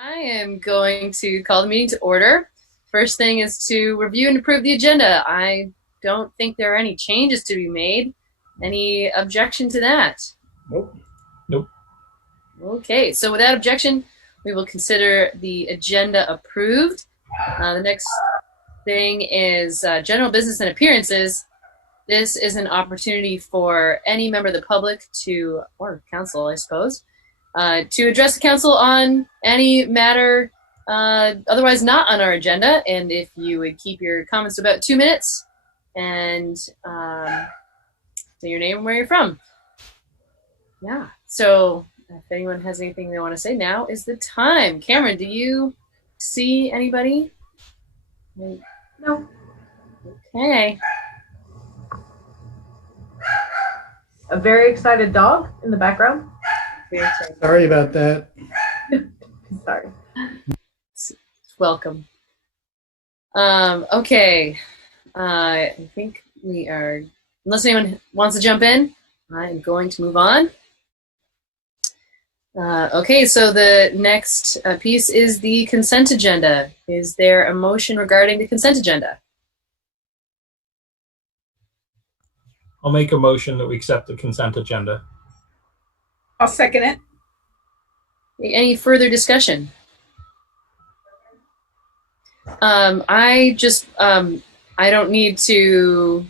I am going to call the meeting to order. First thing is to review and approve the agenda. I don't think there are any changes to be made. Any objection to that? Nope. Nope. Okay, so without objection, we will consider the agenda approved. The next thing is general business and appearances. This is an opportunity for any member of the public to, or council, I suppose, to address the council on any matter otherwise not on our agenda. And if you would keep your comments to about 2 minutes and say your name and where you're from. Yeah, so if anyone has anything they want to say, now is the time. Cameron, do you see anybody? No. Okay. A very excited dog in the background. Sorry about that. Sorry. Welcome. Okay. I think we are, unless anyone wants to jump in, I'm going to move on. Okay, so the next piece is the consent agenda. Is there a motion regarding the consent agenda? I'll make a motion that we accept the consent agenda. I'll second it. Any further discussion? I don't need to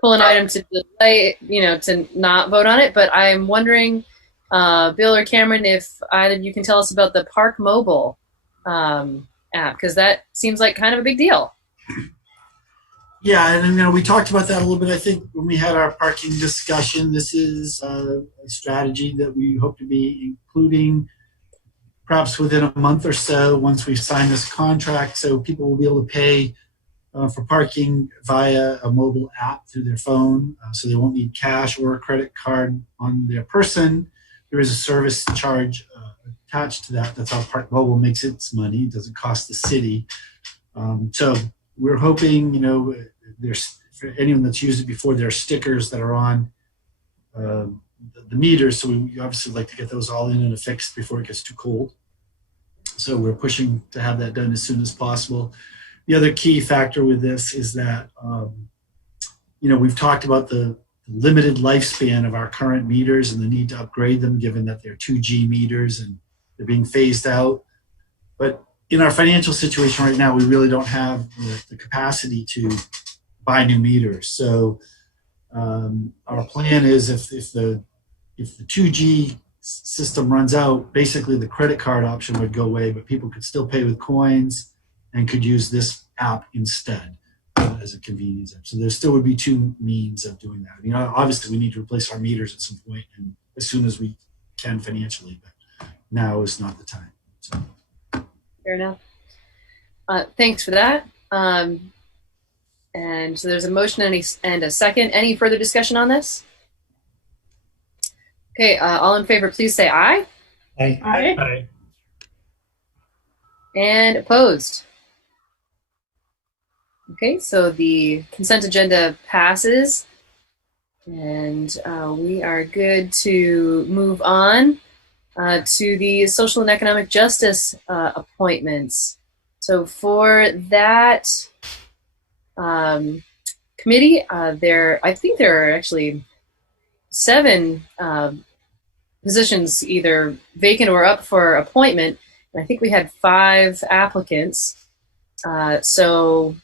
pull an item to delay, to not vote on it, but I'm wondering, Bill or Cameron, if either of you can tell us about the Park Mobile app, because that seems like kind of a big deal. Yeah, and we talked about that a little bit, I think, when we had our parking discussion. This is a strategy that we hope to be including perhaps within a month or so once we've signed this contract, so people will be able to pay for parking via a mobile app through their phone, so they won't need cash or a credit card on their person. There is a service charge attached to that. That's how Park Mobile makes its money. It doesn't cost the city. So we're hoping, there's, for anyone that's used it before, there are stickers that are on the meters, so we obviously like to get those all in and affixed before it gets too cold. So we're pushing to have that done as soon as possible. The other key factor with this is that, we've talked about the limited lifespan of our current meters and the need to upgrade them given that they're 2G meters and they're being phased out. But in our financial situation right now, we really don't have the capacity to buy new meters. So our plan is if the 2G system runs out, basically the credit card option would go away, but people could still pay with coins and could use this app instead as a convenience app. So there still would be two means of doing that. Obviously we need to replace our meters at some point and as soon as we can financially, but now is not the time. So. Fair enough. Thanks for that. And so there's a motion and a second. Any further discussion on this? Okay, all in favor, please say aye. Aye. Aye. Aye. And opposed? Okay, so the consent agenda passes. And we are good to move on to the social and economic justice appointments. So for that committee, I think there are actually 7 positions either vacant or up for appointment. And I think we had 5 applicants. So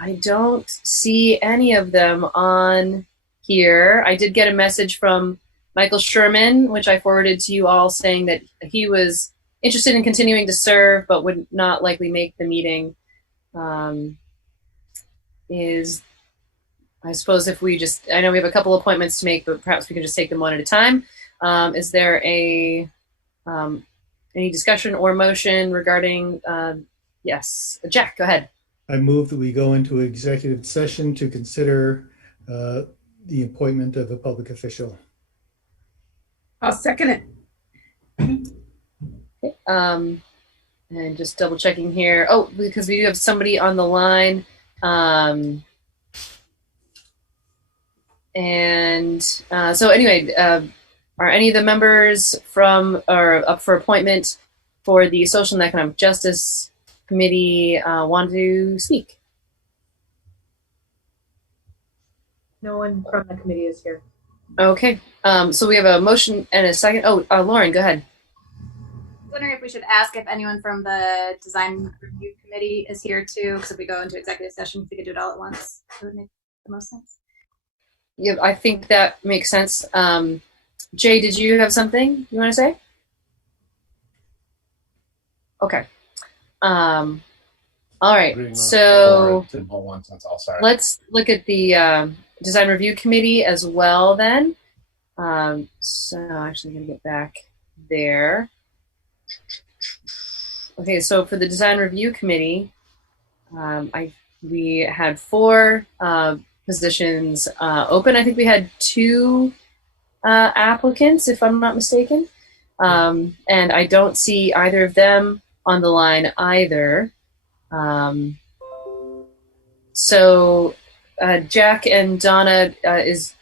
I don't see any of them on here. I did get a message from Michael Sherman, which I forwarded to you all, saying that he was interested in continuing to serve, but would not likely make the meeting. I suppose if we I know we have a couple appointments to make, but perhaps we can just take them one at a time. Is there any discussion or motion regarding, yes, Jack, go ahead. I move that we go into executive session to consider the appointment of a public official. I'll second it. Okay. And just double checking here. Oh, because we do have somebody on the line. So anyway, are any of the members up for appointment for the Social and Economic Justice Committee want to speak? No one from the committee is here. Okay. So we have a motion and a second. Oh, Lauren, go ahead. I was wondering if we should ask if anyone from the design review committee is here too, because if we go into executive session, if we could do it all at once, it would make the most sense. Yeah, I think that makes sense. Jay, did you have something you want to say? Okay. All right. So let's look at the design review committee as well then. So actually I'm going to get back there. Okay, so for the design review committee, we had 4 positions open. I think we had 2 applicants, if I'm not mistaken. And I don't see either of them on the line either. So Jack and Donna, is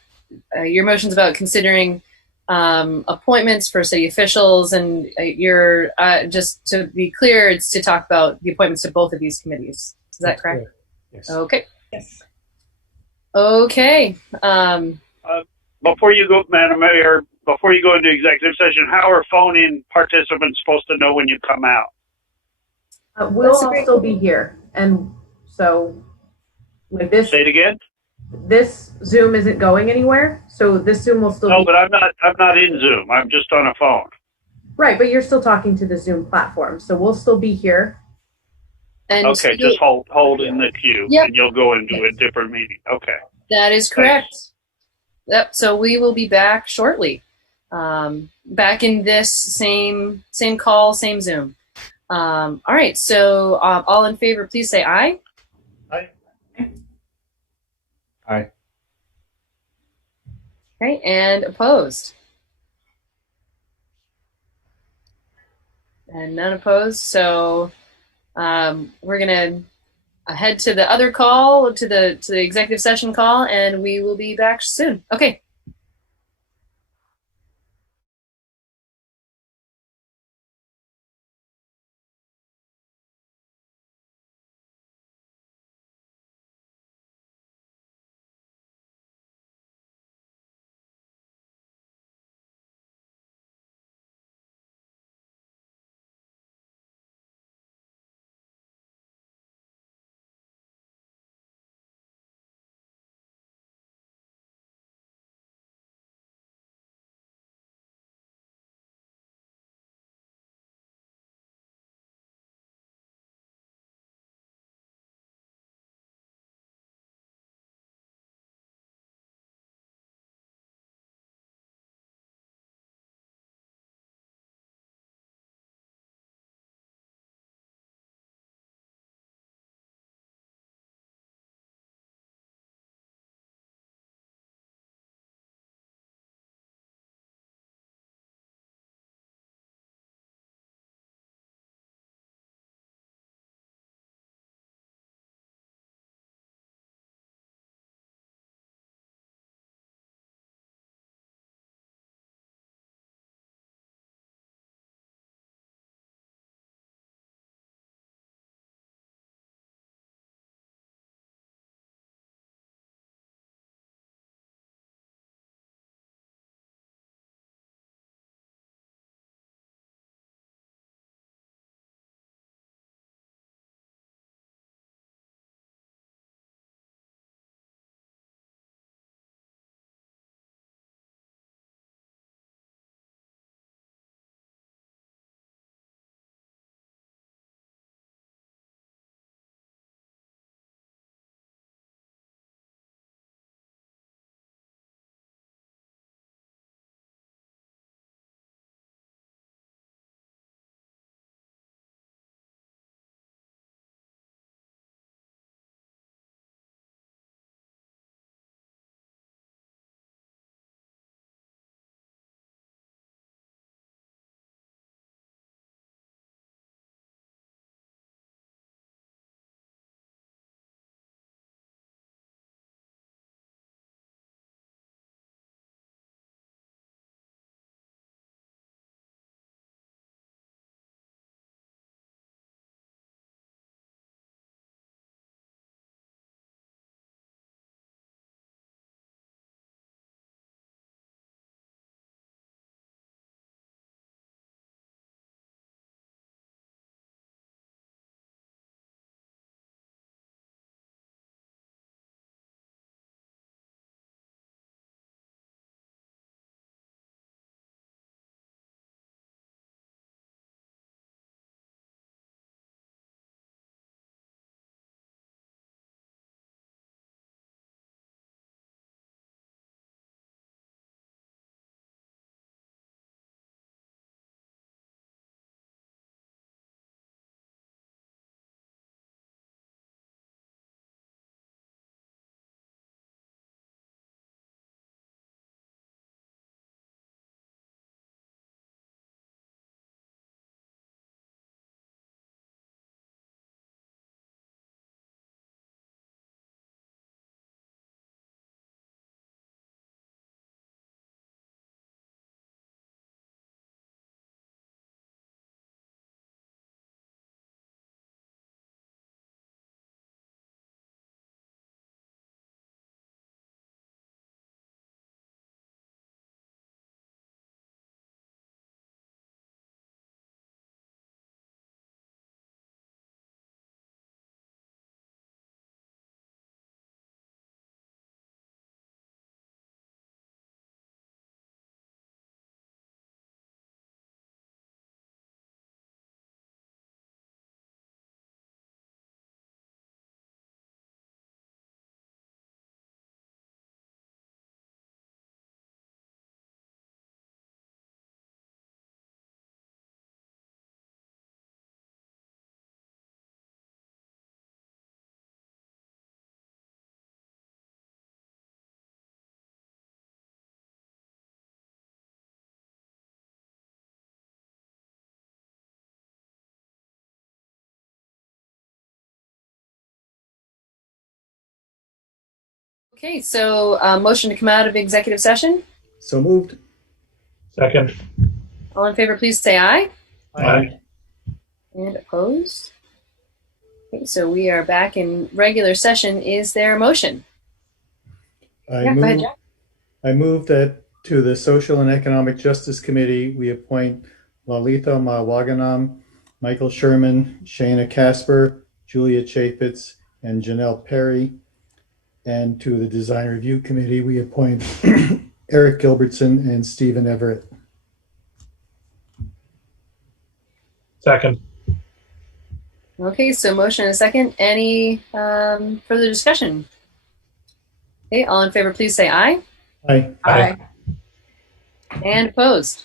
your motion's about considering appointments for city officials, and you're just to be clear, it's to talk about the appointments to both of these committees. Is that correct? Yes. Okay. Yes. Okay. Before you go, Madam Mayor, before you go into executive session, how are phone-in participants supposed to know when you come out? We'll all still be here, and so with this, Say it again. this Zoom isn't going anywhere, so this Zoom will still No, be. but I'm not in Zoom. I'm just on a phone. Right, but you're still talking to the Zoom platform, so we'll still be here. And Okay, just hold in the queue, Yep. and you'll go into a different meeting. Okay. that is correct. Yep. So we will be back shortly. Back in this same call, same Zoom. All right. So all in favor, please say aye. Aye. Aye. Okay, and opposed. And none opposed. So we're gonna head to the other call, to the executive session call, and we will be back soon. Okay. Okay, so motion to come out of executive session. So moved. Second. All in favor, please say aye. Aye. And opposed? Okay, so we are back in regular session. Is there a motion? I Yeah, go ahead, move, Jack. I move that to the Social and Economic Justice Committee, we appoint Lalitha Mawaganam, Michael Sherman, Shana Casper, Julia Chapitz, and Janelle Perry. And to the Design Review Committee, we appoint Eric Gilbertson and Stephen Everett. Second. Okay, so motion and a second. Any further discussion? Okay, all in favor, please say aye. Aye. Aye. And opposed?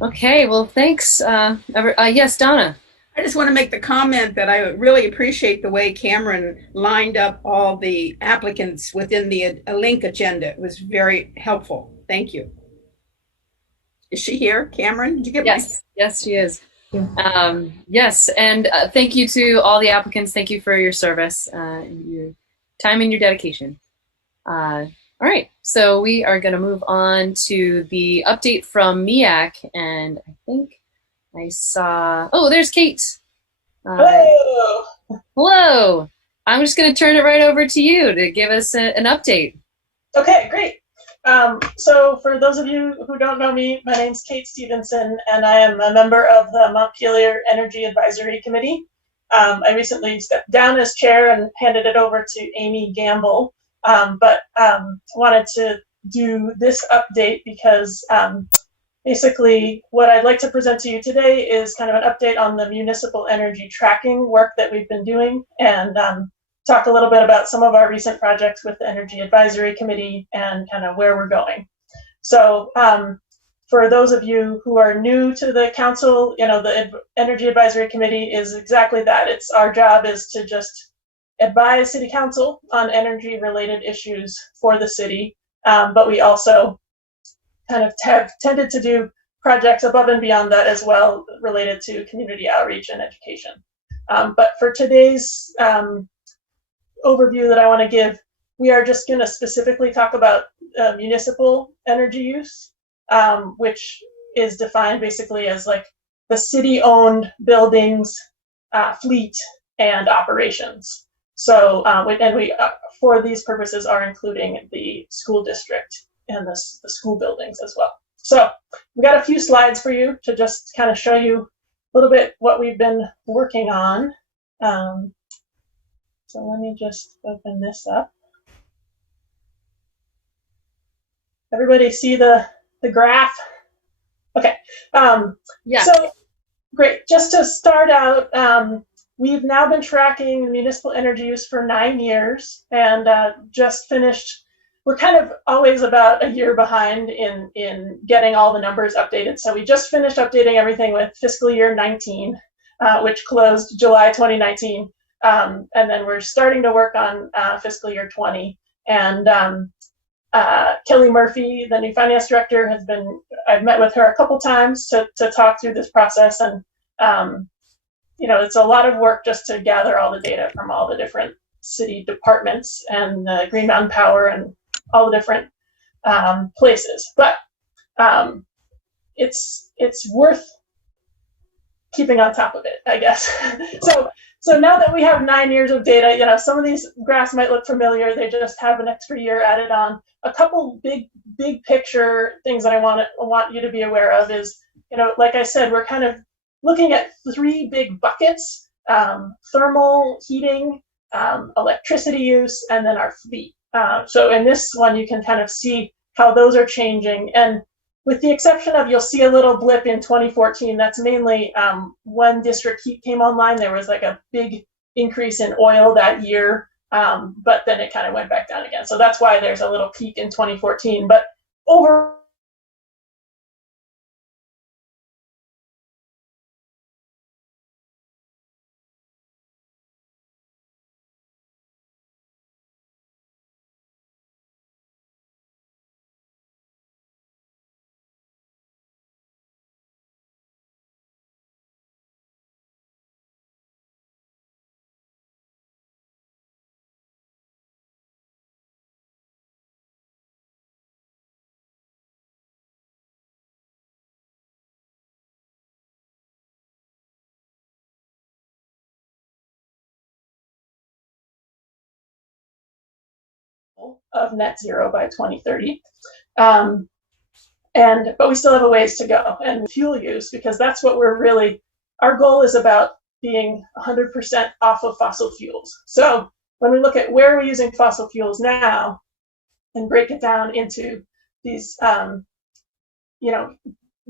Okay, well, thanks. Yes, Donna. I just want to make the comment that I really appreciate the way Cameron lined up all the applicants within the link agenda. It was very helpful. Thank you. Is she here? Cameron, did you get Yes, yes, she is. Yeah. Yes, and thank you to all the applicants. Thank you for your service, your time and your dedication. All right, so we are going to move on to the update from MEAC, and I think I saw, oh, there's Kate. Hello. Hello. I'm just going to turn it right over to you to give us an update. Okay, great. So for those of you who don't know me, my name's Kate Stevenson, and I am a member of the Montpelier Energy Advisory Committee. I recently stepped down as chair and handed it over to Amy Gamble, but wanted to do this update because basically what I'd like to present to you today is kind of an update on the municipal energy tracking work that we've been doing, and talk a little bit about some of our recent projects with the Energy Advisory Committee and kind of where we're going. So for those of you who are new to the council, you know, the Energy Advisory Committee is exactly that. It's our job is to just advise City Council on energy related issues for the city, but we also kind of have tended to do projects above and beyond that as well related to community outreach and education. But for today's overview that I want to give, we are just going to specifically talk about municipal energy use, which is defined basically as like the city-owned buildings, fleet, and operations. So, and we, for these purposes, are including the school district and the school buildings as well. So we got a few slides for you to just kind of show you a little bit what we've been working on. So let me just open this up. Everybody see the graph? Okay. Yeah. So great. Just to start out, we've now been tracking municipal energy use for 9 years and just finished. We're kind of always about a year behind in getting all the numbers updated. So we just finished updating everything with fiscal year 19, which closed July 2019. And then we're starting to work on fiscal year 20. And Kelly Murphy, the new finance director, I've met with her a couple times to talk through this process. And, you know, it's a lot of work just to gather all the data from all the different city departments and Green Mountain Power and all the different places. But it's worth keeping on top of it, I guess. So now that we have 9 years of data, you know, some of these graphs might look familiar. They just have an extra year added on. A couple big picture things that I want you to be aware of is, you know, like I said, we're kind of looking at 3 big buckets: thermal heating, electricity use, and then our fleet. So in this one, you can kind of see how those are changing. And with the exception of, you'll see a little blip in 2014. That's mainly when district heat came online. There was like a big increase in oil that year, but then it kind of went back down again. So that's why there's a little peak in 2014. But overall, goal of net zero by 2030. But we still have a ways to go. And fuel use, because that's what our goal is about being 100% off of fossil fuels. So when we look at where we're using fossil fuels now and break it down into these,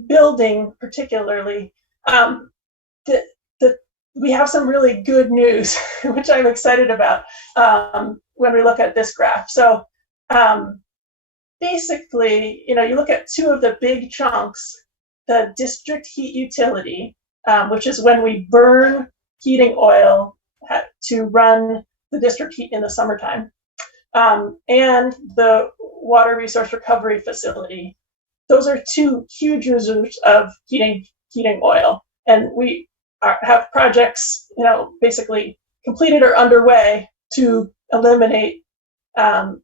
building particularly, we have some really good news, which I'm excited about when we look at this graph. So basically, you look at two of the big chunks, the district heat utility, which is when we burn heating oil to run the district heat in the summertime, and the water resource recovery facility. Those are two huge users of heating oil, and we have projects, basically completed or underway to eliminate a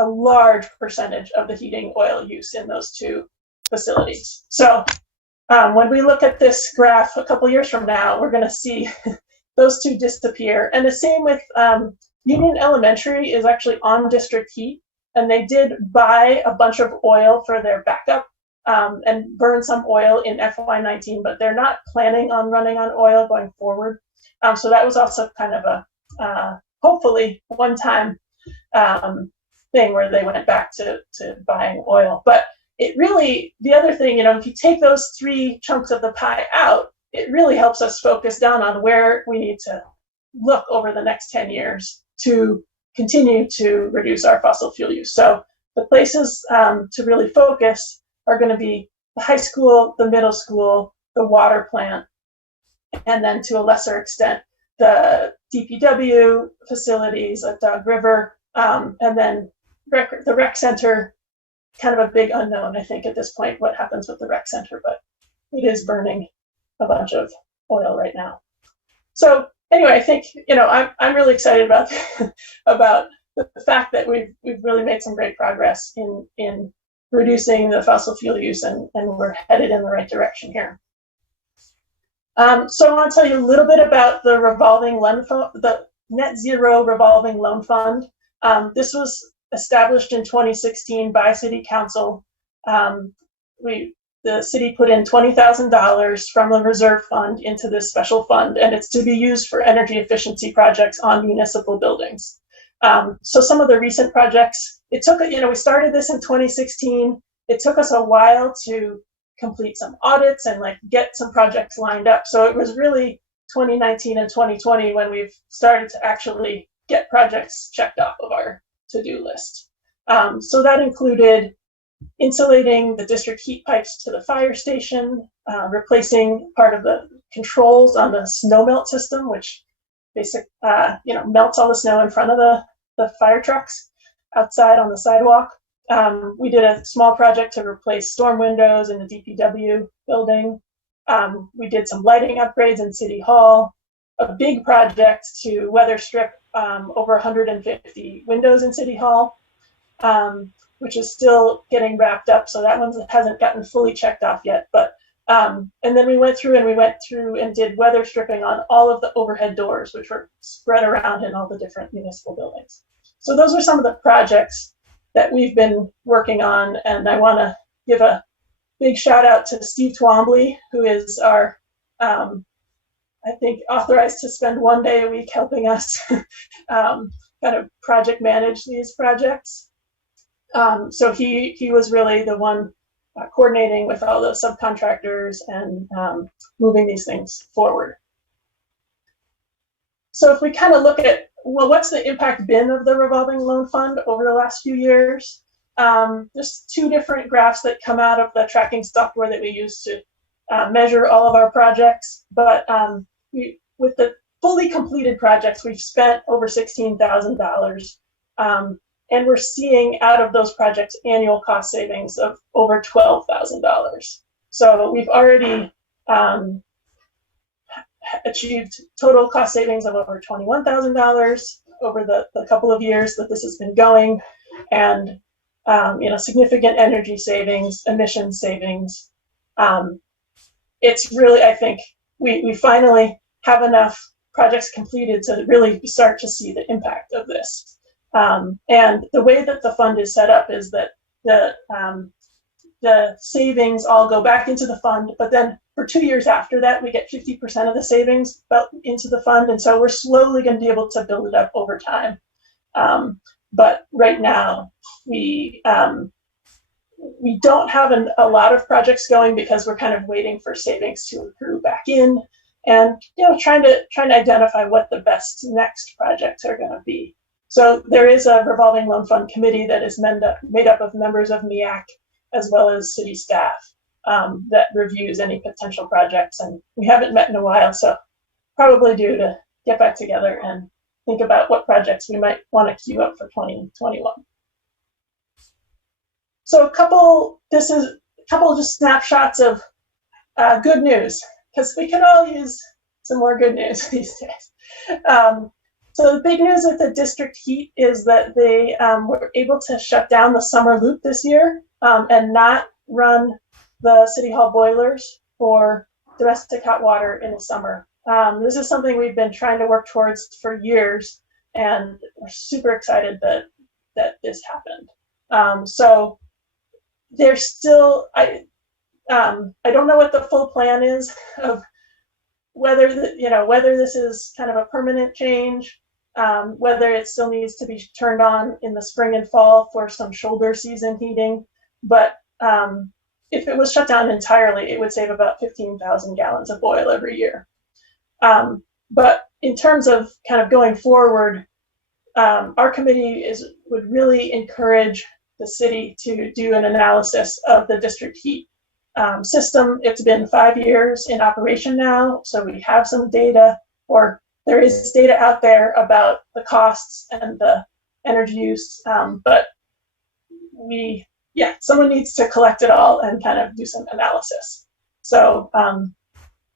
large percentage of the heating oil use in those two facilities. So when we look at this graph a couple years from now, we're going to see those two disappear. And the same with Union Elementary is actually on district heat, and they did buy a bunch of oil for their backup and burn some oil in FY19, but they're not planning on running on oil going forward. So that was also kind of a hopefully one-time thing where they went back to buying oil. But it really, the other thing, if you take those three chunks of the pie out, it really helps us focus down on where we need to look over the next 10 years to continue to reduce our fossil fuel use. So the places to really focus are going to be the high school, the middle school, the water plant, and then to a lesser extent, the DPW facilities at Dog River, and then the rec center, kind of a big unknown, I think, at this point, what happens with the rec center, but it is burning a bunch of oil right now. So anyway, I think, I'm really excited about about the fact that we've really made some great progress in reducing the fossil fuel use, and we're headed in the right direction here. So I want to tell you a little bit about the revolving loan fund, the Net Zero Revolving Loan Fund. This was established in 2016 by City Council. The city put in $20,000 from the reserve fund into this special fund, and it's to be used for energy efficiency projects on municipal buildings. So some of the recent projects, it took, we started this in 2016. It took us a while to complete some audits and get some projects lined up. So it was really 2019 and 2020 when we've started to actually get projects checked off of our to-do list. So that included insulating the district heat pipes to the fire station, replacing part of the controls on the snow melt system, which melts all the snow in front of the fire trucks outside on the sidewalk. We did a small project to replace storm windows in the DPW building. We did some lighting upgrades in City Hall, a big project to weather strip over 150 windows in City Hall, which is still getting wrapped up. So that one hasn't gotten fully checked off yet. But and then we went through and did weather stripping on all of the overhead doors, which were spread around in all the different municipal buildings. So those are some of the projects that we've been working on. And I want to give a big shout out to Steve Twombly, who is our, I think, authorized to spend one day a week helping us kind of project manage these projects. So he was really the one coordinating with all the subcontractors and moving these things forward. So if we kind of look at, well, what's the impact been of the revolving loan fund over the last few years? There's two different graphs that come out of the tracking software that we use to measure all of our projects. But with the fully completed projects, we've spent over $16,000. And we're seeing out of those projects annual cost savings of over $12,000. So we've already achieved total cost savings of over $21,000 over the couple of years that this has been going, and significant energy savings, emission savings. It's really, I think, we finally have enough projects completed to really start to see the impact of this. And the way that the fund is set up is that the savings all go back into the fund, but then for 2 years after that, we get 50% of the savings into the fund. And so we're slowly going to be able to build it up over time. But right now, we don't have a lot of projects going because we're kind of waiting for savings to accrue back in, and trying to identify what the best next projects are going to be. So there is a revolving loan fund committee that is made up of members of MEAC as well as city staff that reviews any potential projects. And we haven't met in a while, so probably due to get back together and think about what projects we might want to queue up for 2021. So this is a couple just snapshots of good news, because we can all use some more good news these days. So the big news with the district heat is that they were able to shut down the summer loop this year and not run the city hall boilers for domestic hot water in the summer. This is something we've been trying to work towards for years, and we're super excited that this happened. So there's still, I don't know what the full plan is of whether this is kind of a permanent change, whether it still needs to be turned on in the spring and fall for some shoulder season heating. But if it was shut down entirely, it would save about 15,000 gallons of oil every year. But in terms of kind of going forward, our committee would really encourage the city to do an analysis of the district heat system. It's been 5 years in operation now, so we have some data, or there is data out there about the costs and the energy use, but someone needs to collect it all and kind of do some analysis. So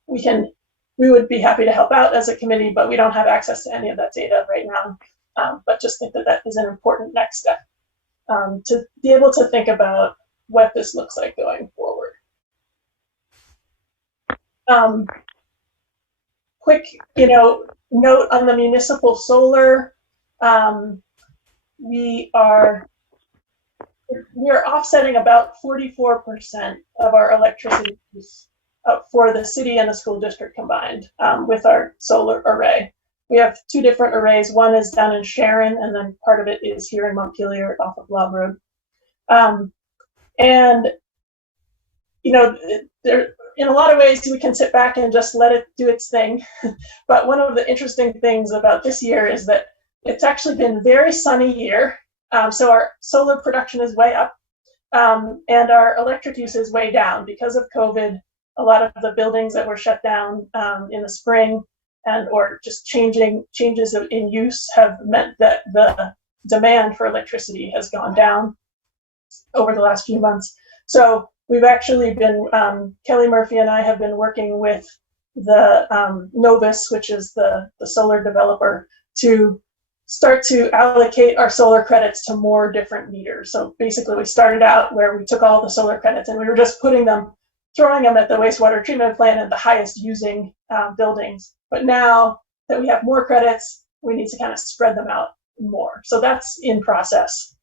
we would be happy to help out as a committee, but we don't have access to any of that data right now. But just think that is an important next step to be able to think about what this looks like going forward. Quick, note on the municipal solar. We are offsetting about 44% of our electricity use for the city and the school district combined with our solar array. We have 2 different arrays. One is down in Sharon, and then part of it is here in Montpelier off of Love Road. And there, in a lot of ways, we can sit back and just let it do its thing. But one of the interesting things about this year is that it's actually been a very sunny year. So our solar production is way up, and our electric use is way down because of COVID. A lot of the buildings that were shut down in the spring or just changes in use have meant that the demand for electricity has gone down over the last few months. So we've actually been, Kelly Murphy and I have been working with the Novus, which is the solar developer, to start to allocate our solar credits to more different meters. So basically we started out where we took all the solar credits and we were just throwing them at the wastewater treatment plant and the highest using buildings. But now that we have more credits, we need to kind of spread them out more. So that's in process.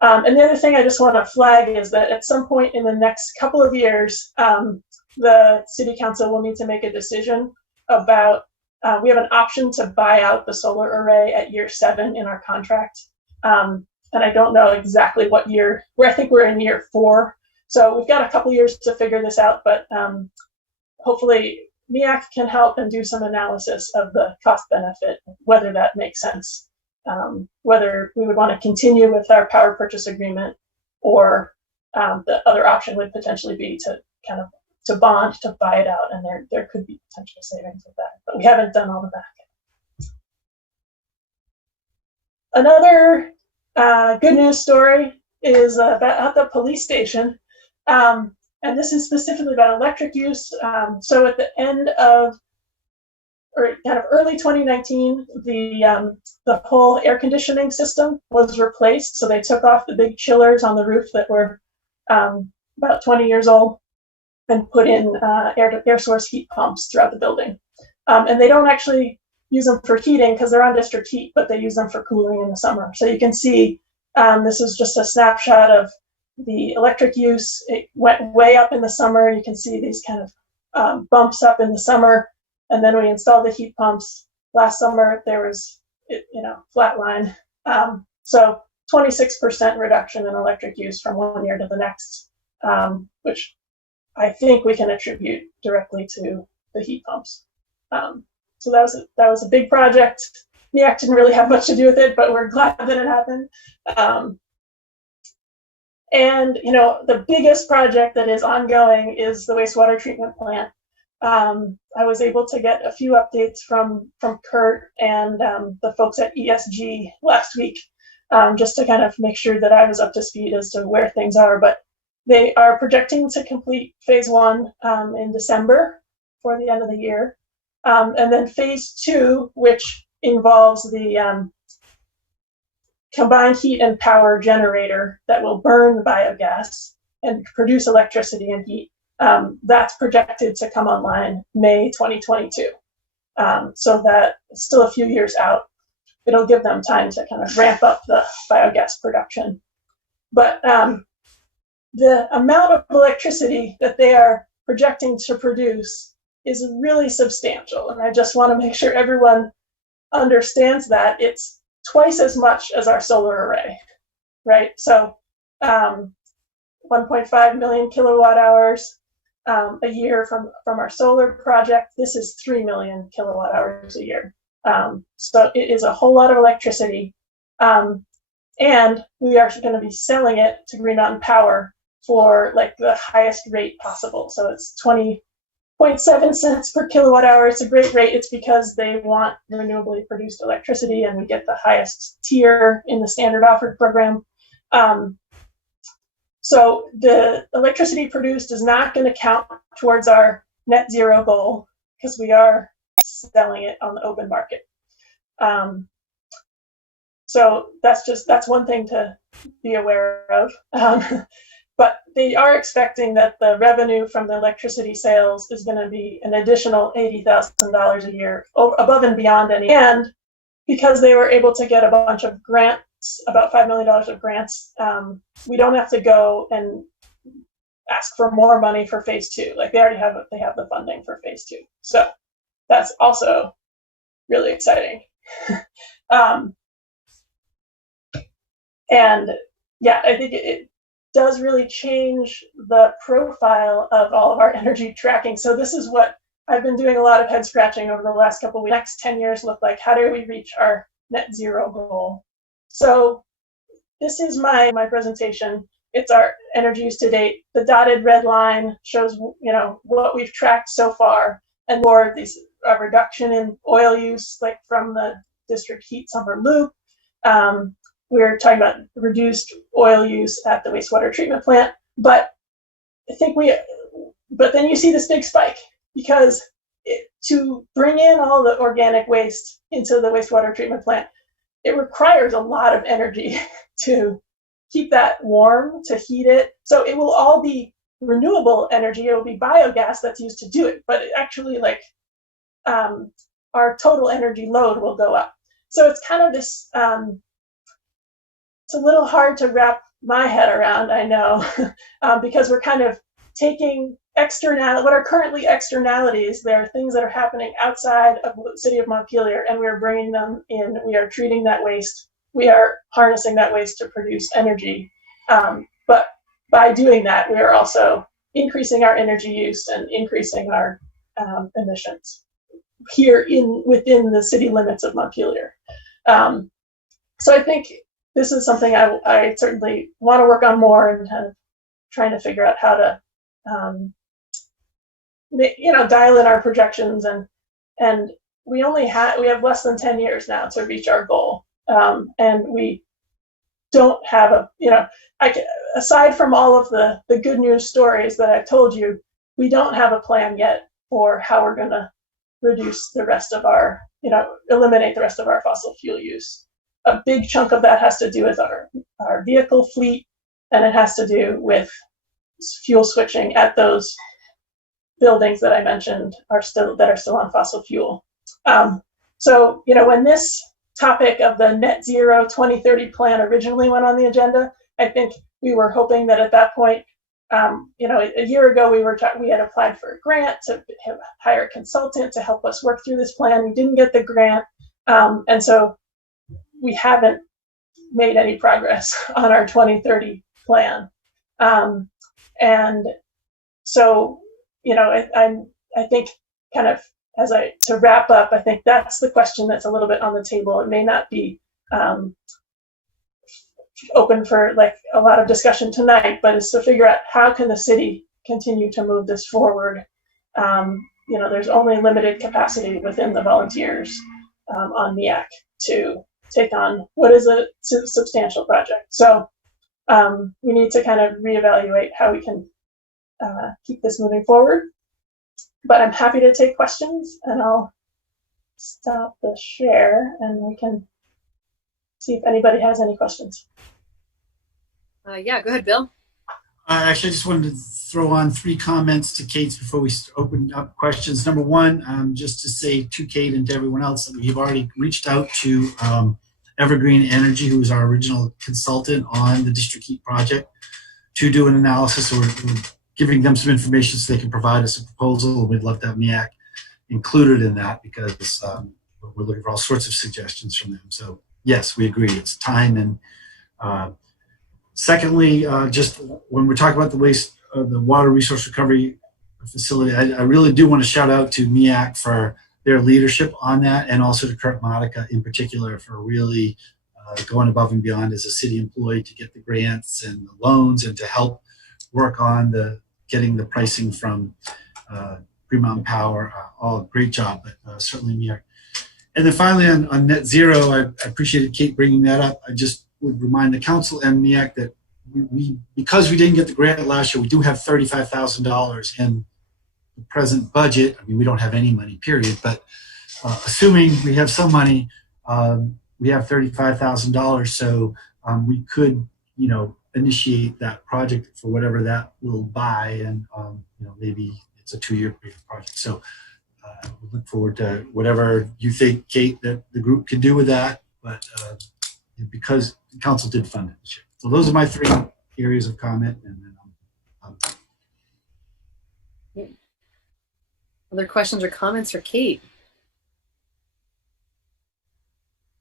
And the other thing I just want to flag is that at some point in the next couple of years, the city council will need to make a decision about, we have an option to buy out the solar array at year 7 in our contract. And I don't know exactly what year, I think we're in year 4. So we've got a couple years to figure this out, but hopefully MEAC can help and do some analysis of the cost benefit, whether that makes sense, whether we would want to continue with our power purchase agreement, or the other option would potentially be to bond to buy it out, and there could be potential savings with that, but we haven't done all of that yet. Another good news story is about the police station. And this is specifically about electric use. So at the end of, or kind of early 2019, the whole air conditioning system was replaced. So they took off the big chillers on the roof that were about 20 years old and put in air source heat pumps throughout the building. And they don't actually use them for heating because they're on district heat, but they use them for cooling in the summer. So you can see this is just a snapshot of the electric use. It went way up in the summer. You can see these kind of bumps up in the summer, and then we installed the heat pumps. Last summer there was, flat line. So 26% reduction in electric use from one year to the next, which I think we can attribute directly to the heat pumps. So that was a big project. NEAC didn't really have much to do with it, but we're glad that it happened. And the biggest project that is ongoing is the wastewater treatment plant. I was able to get a few updates from Kurt and the folks at ESG last week, just to kind of make sure that I was up to speed as to where things are. But they are projecting to complete phase 1 in December for the end of the year. And then phase 2, which involves the combined heat and power generator that will burn the biogas and produce electricity and heat. That's projected to come online May 2022. So that is still a few years out. It'll give them time to kind of ramp up the biogas production. But the amount of electricity that they are projecting to produce is really substantial. And I just want to make sure everyone understands that it's twice as much as our solar array, right? So 1.5 million kilowatt hours a year from our solar project. This is 3 million kilowatt hours a year. So it is a whole lot of electricity. And we are going to be selling it to Green Mountain Power for like the highest rate possible. So it's 20.7 cents per kilowatt hour. It's a great rate. It's because they want renewably produced electricity, and we get the highest tier in the standard offered program. So the electricity produced is not going to count towards our net zero goal because we are selling it on the open market. So that's one thing to be aware of. But they are expecting that the revenue from the electricity sales is going to be an additional $80,000 a year above and beyond any. And because they were able to get a bunch of grants, about $5 million of grants, we don't have to go and ask for more money for phase 2. Like they already have the funding for phase 2. So that's also really exciting. And yeah, I think it does really change the profile of all of our energy tracking. So this is what I've been doing a lot of head scratching over the last couple of weeks. Next 10 years look like, how do we reach our net zero goal? So this is my presentation. It's our energy use to date. The dotted red line shows what we've tracked so far, and more of these a reduction in oil use, like from the district heat summer loop. We're talking about reduced oil use at the wastewater treatment plant, but then you see this big spike because to bring in all the organic waste into the wastewater treatment plant, it requires a lot of energy to keep that warm, to heat it. So it will all be renewable energy. It will be biogas that's used to do it, but it actually our total energy load will go up. So it's kind of this, it's a little hard to wrap my head around, I know, because we're kind of taking what are currently externalities. There are things that are happening outside of the city of Montpelier, and we're bringing them in. We are treating that waste. We are harnessing that waste to produce energy. But by doing that, we are also increasing our energy use and increasing our emissions here within the city limits of Montpelier. So I think this is something I certainly want to work on more, and kind of trying to figure out how to dial in our projections, and we have less than 10 years now to reach our goal, and we don't have aside from all of the good news stories that I've told you, we don't have a plan yet for how we're going to reduce the rest of our, eliminate the rest of our fossil fuel use. A big chunk of that has to do with our vehicle fleet, and it has to do with fuel switching at those buildings that I mentioned that are still on fossil fuel. So, when this topic of the net zero 2030 plan originally went on the agenda, I think we were hoping that at that point, a year ago we had applied for a grant to hire a consultant to help us work through this plan. We didn't get the grant, and so we haven't made any progress on our 2030 plan. And so, I think kind of to wrap up, I think that's the question that's a little bit on the table. It may not be open for like a lot of discussion tonight, but it's to figure out how can the city continue to move this forward. There's only limited capacity within the volunteers on MEAC to take on what is a substantial project. So we need to kind of reevaluate how we can keep this moving forward. But I'm happy to take questions, and I'll stop the share and we can see if anybody has any questions. Yeah, go ahead, Bill. Actually, I just wanted to throw on 3 comments to Kate's before we open up questions. Number one, just to say to Kate and to everyone else that we've already reached out to Evergreen Energy, who was our original consultant on the district heat project, to do an analysis. So we're giving them some information so they can provide us a proposal. We'd love to have MEAC included in that because we're looking for all sorts of suggestions from them. So yes, we agree. It's time. And secondly, just when we're talking about the water resource recovery facility, I really do want to shout out to MEAC for their leadership on that, and also to Clerk Monica in particular for really going above and beyond as a city employee to get the grants and the loans and to help work on getting the pricing from Green Mountain Power. All great job, but certainly MEAC. And then finally on net zero, I appreciated Kate bringing that up. I just would remind the council and MEAC that because we didn't get the grant last year, we do have $35,000 in the present budget. I mean, we don't have any money, period, but assuming we have some money, we have $35,000, so we could, initiate that project for whatever that will buy, and maybe it's a 2-year project. So we look forward to whatever you think, Kate, that the group can do with that, but because the council did fund it this year. So those are my 3 areas of comment, and then Other questions or comments for Kate?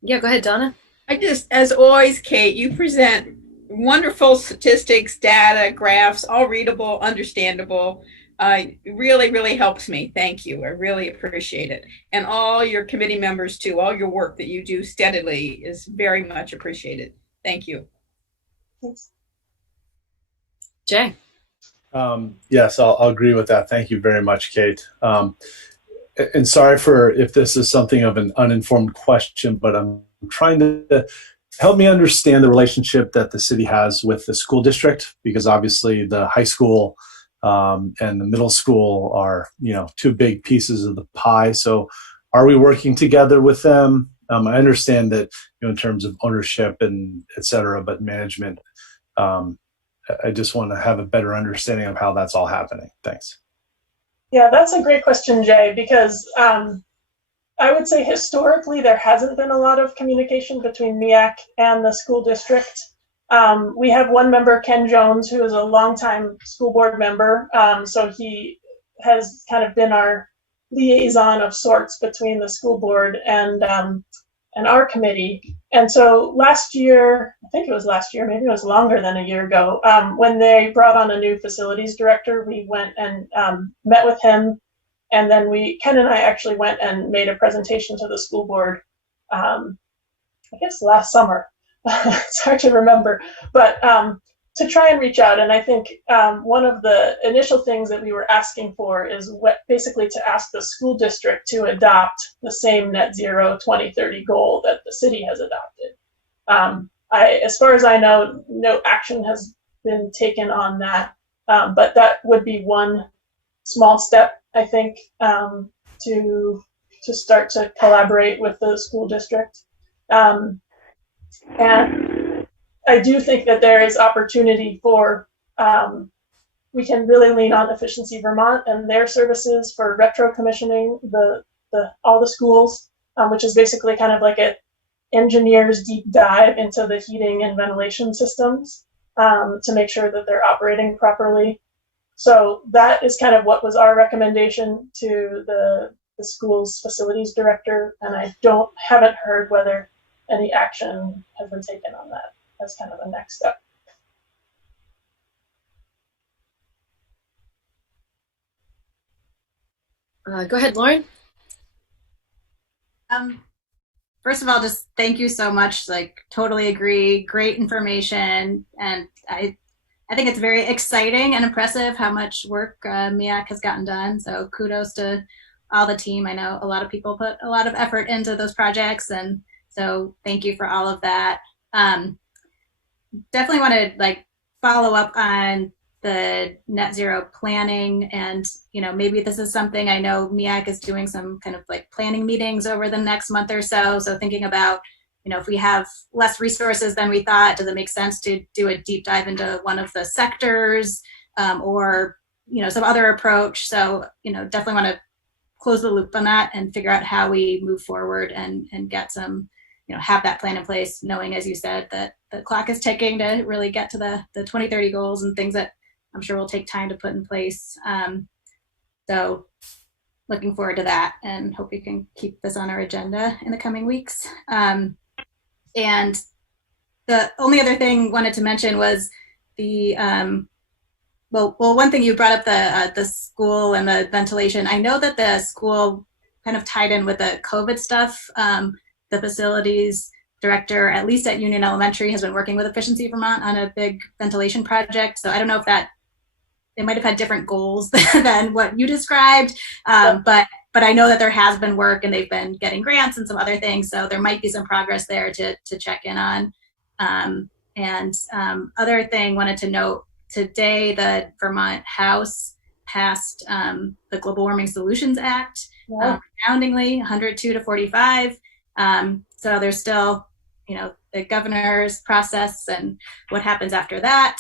Yeah, go ahead, Donna. As always, Kate, you present wonderful statistics, data, graphs, all readable, understandable. Really, really helps me. Thank you. I really appreciate it. And all your committee members too, all your work that you do steadily is very much appreciated. Thank you. Thanks. Jay. Yes, I'll agree with that. Thank you very much, Kate. And sorry if this is something of an uninformed question, but I'm trying to help me understand the relationship that the city has with the school district, because obviously the high school and the middle school are, 2 big pieces of the pie. So are we working together with them? I understand that, in terms of ownership and et cetera, but management, I just want to have a better understanding of how that's all happening. Thanks. Yeah, that's a great question, Jay, because I would say historically there hasn't been a lot of communication between MEAC and the school district. We have one member, Ken Jones, who is a longtime school board member. So he has kind of been our liaison of sorts between the school board and our committee. And so last year, I think it was last year, maybe it was longer than a year ago, when they brought on a new facilities director, we went and met with him. And then Ken and I actually went and made a presentation to the school board, I guess last summer. It's hard to remember, but to try and reach out. And I think one of the initial things that we were asking for is basically to ask the school district to adopt the same net zero 2030 goal that the city has adopted. As far as I know, no action has been taken on that, but that would be one small step, I think, to start to collaborate with the school district. And I do think that there is opportunity for, we can really lean on Efficiency Vermont and their services for retro commissioning all the schools. which is basically kind of like an engineer's deep dive into the heating and ventilation systems to make sure that they're operating properly. So that is kind of what was our recommendation to the school's facilities director, and I haven't heard whether any action has been taken on that as kind of a next step. Go ahead, Lauren. First of all, just thank you so much. Like, totally agree. Great information, and I think it's very exciting and impressive how much work MEAC has gotten done. So kudos to all the team. I know a lot of people put a lot of effort into those projects, and so thank you for all of that. Definitely want to follow up on the net zero planning, and maybe this is something, I know MEAC is doing some kind of planning meetings over the next month or so. So thinking about, if we have less resources than we thought, does it make sense to do a deep dive into one of the sectors or some other approach? So definitely want to close the loop on that and figure out how we move forward and get some, have that plan in place, knowing, as you said, that the clock is ticking to really get to the 2030 goals and things that I'm sure will take time to put in place. So looking forward to that, and hope we can keep this on our agenda in the coming weeks. And the only other thing wanted to mention was the, well, one thing you brought up, the school and the ventilation. I know that the school kind of tied in with the COVID stuff. The facilities director, at least at Union Elementary, has been working with Efficiency Vermont on a big ventilation project. So I don't know if they might have had different goals than what you described, but I know that there has been work and they've been getting grants and some other things. So there might be some progress there to check in on. Other thing, wanted to note, today the Vermont House passed the Global Warming Solutions Act, resoundingly, 102 to 45. So there's still, the governor's process and what happens after that.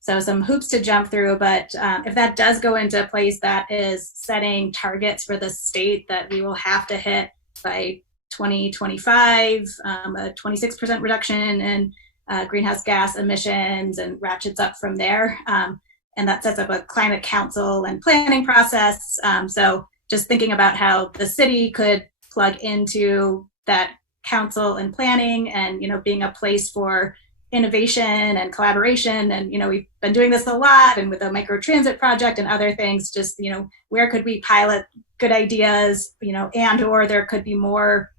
So some hoops to jump through, but if that does go into place, that is setting targets for the state that we will have to hit by 2025, a 26% reduction in greenhouse gas emissions, and ratchets up from there. And that sets up a climate council and planning process. So just thinking about how the city could plug into that council and planning, and being a place for innovation and collaboration. And we've been doing this a lot, and with the micro transit project and other things, just where could we pilot good ideas, and or there could be more,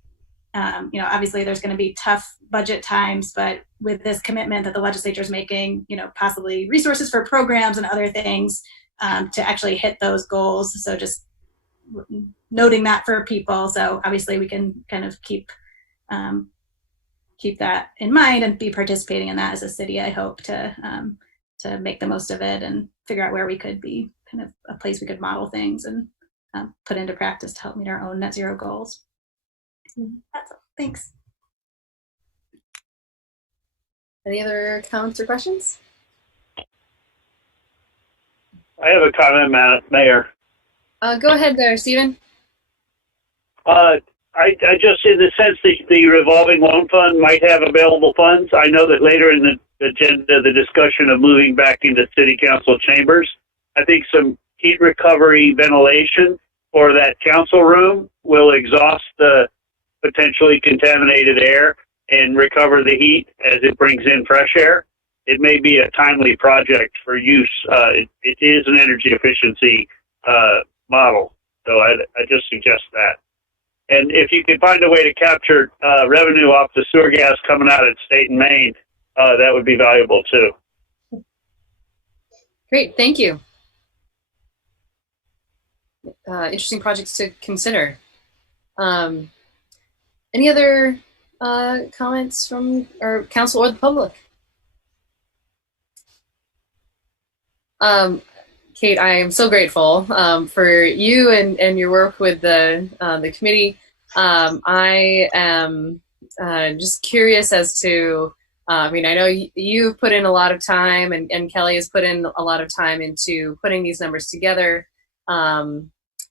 obviously there's going to be tough budget times, but with this commitment that the legislature is making, possibly resources for programs and other things to actually hit those goals. So just noting that for people. So obviously we can kind of keep that in mind and be participating in that as a city, I hope, to make the most of it and figure out where we could be kind of a place we could model things and put into practice to help meet our own net zero goals. That's all. Thanks. Any other comments or questions? I have a comment, Mayor. Go ahead there, Stephen. I just, in the sense that the revolving loan fund might have available funds. I know that later in the agenda, the discussion of moving back into city council chambers, I think some heat recovery ventilation for that council room will exhaust the potentially contaminated air and recover the heat as it brings in fresh air. It may be a timely project for use. It is an energy efficiency model, so I just suggest that. And if you could find a way to capture revenue off the sewer gas coming out of state and Maine, that would be valuable too. Great, thank you. Interesting projects to consider. Any other comments from our council or the public? Kate, I am so grateful for you and your work with the committee. I am just curious as to, I know you've put in a lot of time, and Kelly has put in a lot of time into putting these numbers together.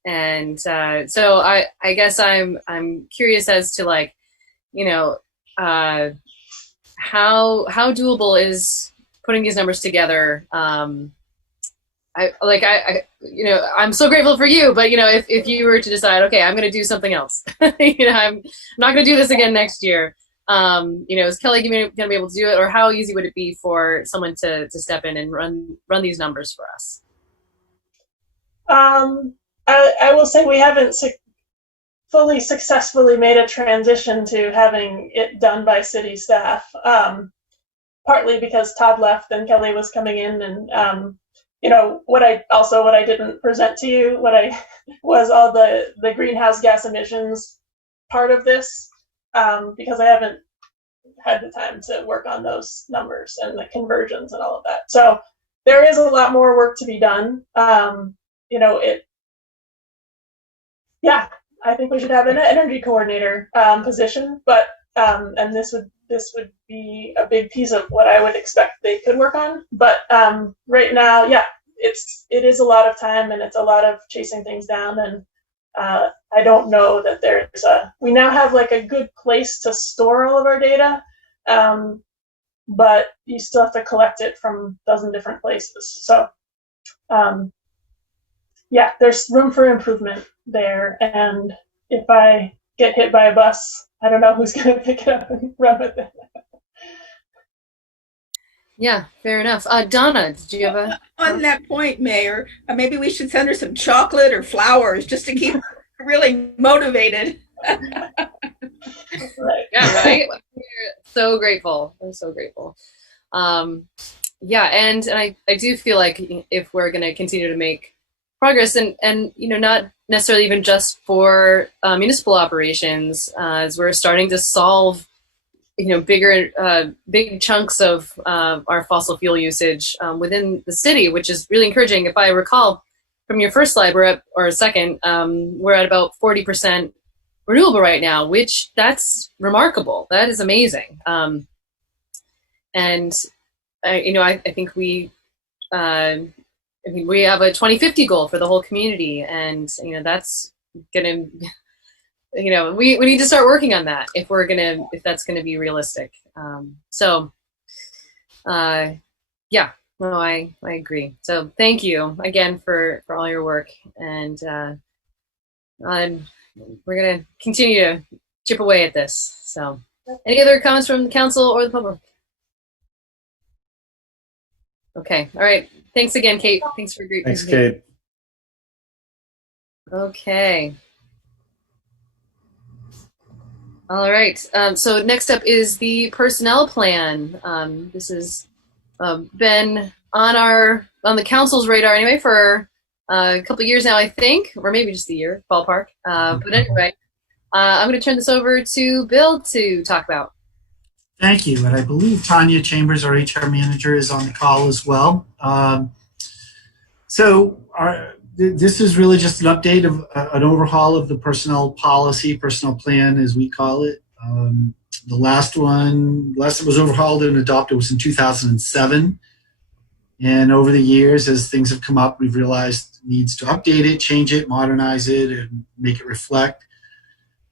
And so I guess I'm curious as to, like, you know, how doable is putting these numbers together. You know, I'm so grateful for you, but, you know, if you were to decide, okay, I'm going to do something else, you know, I'm not going to do this again next year. You know, is Kelly going to be able to do it, or how easy would it be for someone to step in and run these numbers for us? I will say we haven't fully successfully made a transition to having it done by city staff. Partly because Todd left and Kelly was coming in, and you know, what I didn't present to you, was all the greenhouse gas emissions part of this, because I haven't had the time to work on those numbers and the conversions and all of that. So there is a lot more work to be done. You know, yeah, I think we should have an energy coordinator position, but and this would be a big piece of what I would expect they could work on. But right now, yeah, it is a lot of time, and it's a lot of chasing things down. And I don't know that we now have like a good place to store all of our data, but you still have to collect it from a dozen different places. So yeah, there's room for improvement there. And if I get hit by a bus, I don't know who's going to pick it up and run with it. Yeah, fair enough. Donna, did you have a... On that point, Mayor, maybe we should send her some chocolate or flowers just to keep her really motivated. Right. Yeah, right? We're so grateful. I'm so grateful. Yeah, and I do feel like if we're going to continue to make progress, and you know, not necessarily even just for municipal operations, as we're starting to solve, you know, big chunks of our fossil fuel usage within the city, which is really encouraging. If I recall from your first slide, or second, we're at about 40% renewable right now, which that's remarkable. That is amazing. And you know, I think we have a 2050 goal for the whole community, and you know, that's gonna, you know, we need to start working on that if that's gonna be realistic. Yeah, no, I agree. So thank you again for all your work, and we're gonna continue to chip away at this. So, any other comments from the council or the public? Okay, all right. Thanks again, Kate. Thanks for a great presentation. Thanks, Kate. Okay. All right. So next up is the personnel plan. This has been on the council's radar anyway for a couple of years now, I think, or maybe just a year, ballpark. But anyway, I'm going to turn this over to Bill to talk about. Thank you. And I believe Tanya Chambers, our HR manager, is on the call as well. This is really just an update of an overhaul of the personnel policy, personnel plan, as we call it. The last it was overhauled and adopted was in 2007. And over the years, as things have come up, we've realized needs to update it, change it, modernize it, and make it reflect.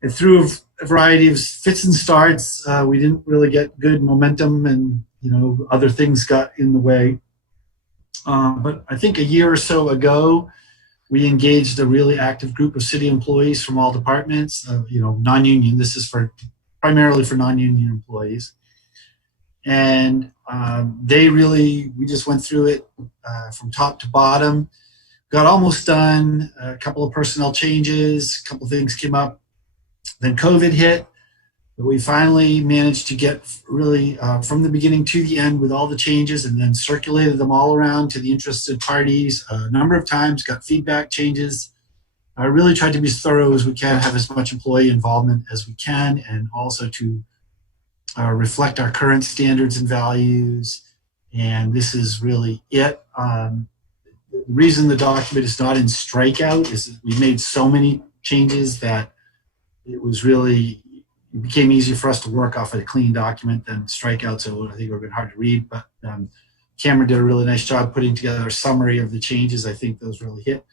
And through a variety of fits and starts, we didn't really get good momentum, and other things got in the way. But I think a year or so ago, we engaged a really active group of city employees from all departments, non-union. This is primarily for non-union employees. And we just went through it from top to bottom, got almost done, a couple of personnel changes, a couple of things came up. Then COVID hit, but we finally managed to get really from the beginning to the end with all the changes, and then circulated them all around to the interested parties a number of times, got feedback, changes. I really tried to be as thorough as we can, have as much employee involvement as we can, and also to reflect our current standards and values. And this is really it. The reason the document is not in strikeout is that we made so many changes that it became easier for us to work off a clean document than strikeout, so I think it would have been hard to read. But Cameron did a really nice job putting together a summary of the changes. I think those really hit.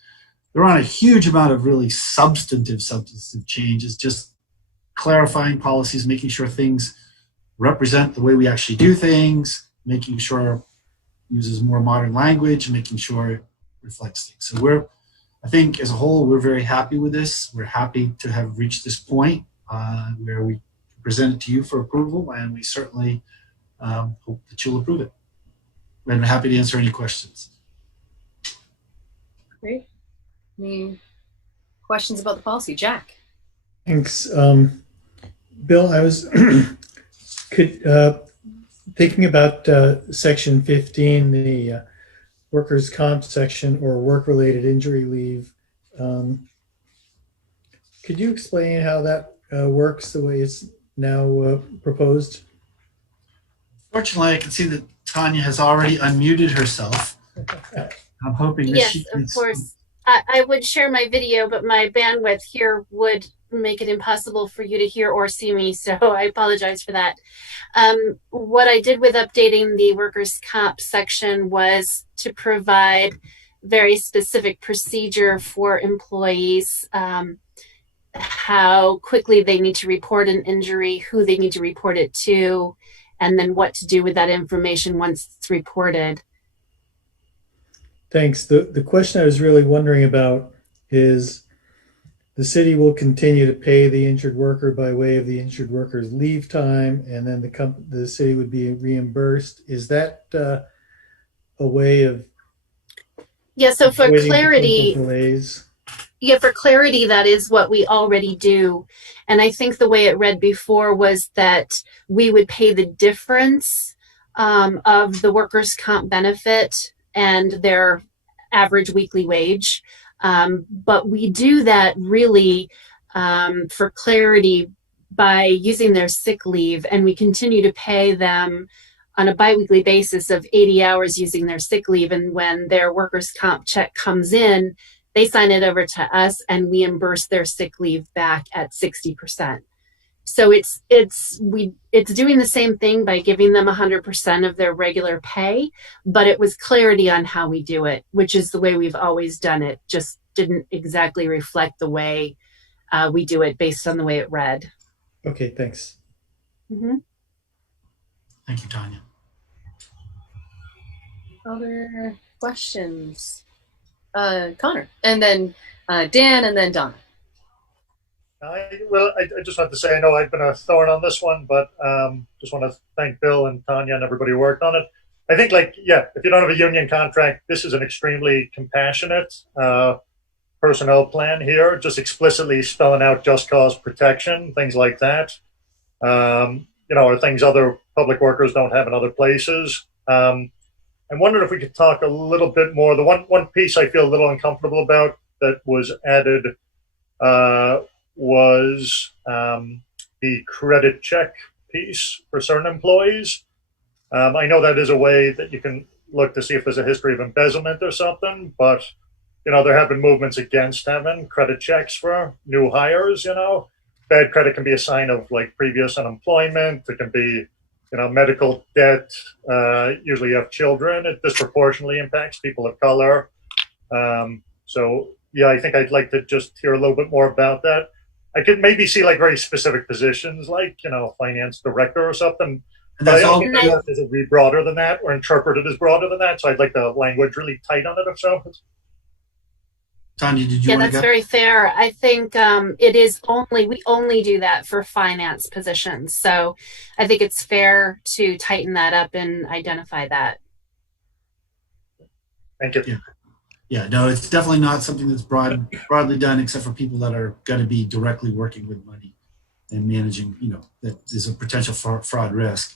The there aren't a huge amount of really substantive changes, just clarifying policies, making sure things represent the way we actually do things, making sure it uses more modern language, making sure it reflects things. So I think as a whole, we're very happy with this. We're happy to have reached this point where we present it to you for approval, and we certainly hope that you'll approve it. I'm happy to answer any questions. Great. Any questions about the policy? Jack? Thanks. Bill, I was thinking about section 15, the workers' comp section, or work-related injury leave. Could you explain how that works the way it's now proposed? Fortunately, I can see that Tanya has already unmuted herself. I'm hoping that yes, she can... of course. I would share my video, but my bandwidth here would make it impossible for you to hear or see me, so I apologize for that. What I did with updating the workers' comp section was to provide very specific procedure for employees, how quickly they need to report an injury, who they need to report it to, and then what to do with that information once it's reported. Thanks. The question I was really wondering about is, the city will continue to pay the injured worker by way of the injured worker's leave time, and then the city would be reimbursed. Is that a way of... Yeah, so for clarity, delays? Yeah, for clarity, that is what we already do. And I think the way it read before was that we would pay the difference of the workers' comp benefit and their average weekly wage. But we do that really for clarity by using their sick leave, and we continue to pay them on a biweekly basis of 80 hours using their sick leave. And when their workers' comp check comes in, they sign it over to us and we reimburse their sick leave back at 60%. So it's doing the same thing by giving them 100% of their regular pay, but it was clarity on how we do it, which is the way we've always done it. Just didn't exactly reflect the way we do it based on the way it read. Okay, thanks. Mm-hmm. Thank you, Tanya. Other questions? Connor, and then Dan, and then Donna. I just want to say, I know I've been a thorn on this one, but just want to thank Bill and Tanya and everybody who worked on it. I think, if you don't have a union contract, this is an extremely compassionate personnel plan here, just explicitly spelling out just cause protection, things like that, or things other public workers don't have in other places. I wondered if we could talk a little bit more. The one piece I feel a little uncomfortable about that was added was the credit check piece for certain employees. I know that is a way that you can look to see if there's a history of embezzlement or something, but there have been movements against having credit checks for new hires. Bad credit can be a sign of previous unemployment. It can be medical debt. Usually you have children. It disproportionately impacts people of color. So yeah, I think I'd like to just hear a little bit more about that. I could maybe see very specific positions, finance director or something. But I don't think it is read broader than that or interpreted as broader than that. So I'd like the language really tight on it or so. Tanya, did you Yeah, want to that's go? very fair. I think we only do that for finance positions. So I think it's fair to tighten that up and identify that. Thank you. Yeah, no, it's definitely not something that's broadly done, except for people that are going to be directly working with money and managing, that is a potential fraud risk.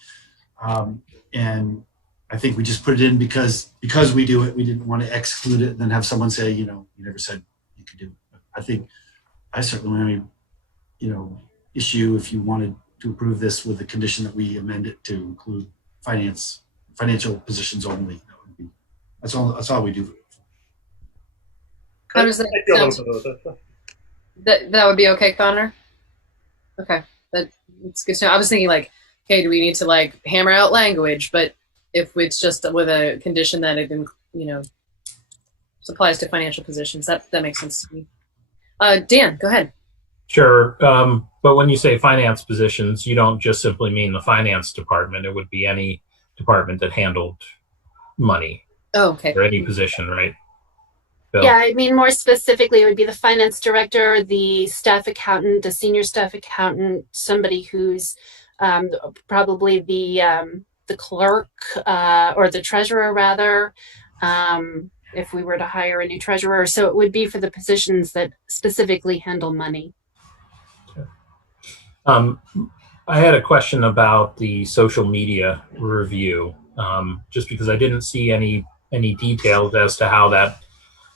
And I think we just put it in because we do it. We didn't want to exclude it and then have someone say, you never said you could do it. I think I certainly want to, issue if you wanted to approve this with the condition that we amend it to include financial positions only. That's all we do. How does that that would be okay, Connor? Okay, that's good to know. I was thinking okay, do we need to hammer out language? But if it's just with a condition that it can, applies to financial positions. That makes sense to me. Dan, go ahead. Sure. But when you say finance positions, you don't just simply mean the finance department. It would be any department that handled money. Oh, okay. Or any position, right? Bill? Yeah, I mean, more specifically, it would be the finance director, the staff accountant, the senior staff accountant, somebody who's probably the clerk or the treasurer, rather, if we were to hire a new treasurer. So it would be for the positions that specifically handle money. I had a question about the social media review, just because I didn't see any details as to how that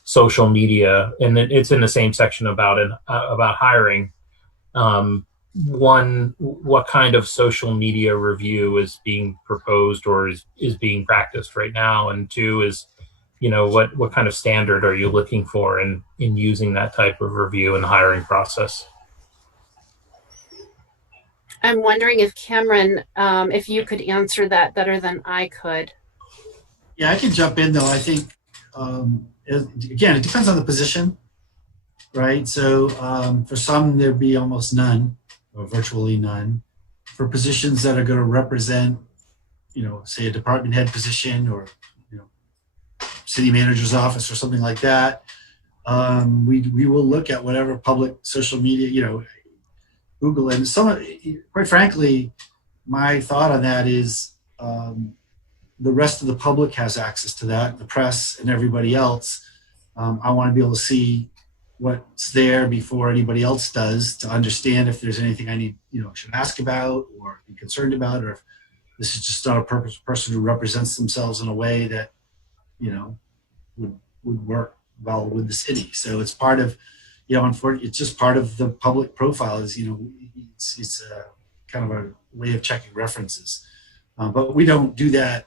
social media, and it's in the same section about hiring. One, what kind of social media review is being proposed or is being practiced right now? And two is, what kind of standard are you looking for in using that type of review in the hiring process? I'm wondering if Cameron, if you could answer that better than I could. Yeah, I can jump in though. I think, again, it depends on the position, right? So for some, there'd be almost none or virtually none. For positions that are going to represent, say a department head position or, city manager's office or something like that, we will look at whatever public social media, Google, and quite frankly, my thought on that is the rest of the public has access to that, the press and everybody else. I want to be able to see what's there before anybody else does, to understand if there's anything I should ask about or be concerned about, or if this is just not a person who represents themselves in a way that, would work well with the city. So it's part of, unfortunately, it's just part of the public profile is, it's a kind of a way of checking references. But we don't do that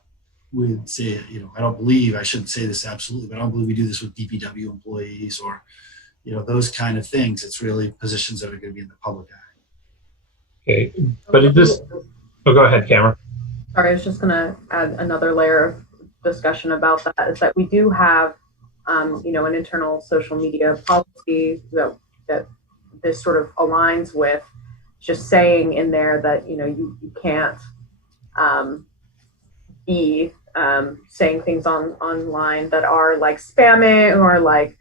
with, say, I shouldn't say this absolutely, but I don't believe we do this with DPW employees or, those kind of things. It's really positions that are going to be in the public eye. Okay, but go ahead, Cameron. Sorry, I was just going to add another layer of discussion about that, is that we do have, an internal social media policy that this sort of aligns with, just saying in there that, you can't be saying things online that are like spamming or like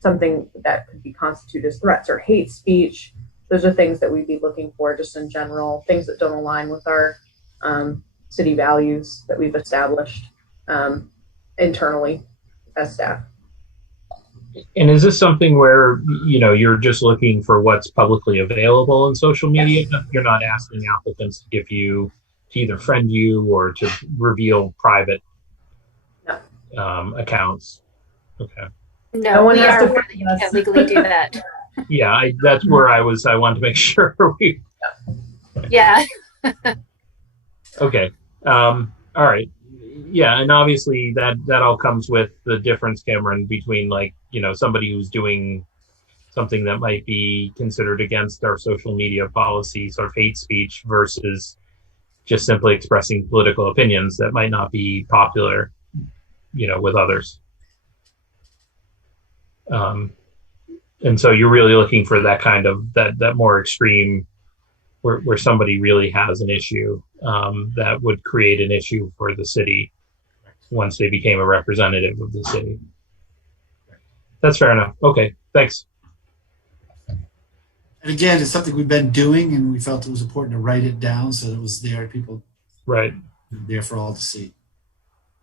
something that could be constituted as threats or hate speech. Those are things that we'd be looking for just in general, things that don't align with our city values that we've established internally as staff. And is this something where, you're just looking for what's publicly available in social media? Yes. You're not asking applicants to either friend you or to reveal private accounts? Okay. No, we are aware that you can't legally do that. Yeah, that's where I wanted to make sure we. Yeah. Okay. All right. Yeah, and obviously that all comes with the difference, Cameron, between somebody who's doing something that might be considered against our social media policy, sort of hate speech, versus just simply expressing political opinions that might not be popular, with others. And so you're really looking for that kind of that more extreme, where somebody really has an issue that would create an issue for the city once they became a representative of the city. That's fair enough. Okay, thanks. And again, it's something we've been doing, and we felt it was important to write it down so that it was there, people there for all to see.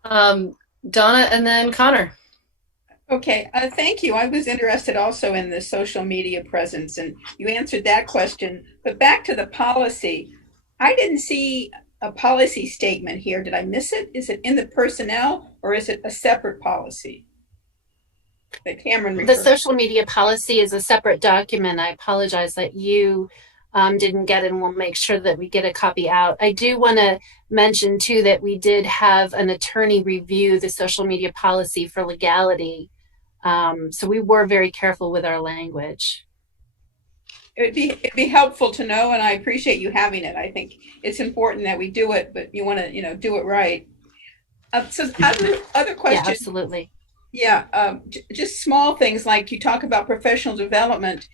Donna and then Connor. Okay, thank you. I was interested also in the social media presence, and you answered that question. But back to the policy, I didn't see a policy statement here. Did I miss it? Is it in the personnel, or is it a separate policy that Cameron referred? The social media policy is a separate document. I apologize that you didn't get it, and we'll make sure that we get a copy out. I do want to mention too that we did have an attorney review the social media policy for legality. So we were very careful with our language. It'd be helpful to know, and I appreciate you having it. I think it's important that we do it, but you want to, do it right. So other questions. Yeah, absolutely. Yeah, just small things like you talk about professional development.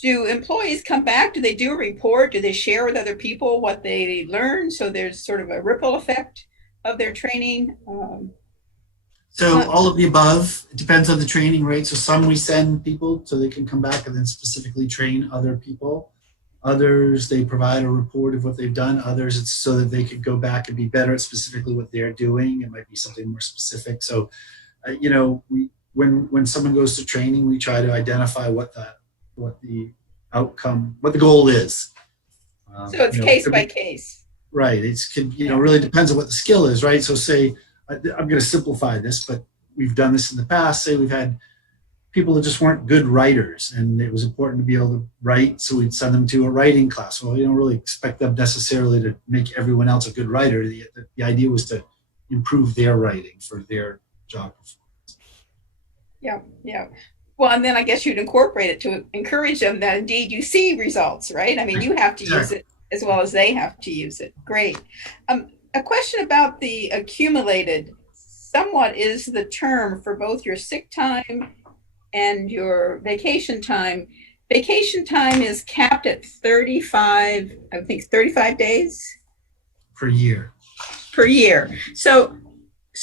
Do employees come back? Do they do a report? Do they share with other people what they learn? So there's sort of a ripple effect of their training. So all of the above. It depends on the training, right? So some we send people so they can come back and then specifically train other people. Others, they provide a report of what they've done. Others, it's so that they could go back and be better at specifically what they're doing. It might be something more specific. So, when someone goes to training, we try to identify what the outcome, what the goal is. So it's case by case. Right. Really depends on what the skill is, right? So say, I'm going to simplify this, but we've done this in the past. Say we've had people that just weren't good writers, and it was important to be able to write, so we'd send them to a writing class. Well, you don't really expect them necessarily to make everyone else a good writer. The idea was to improve their writing for their job performance. Yeah. Well, and then I guess you'd incorporate it to encourage them that indeed you see results, right? I mean, you have to use it as well as they have to use it. Great. A question about the accumulated. Somewhat is the term for both your sick time and your vacation time. Vacation time is capped at 35 days per year. So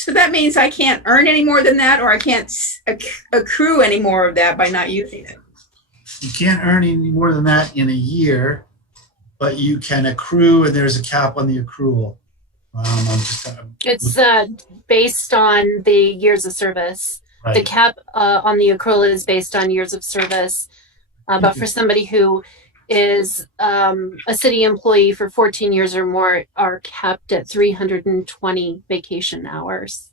that means I can't earn any more than that, or I can't accrue any more of that by not using it. You can't earn any more than that in a year, but you can accrue, and there's a cap on the accrual. It's based on the years of service. Right. The cap on the accrual is based on years of service. But for somebody who is a city employee for 14 years or more, are capped at 320 vacation hours.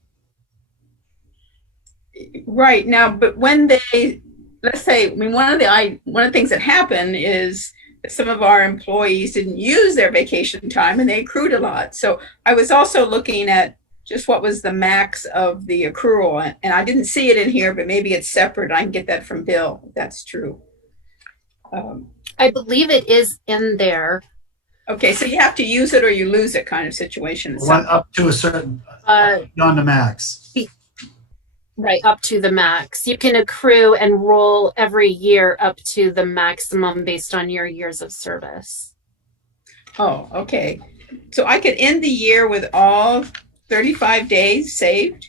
Right. Now, but when they, let's say, I mean, one of the things that happened is some of our employees didn't use their vacation time and they accrued a lot. So I was also looking at just what was the max of the accrual. And I didn't see it in here, but maybe it's separate. I can get that from Bill, if that's true. I believe it is in there. Okay, so you have to use it or you lose it kind of situation. Up to a certain, beyond the max. Right, up to the max. You can accrue and roll every year up to the maximum based on your years of service. Oh, okay. So I could end the year with all 35 days saved?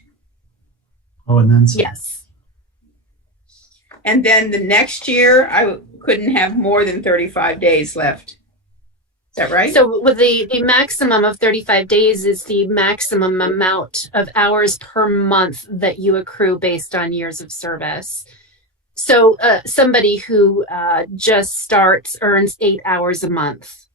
Oh, and then some. Yes. And then the next year, I couldn't have more than 35 days left. Is that right? So with the maximum of 35 days is the maximum amount of hours per month that you accrue based on years of service. So somebody who just starts earns 8 hours a month.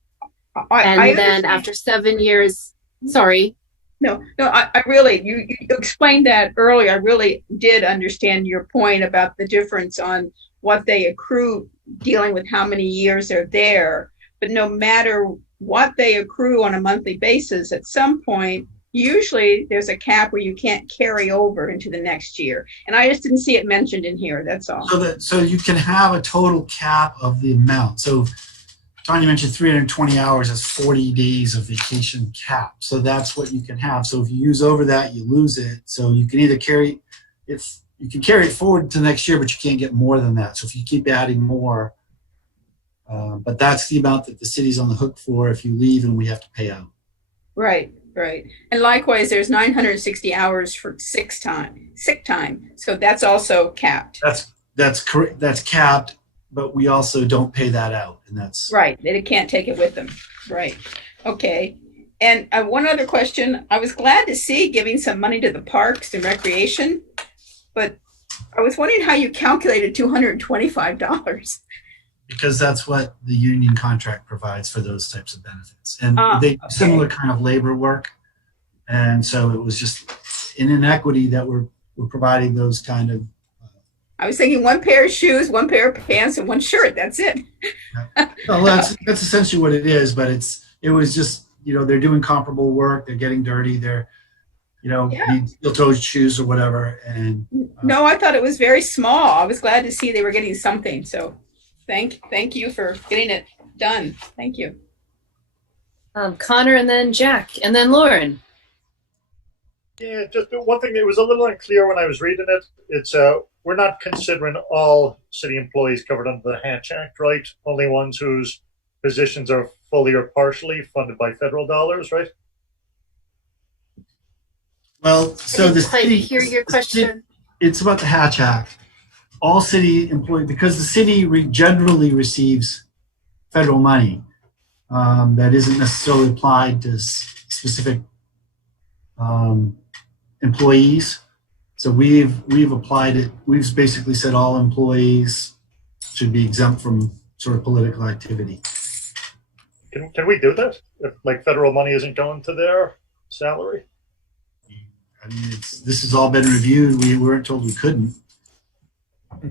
And then after 7 years, sorry. No, I really, you explained that earlier. I really did understand your point about the difference on what they accrue dealing with how many years they're there. But no matter what they accrue on a monthly basis, at some point, usually there's a cap where you can't carry over into the next year. And I just didn't see it mentioned in here, that's all. So you can have a total cap of the amount. So Tanya mentioned 320 hours, that's 40 days of vacation cap. So that's what you can have. So if you use over that, you lose it. So you can either carry it forward to next year, but you can't get more than that. So if you keep adding more, but that's the amount that the city's on the hook for if you leave and we have to pay out. Right. And likewise, there's 960 hours for sick time. So that's also capped. That's correct. That's capped, but we also don't pay that out, and that's right. They can't take it with them. Right. Okay. And one other question. I was glad to see giving some money to the parks and recreation, but I was wondering how you calculated $225. Because that's what the union contract provides for those types of benefits. And they similar kind of labor work. And so it was just an inequity that we're providing those kind of. I was thinking one pair of shoes, one pair of pants, and one shirt. That's it. Well, that's essentially what it is. But it was just, they're doing comparable work. They're getting dirty. They're, steel-toed shoes or whatever. And no, I thought it was very small. I was glad to see they were getting something. So. Thank you for getting it done. Thank you. Connor and then Jack and then Lauren. Yeah, just one thing that was a little unclear when I was reading it. It's we're not considering all city employees covered under the Hatch Act, right? Only ones whose positions are fully or partially funded by federal dollars, right? Well, so I the didn't quite city, hear your question. it's about the Hatch Act. All city employees, because the city generally receives federal money that isn't necessarily applied to specific employees. So we've applied it. We've basically said all employees should be exempt from sort of political activity. Can we do that if like federal money isn't going to their salary? I mean, this has all been reviewed. We weren't told we couldn't.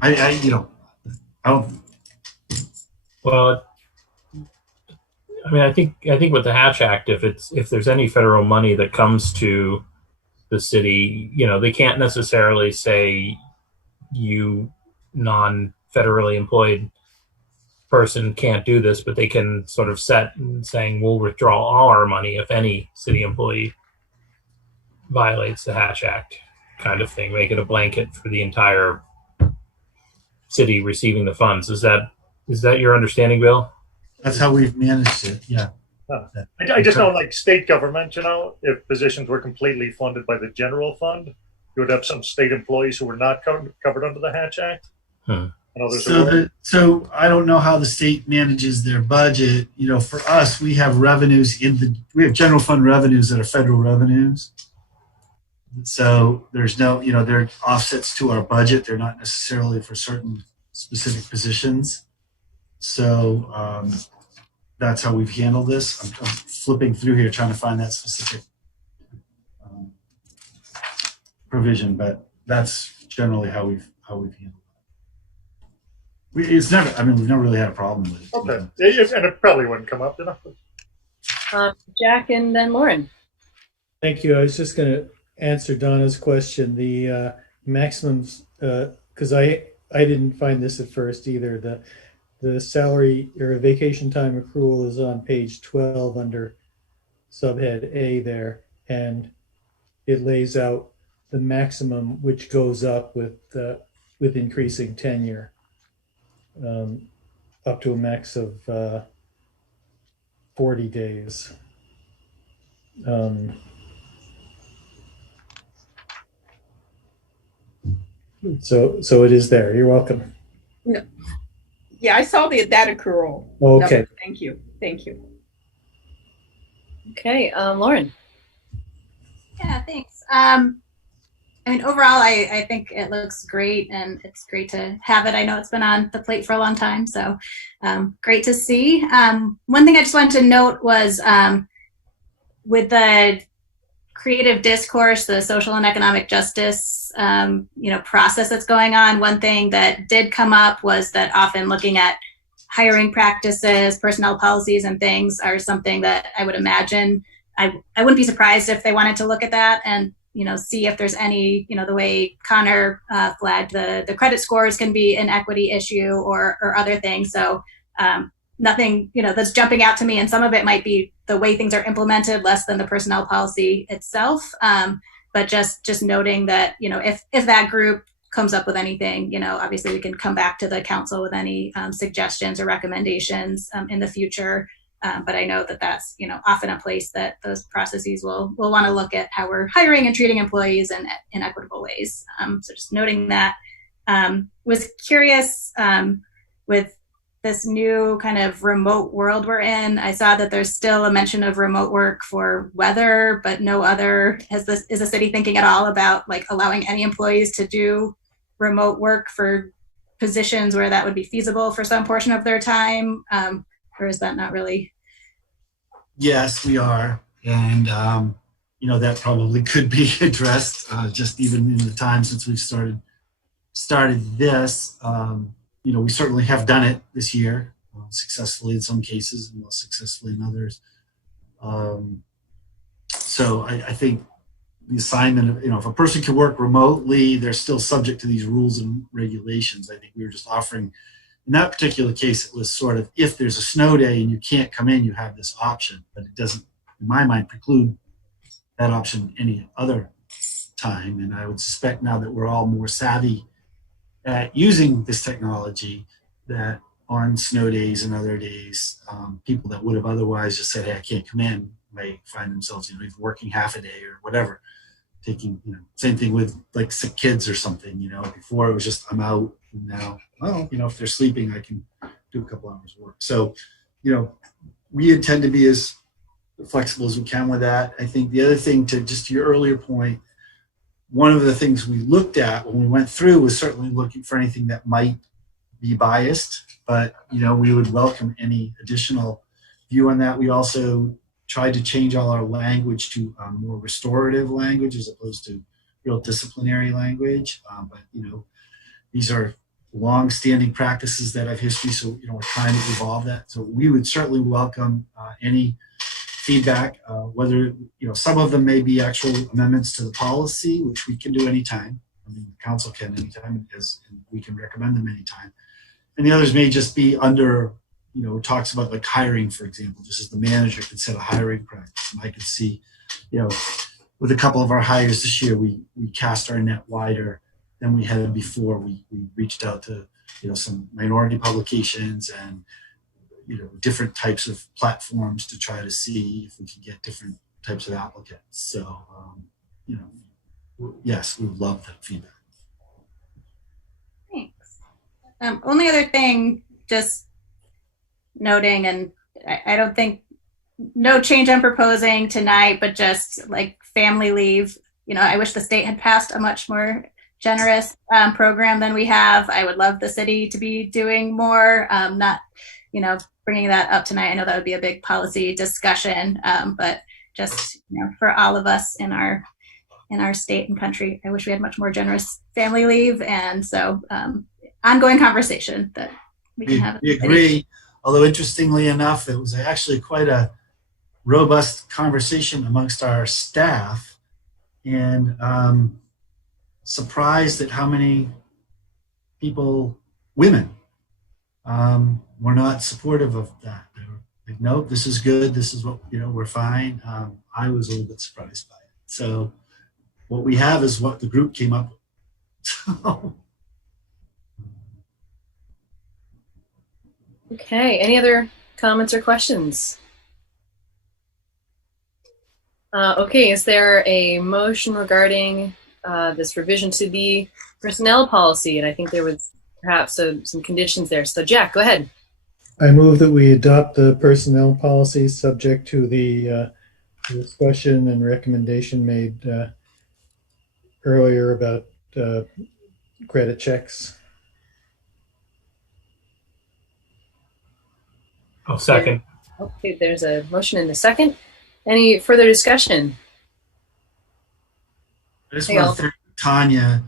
I don't. Well, I mean, I think with the Hatch Act, if there's any federal money that comes to the city, they can't necessarily say you non-federally employed person can't do this, but they can sort of set and saying we'll withdraw all our money if any city employee violates the Hatch Act, kind of thing. Make it a blanket for the entire city receiving the funds. Is that your understanding, Bill? That's how we've managed it. Yeah. I just know, like state government, if positions were completely funded by the general fund, you would have some state employees who were not covered under the Hatch Act. So I don't know how the state manages their budget. For us, we have revenues we have general fund revenues that are federal revenues. So there's no, they're offsets to our budget. They're not necessarily for certain specific positions. So that's how we've handled this. I'm flipping through here trying to find that specific provision, but that's generally how we've handled it. We've never really had a problem with it. Okay, and it probably wouldn't come up, Jack and then Lauren. Thank you. I was just going to answer Donna's question. The maximums, because I didn't find this at first either. The salary or vacation time accrual is on page 12 under subhead A there, and it lays out the maximum, which goes up with increasing tenure, up to a max of 40 days. So it is there. You're welcome. No. Yeah, I saw that accrual. Okay. No, thank you. Okay, Lauren. Yeah, thanks. Overall, I think it looks great, and it's great to have it. I know it's been on the plate for a long time, so great to see. One thing I just wanted to note was with the creative discourse, the social and economic justice, process that's going on. One thing that did come up was that often looking at hiring practices, personnel policies, and things are something that I would imagine I wouldn't be surprised if they wanted to look at that and see if there's any, the way Connor flagged the credit scores can be an equity issue or other things. So nothing, that's jumping out to me, and some of it might be the way things are implemented less than the personnel policy itself. But just noting that, if that group comes up with anything, obviously we can come back to the council with any suggestions or recommendations in the future. But I know that that's, often a place that those processes will want to look at how we're hiring and treating employees in equitable ways. So just noting that. Was curious with this new kind of remote world we're in. I saw that there's still a mention of remote work for weather, but no other. Is the city thinking at all about like allowing any employees to do remote work for positions where that would be feasible for some portion of their time? Or is that not really? Yes, we are. And, that probably could be addressed just even in the time since we've started this. We certainly have done it this year successfully in some cases and less successfully in others. So I think the assignment of, if a person can work remotely, they're still subject to these rules and regulations. I think we were just offering, in that particular case, it was sort of, if there's a snow day and you can't come in, you have this option, but it doesn't, in my mind, preclude that option any other time. And I would suspect now that we're all more savvy at using this technology, that on snow days and other days, people that would have otherwise just said, hey, I can't come in, may find themselves either working half a day or whatever, taking, same thing with like sick kids or something, before it was just, I'm out. And now, if they're sleeping, I can do a couple hours of work. So, we intend to be as flexible as we can with that. I think the other thing, to just your earlier point, one of the things we looked at when we went through was certainly looking for anything that might be biased, but we would welcome any additional view on that. We also tried to change all our language to more restorative language as opposed to real disciplinary language. But these are long-standing practices that have history, so we're trying to evolve that. So we would certainly welcome any feedback, whether some of them may be actual amendments to the policy, which we can do anytime. I mean, the council can anytime, and we can recommend them anytime. And the others may just be under, it talks about like hiring, for example, just as the manager could set a hiring practice. And I could see, with a couple of our hires this year, we cast our net wider than we had before. We reached out to, some minority publications and, different types of platforms to try to see if we can get different types of applicants. So, yes, we would love that feedback. Thanks. Only other thing, just noting, and I don't think, no change I'm proposing tonight, but just like family leave. I wish the state had passed a much more generous program than we have. I would love the city to be doing more, not, bringing that up tonight. I know that would be a big policy discussion, but just, for all of us in our state and country, I wish we had much more generous family leave. And so ongoing conversation that we can have. We agree. Although interestingly enough, it was actually quite a robust conversation amongst our staff, and surprised at how many people, women, were not supportive of that. They were like, nope, this is good. This is what, we're fine. I was a little bit surprised by it. So what we have is what the group came up with. Okay, any other comments or questions? Okay, is there a motion regarding this revision to the personnel policy? And I think there was perhaps some conditions there. So Jack, go ahead. I move that we adopt the personnel policy subject to the discussion and recommendation made earlier about credit checks. I'll second. Okay, there's a motion in the second. Any further discussion? I just want to thank Tanya.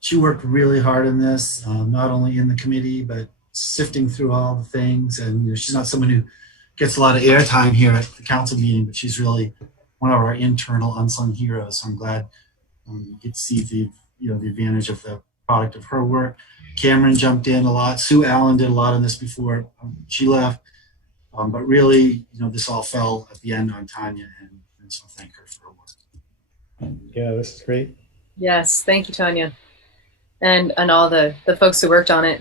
She worked really hard on this, not only in the committee, but sifting through all the things. And she's not someone who gets a lot of airtime here at the council meeting, but she's really one of our internal unsung heroes. So I'm glad you get to see the advantage of the product of her work. Cameron jumped in a lot. Sue Allen did a lot on this before she left. But really, this all fell at the end on Tanya, and so thank her for her work. Yeah, this is great. Yes, thank you, Tanya, and all the folks who worked on it.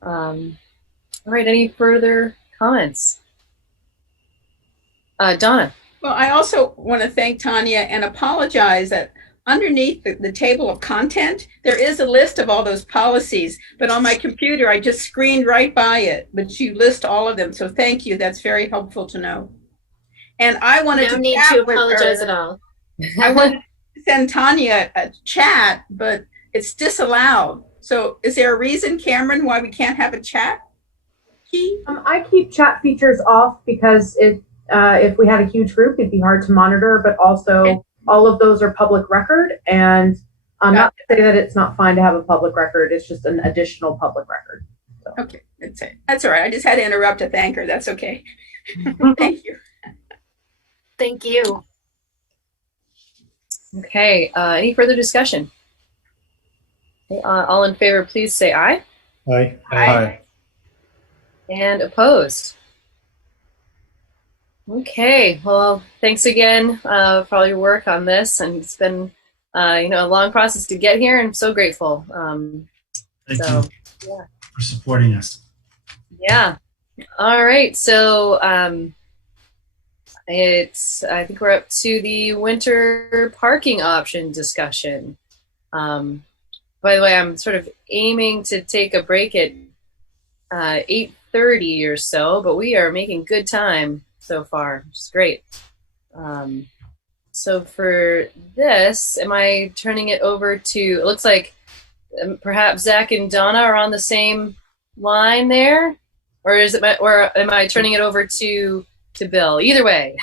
All right, any further comments? Donna. Well, I also want to thank Tanya and apologize that underneath the table of content, there is a list of all those policies, but on my computer, I just screened right by it, but you list all of them. So thank you. That's very helpful to know. And I wanted No need to apologize at all. I wanted to send Tanya a chat, but it's disallowed. So is there a reason, Cameron, why we can't have a chat key? I keep chat features off because if we had a huge group, it'd be hard to monitor, but also okay. All of those are public record, and not to say that it's not fine to have a public record. It's just an additional public record. So. Okay, that's all right. I just had to interrupt to thank her. That's okay. Thank you. Thank you. Okay, any further discussion? Okay, all in favor, please say aye. Aye. Aye. And opposed? Okay, well, thanks again for all your work on this, and it's been a long process to get here, and I'm so grateful. Thank you for supporting us. Yeah. All right. So I think we're up to the winter parking option discussion. By the way, I'm sort of aiming to take a break at 8:30 or so, but we are making good time so far, which is great. So for this, am I turning it over to, it looks like perhaps Zach and Donna are on the same line there? Or am I turning it over to Bill? Either way.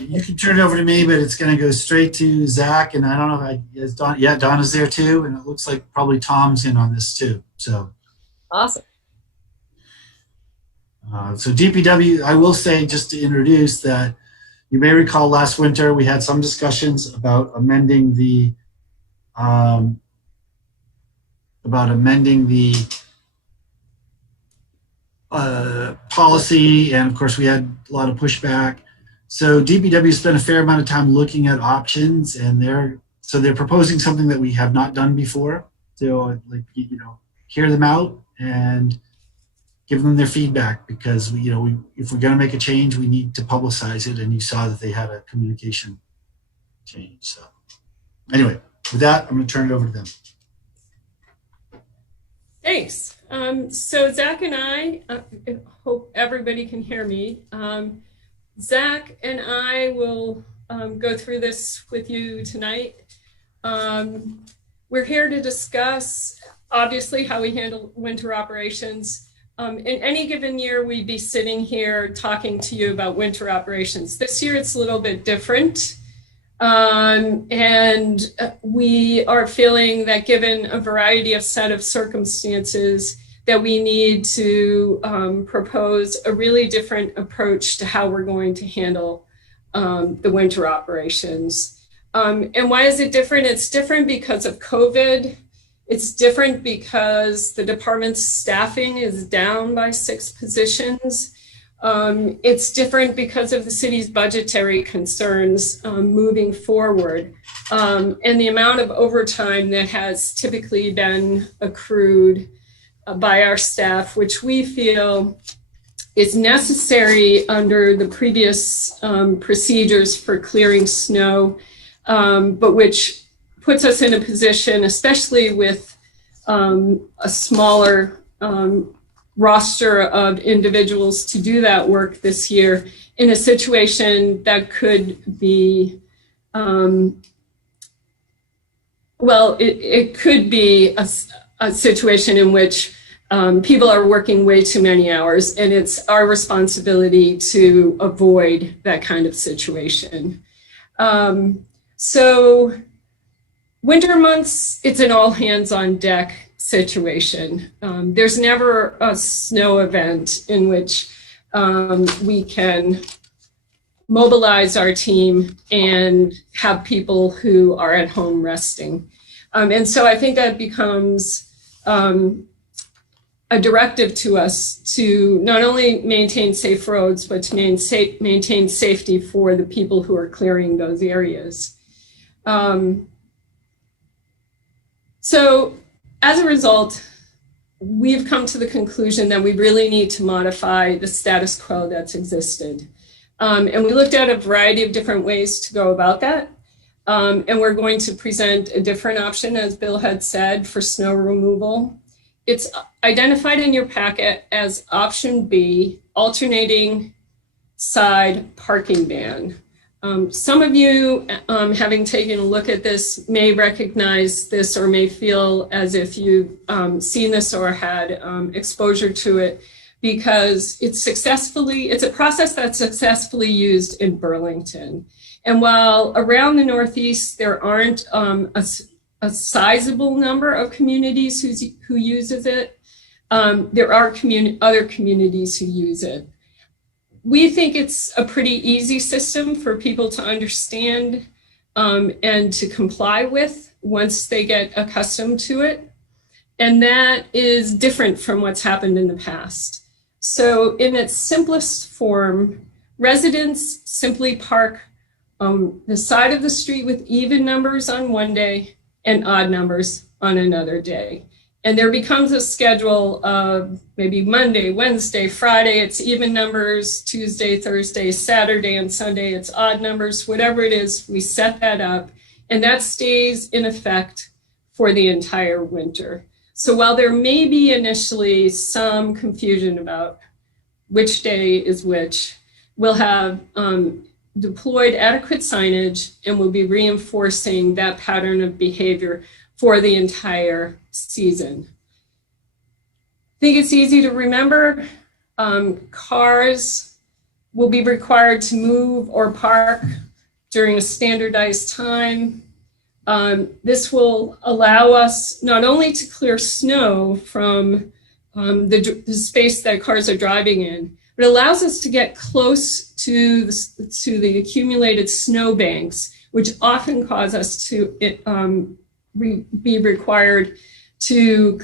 You can turn it over to me, but it's going to go straight to Zach. And I don't know if Donna's there too. And it looks like probably Tom's in on this too. So awesome. So DPW, I will say, just to introduce, that you may recall last winter we had some discussions about amending the policy, and of course we had a lot of pushback. So DPW spent a fair amount of time looking at options, and they're proposing something that we have not done before. So hear them out and give them their feedback, because if we're going to make a change, we need to publicize it. And you saw that they had a communication change. So anyway, with that, I'm going to turn it over to them. Thanks. So Zach and I hope everybody can hear me. Zach and I will go through this with you tonight. We're here to discuss, obviously, how we handle winter operations. In any given year, we'd be sitting here talking to you about winter operations. This year, it's a little bit different. And we are feeling that given a variety of set of circumstances, that we need to propose a really different approach to how we're going to handle the winter operations. And why is it different? It's different because of COVID. It's different because the department's staffing is down by 6 positions. It's different because of the city's budgetary concerns moving forward, and the amount of overtime that has typically been accrued by our staff, which we feel is necessary under the previous procedures for clearing snow, but which puts us in a position, especially with a smaller roster of individuals to do that work this year, in a situation that could be, it could be a situation in which people are working way too many hours, and it's our responsibility to avoid that kind of situation. So winter months, it's an all hands on deck situation. There's never a snow event in which we can mobilize our team and have people who are at home resting. And so I think that becomes a directive to us to not only maintain safe roads, but to maintain safety for the people who are clearing those areas. So as a result, we've come to the conclusion that we really need to modify the status quo that's existed. And we looked at a variety of different ways to go about that. And we're going to present a different option, as Bill had said, for snow removal. It's identified in your packet as option B, alternating side parking ban. Some of you, having taken a look at this, may recognize this or may feel as if you've seen this or had exposure to it, because it's a process that's successfully used in Burlington. And while around the Northeast, there aren't a sizable number of communities who uses it, there are other communities who use it. We think it's a pretty easy system for people to understand and to comply with once they get accustomed to it. And that is different from what's happened in the past. So in its simplest form, residents simply park the side of the street with even numbers on one day and odd numbers on another day. And there becomes a schedule of maybe Monday, Wednesday, Friday, it's even numbers, Tuesday, Thursday, Saturday, and Sunday, it's odd numbers, whatever it is, we set that up. And that stays in effect for the entire winter. So while there may be initially some confusion about which day is which, we'll have deployed adequate signage and we'll be reinforcing that pattern of behavior for the entire season. I think it's easy to remember. Cars will be required to move or park during a standardized time. This will allow us not only to clear snow from the space that cars are driving in, but it allows us to get close to the accumulated snow banks, which often cause us to be required to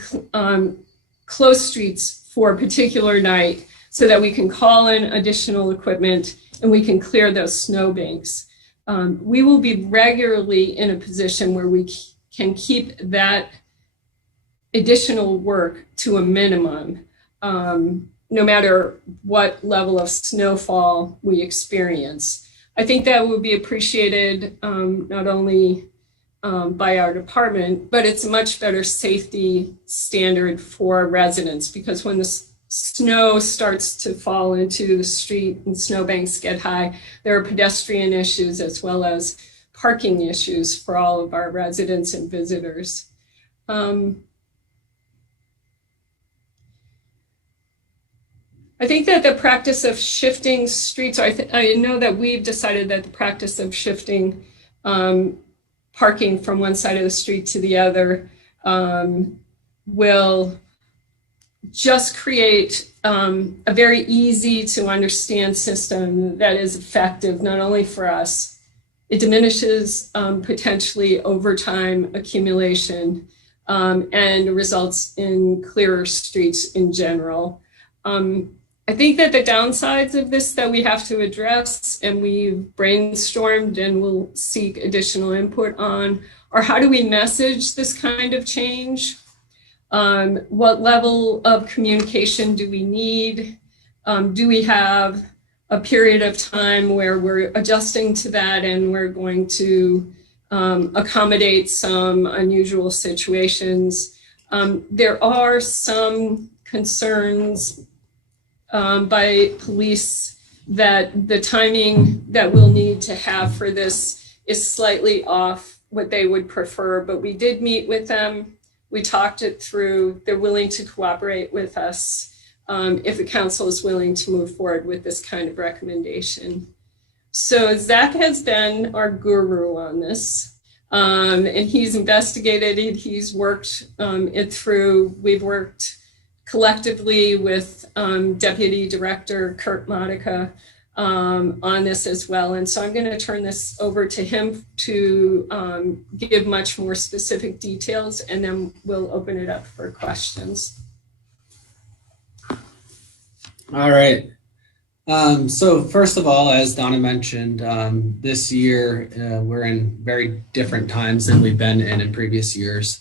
close streets for a particular night so that we can call in additional equipment and we can clear those snow banks. We will be regularly in a position where we can keep that additional work to a minimum, no matter what level of snowfall we experience. I think that will be appreciated not only by our department, but it's a much better safety standard for residents, because when the snow starts to fall into the street and snowbanks get high, there are pedestrian issues as well as parking issues for all of our residents and visitors. I think that the practice of shifting streets, I know that we've decided that the practice of shifting parking from one side of the street to the other will just create a very easy to understand system that is effective not only for us. It diminishes potentially overtime accumulation and results in clearer streets in general. I think that the downsides of this that we have to address, and we've brainstormed and will seek additional input on, are how do we message this kind of change? What level of communication do we need? Do we have a period of time where we're adjusting to that and we're going to accommodate some unusual situations? There are some concerns by police that the timing that we'll need to have for this is slightly off what they would prefer, but we did meet with them. We talked it through. They're willing to cooperate with us if the council is willing to move forward with this kind of recommendation. So Zach has been our guru on this, and he's investigated it. He's worked it through. We've worked collectively with Deputy Director Kurt Modica on this as well. And so I'm going to turn this over to him to give much more specific details, and then we'll open it up for questions. All right. So first of all, as Donna mentioned, this year we're in very different times than we've been in previous years.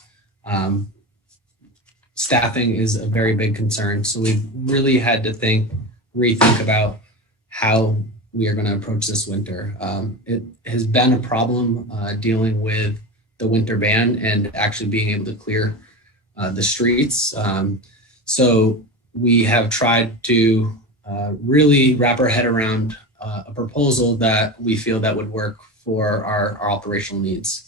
Staffing is a very big concern. So we've really had to rethink about how we are going to approach this winter. It has been a problem dealing with the winter ban and actually being able to clear the streets. So we have tried to really wrap our head around a proposal that we feel that would work for our operational needs.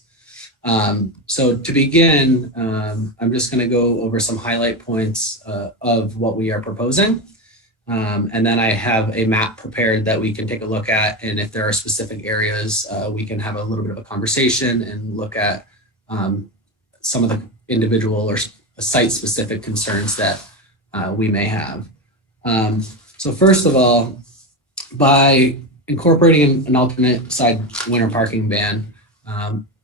So to begin, I'm just going to go over some highlight points of what we are proposing. And then I have a map prepared that we can take a look at. And if there are specific areas, we can have a little bit of a conversation and look at some of the individual or site-specific concerns that we may have. So first of all, by incorporating an alternate side winter parking ban,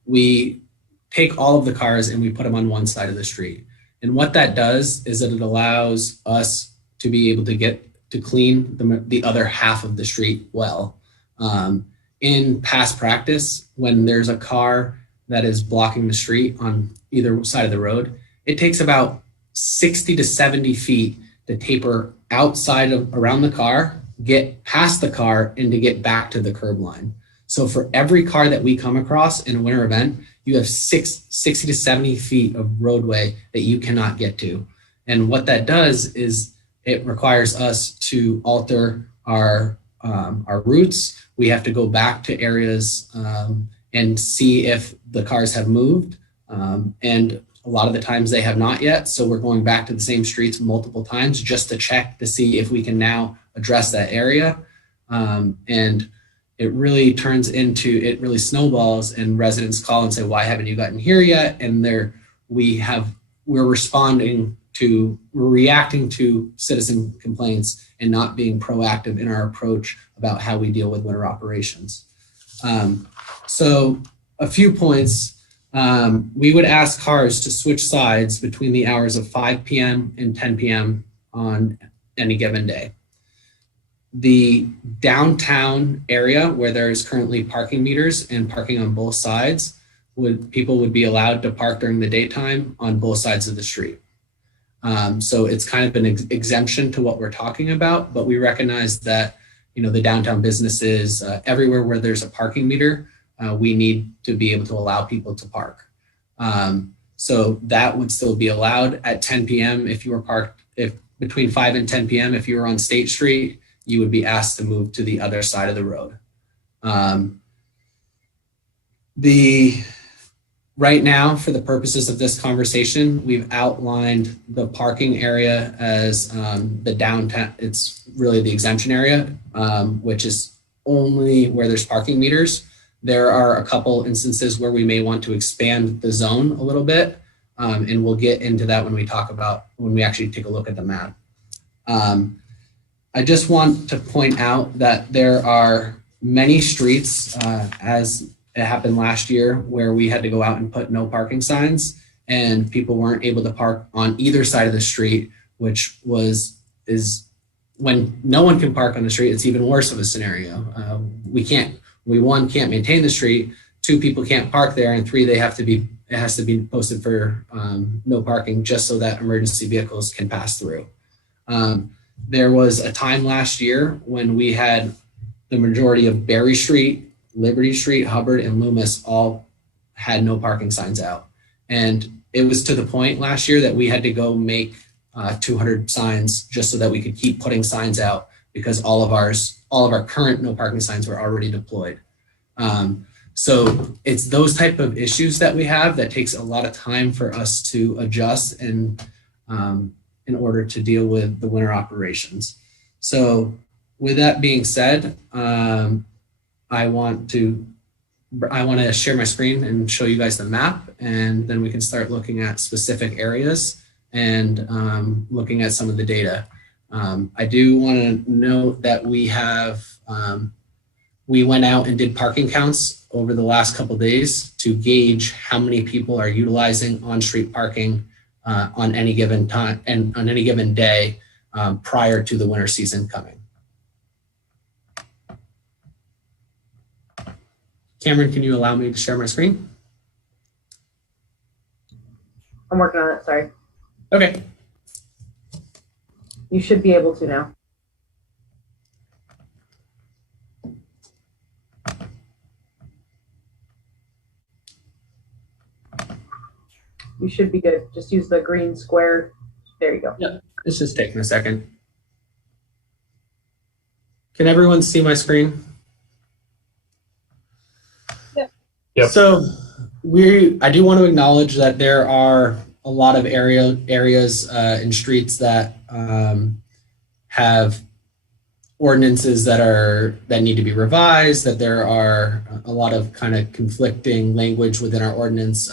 we take all of the cars and we put them on one side of the street. And what that does is that it allows us to be able to get to clean the other half of the street well. in past practice, when there's a car that is blocking the street on either side of the road, it takes about 60 to 70 feet to taper outside of around the car, get past the car, and to get back to the curb line. So for every car that we come across in a winter event, you have 60 to 70 feet of roadway that you cannot get to. And what that does is it requires us to alter our routes. We have to go back to areas and see if the cars have moved. And a lot of the times they have not yet. So we're going back to the same streets multiple times just to check to see if we can now address that area. And it really it really snowballs, and residents call and say, why haven't you gotten here yet? And we're reacting to citizen complaints and not being proactive in our approach about how we deal with winter operations. So a few points, we would ask cars to switch sides between the hours of 5 p.m. and 10 p.m. on any given day. The downtown area where there's currently parking meters and parking on both sides, people would be allowed to park during the daytime on both sides of the street. So it's kind of an exemption to what we're talking about, but we recognize that, the downtown businesses, everywhere where there's a parking meter, we need to be able to allow people to park. So that would still be allowed at 10 p.m. if you were parked, between 5 and 10 p.m. if you were on State Street, you would be asked to move to the other side of the road. Right now, for the purposes of this conversation, we've outlined the parking area as the downtown. It's really the exemption area, which is only where there's parking meters. There are a couple instances where we may want to expand the zone a little bit, and we'll get into that when we actually take a look at the map. I just want to point out that there are many streets, as it happened last year, where we had to go out and put no parking signs, and people weren't able to park on either side of the street, which is when no one can park on the street, it's even worse of a scenario. One, can't maintain the street, 2, people can't park there, and 3, it has to be posted for no parking just so that emergency vehicles can pass through. There was a time last year when we had the majority of Berry Street, Liberty Street, Hubbard, and Loomis all had no parking signs out. And it was to the point last year that we had to go make 200 signs just so that we could keep putting signs out, because all of our current no parking signs were already deployed. So it's those type of issues that we have that takes a lot of time for us to adjust and in order to deal with the winter operations. So with that being said, I want to share my screen and show you guys the map, and then we can start looking at specific areas and looking at some of the data. I do want to note that we went out and did parking counts over the last couple of days to gauge how many people are utilizing on-street parking on any given time and on any given day prior to the winter season coming. Cameron, can you allow me to share my screen? I'm working on it, sorry. Okay. You should be able to now. You should be good. Just use the green square. There you go. Yeah, it's just taking a second. Can everyone see my screen? Yep. So I do want to acknowledge that there are a lot of areas and streets that have ordinances that need to be revised, that there are a lot of kind of conflicting language within our ordinance.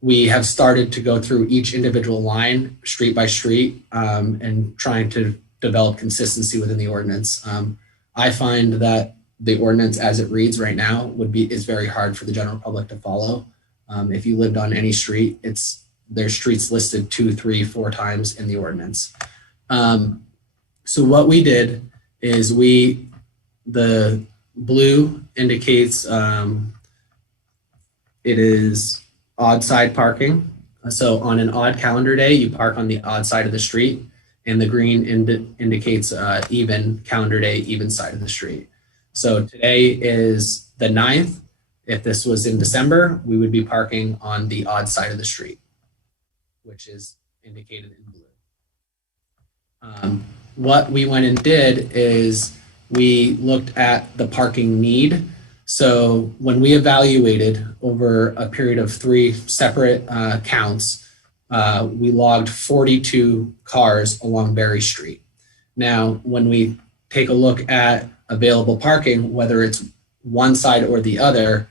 We have started to go through each individual line, street by street, and trying to develop consistency within the ordinance. I find that the ordinance as it reads right now is very hard for the general public to follow. If you lived on any street, there's streets listed 2, 3, 4 times in the ordinance. So what we did is the blue indicates it is odd side parking. So on an odd calendar day, you park on the odd side of the street, and the green indicates even calendar day, even side of the street. So today is the 9th. If this was in December, we would be parking on the odd side of the street, which is indicated in blue. What we went and did is we looked at the parking need. So when we evaluated over a period of 3 separate counts, we logged 42 cars along Berry Street. Now, when we take a look at available parking, whether it's one side or the other,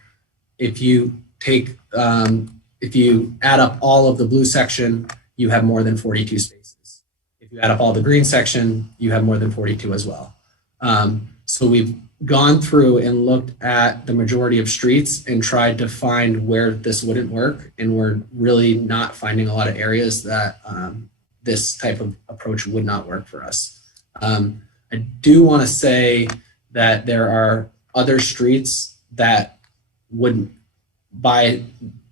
if you take, if you add up all of the blue section, you have more than 42 spaces. If you add up all the green section, you have more than 42 as well. So we've gone through and looked at the majority of streets and tried to find where this wouldn't work. And we're really not finding a lot of areas that this type of approach would not work for us. I do want to say that there are other streets that would, by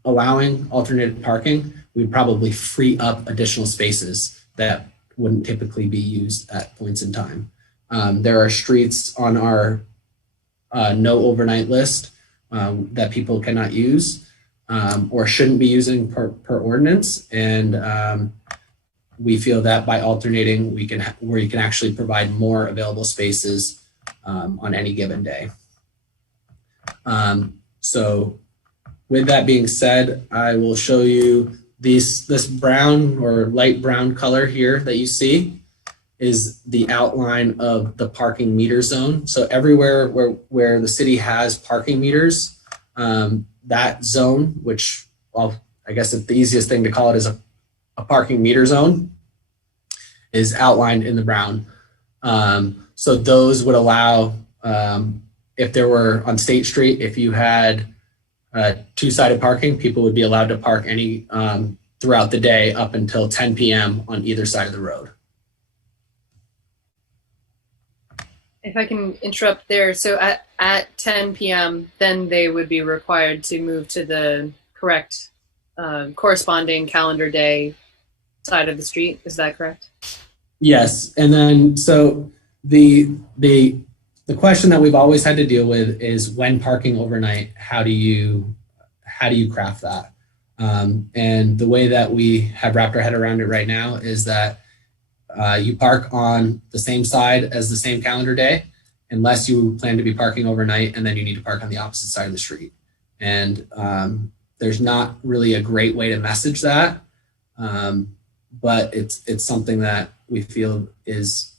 allowing alternative parking, we'd probably free up additional spaces that wouldn't typically be used at points in time. There are streets on our no overnight list that people cannot use or shouldn't be using per ordinance, and we feel that by alternating, we can actually provide more available spaces on any given day. So with that being said, I will show you this brown or light brown color here that you see is the outline of the parking meter zone. So everywhere where the city has parking meters, that zone, which, well, I guess the easiest thing to call it is a parking meter zone, is outlined in the brown. So those would allow, if there were on State Street, if you had two-sided parking, people would be allowed to park any throughout the day up until 10 p.m. on either side of the road. If I can interrupt there, so at 10 p.m., then they would be required to move to the correct corresponding calendar day side of the street. Is that correct? Yes, and then so the question that we've always had to deal with is when parking overnight, how do you craft that? And the way that we have wrapped our head around it right now is that you park on the same side as the same calendar day, unless you plan to be parking overnight, and then you need to park on the opposite side of the street. And there's not really a great way to message that, but it's something that we feel is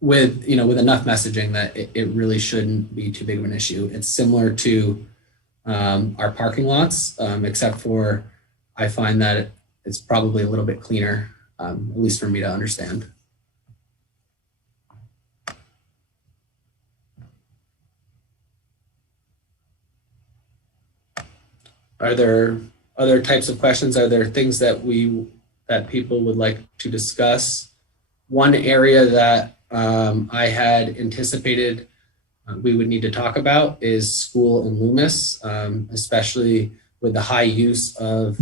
with enough messaging that it really shouldn't be too big of an issue. It's similar to our parking lots, except for I find that it's probably a little bit cleaner. At least for me to understand. Are there other types of questions? Are there things that people would like to discuss? One area that I had anticipated we would need to talk about is school and Loomis, especially with the high use of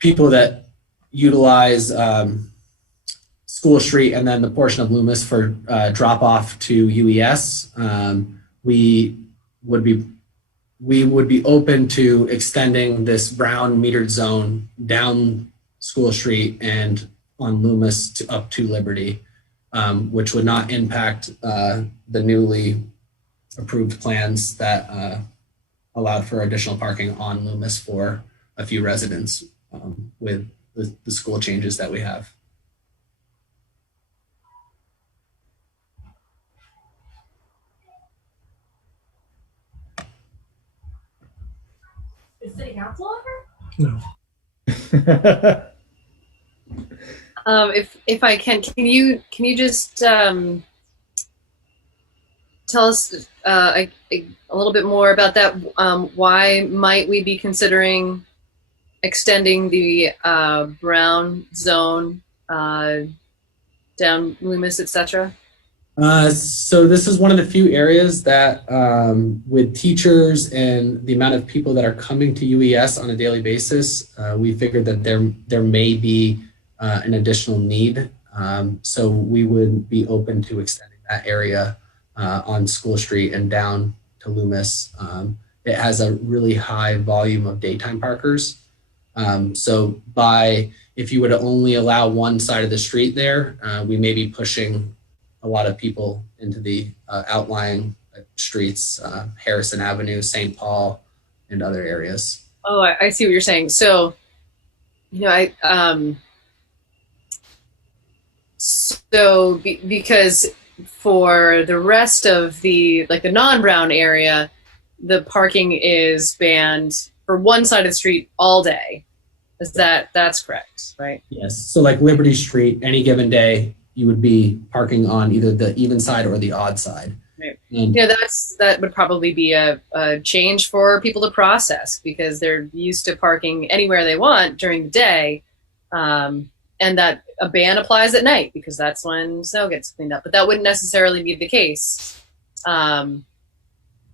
people that utilize School Street and then the portion of Loomis for drop off to UES. We would be open to extending this brown metered zone down School Street and on Loomis up to Liberty, which would not impact the newly approved plans that allowed for additional parking on Loomis for a few residents with the school changes that we have. Is city council No. if I can you just tell us a little bit more about that? Why might we be considering extending the brown zone down Loomis, etc.? So this is one of the few areas that with teachers and the amount of people that are coming to UES on a daily basis, we figured that there may be an additional need. So we would be open to extending that area on School Street and down to Loomis. It has a really high volume of daytime parkers. So if you were to only allow one side of the street there, we may be pushing a lot of people into the outlying streets, Harrison Avenue, St. Paul, and other areas. Oh, I see what you're saying. So, because for the rest of the non-Brown area, the parking is banned for one side of the street all day. That's correct, right? Yes. So like Liberty Street, any given day, you would be parking on either the even side or the odd side. Right. That would probably be a change for people to process, because they're used to parking anywhere they want during the day, and that a ban applies at night because that's when snow gets cleaned up. But that wouldn't necessarily be the case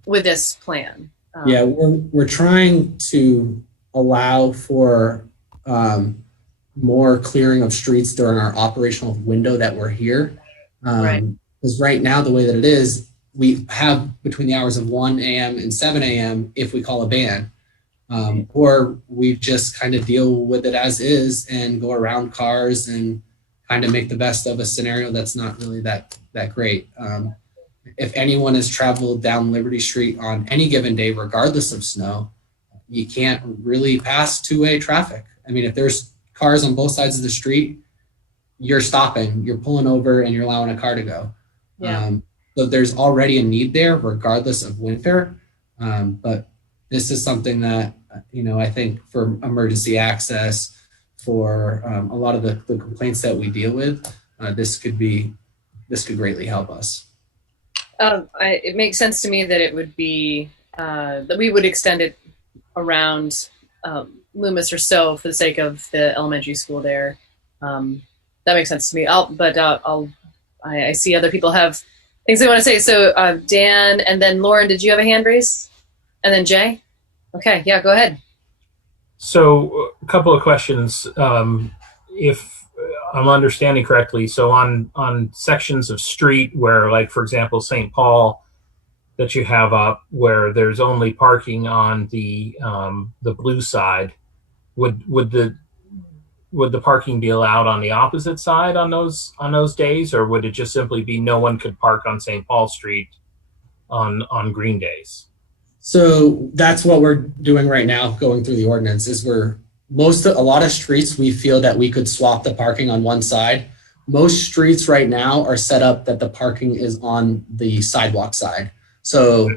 with this plan. We're trying to allow for more clearing of streets during our operational window that we're here. Because right now, the way that it is, we have between the hours of 1 a.m. and 7 a.m. if we call a ban, or we just kind of deal with it as is and go around cars and kind of make the best of a scenario that's not really that great. If anyone has traveled down Liberty Street on any given day, regardless of snow, you can't really pass two-way traffic. I mean, if there's cars on both sides of the street, you're stopping, you're pulling over, and you're allowing a car to go. So there's already a need there, regardless of winter. But this is something that, I think for emergency access, for a lot of the complaints that we deal with, this could greatly help us. It makes sense to me that it would be, that we would extend it around Loomis or so for the sake of the elementary school there. That makes sense to me. I see other people have things they want to say. So Dan, and then Lauren, did you have a hand raise? And then Jay? Okay, yeah, go ahead. So a couple of questions. If I'm understanding correctly, so on sections of street where, like, for example, St. Paul, that you have up where there's only parking on the blue side, would the parking be allowed on the opposite side on those days, or would it just simply be no one could park on St. Paul Street on green days? So that's what we're doing right now, going through the ordinance, is a lot of streets we feel that we could swap the parking on one side. Most streets right now are set up that the parking is on the sidewalk side. So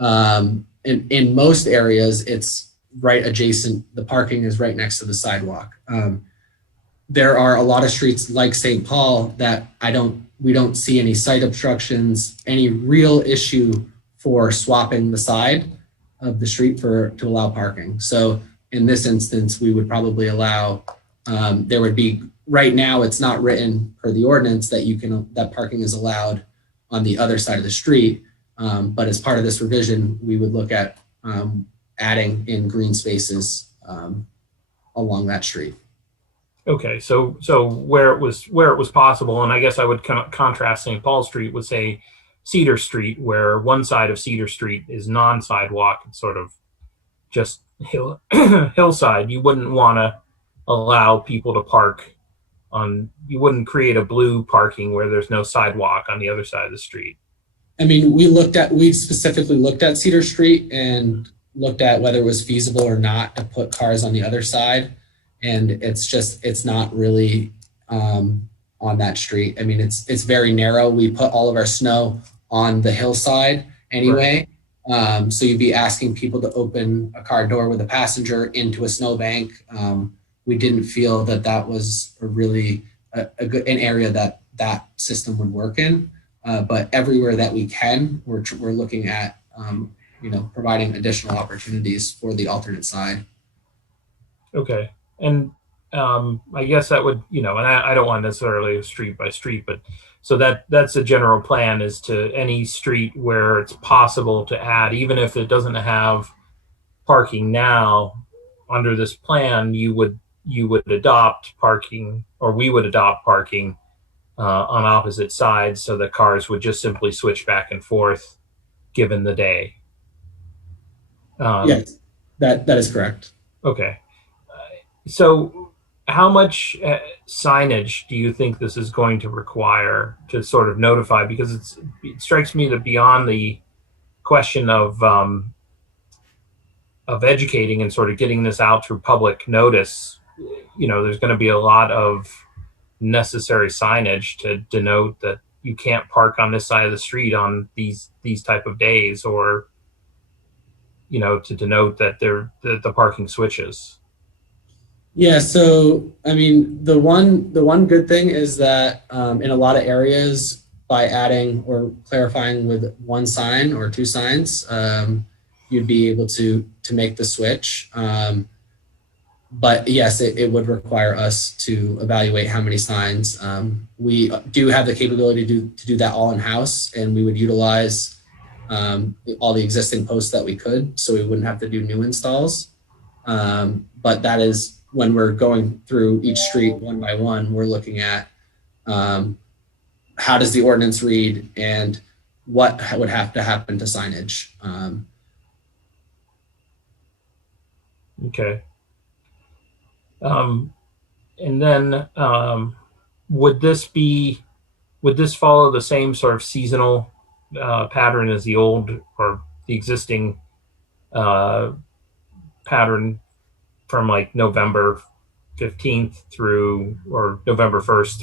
in most areas, it's right adjacent. The parking is right next to the sidewalk. There are a lot of streets like St. Paul that we don't see any site obstructions, any real issue for swapping the side of the street to allow parking. So in this instance, we would probably allow, there would be, right now it's not written per the ordinance that parking is allowed on the other side of the street. But as part of this revision, we would look at adding in green spaces along that street. Okay, so where it was possible, and I guess I would contrast St. Paul Street with, say, Cedar Street, where one side of Cedar Street is non-sidewalk, it's sort of just hillside. You wouldn't want to allow people to park you wouldn't create a blue parking where there's no sidewalk on the other side of the street. I mean, we specifically looked at Cedar Street and looked at whether it was feasible or not to put cars on the other side. And it's not really on that street. I mean, it's very narrow. We put all of our snow on the hillside anyway. Right. So you'd be asking people to open a car door with a passenger into a snowbank. We didn't feel that was an area that system would work in. But everywhere that we can, we're looking at, providing additional opportunities for the alternate side. Okay. And I guess that would, and I don't want necessarily street by street, but So that's a general plan, is to any street where it's possible to add, even if it doesn't have parking now, under this plan, you would adopt parking, or we would adopt parking on opposite sides, so that cars would just simply switch back and forth given the day. Yes, that is correct. Okay. So how much signage do you think this is going to require to sort of notify? Because it strikes me that beyond the question of educating and sort of getting this out through public notice, there's going to be a lot of necessary signage to denote that you can't park on this side of the street on these type of days, or to denote that the parking switches. Yeah, so I mean, the one good thing is that in a lot of areas, by adding or clarifying with one sign or two signs, you'd be able to make the switch. But yes, it would require us to evaluate how many signs. We do have the capability to do that all in-house, and we would utilize all the existing posts that we could, so we wouldn't have to do new installs. But that is when we're going through each street one by one, we're looking at how does the ordinance read and what would have to happen to signage. Okay. And then would this follow the same sort of seasonal pattern as the old or the existing pattern from like November 15th or November 1st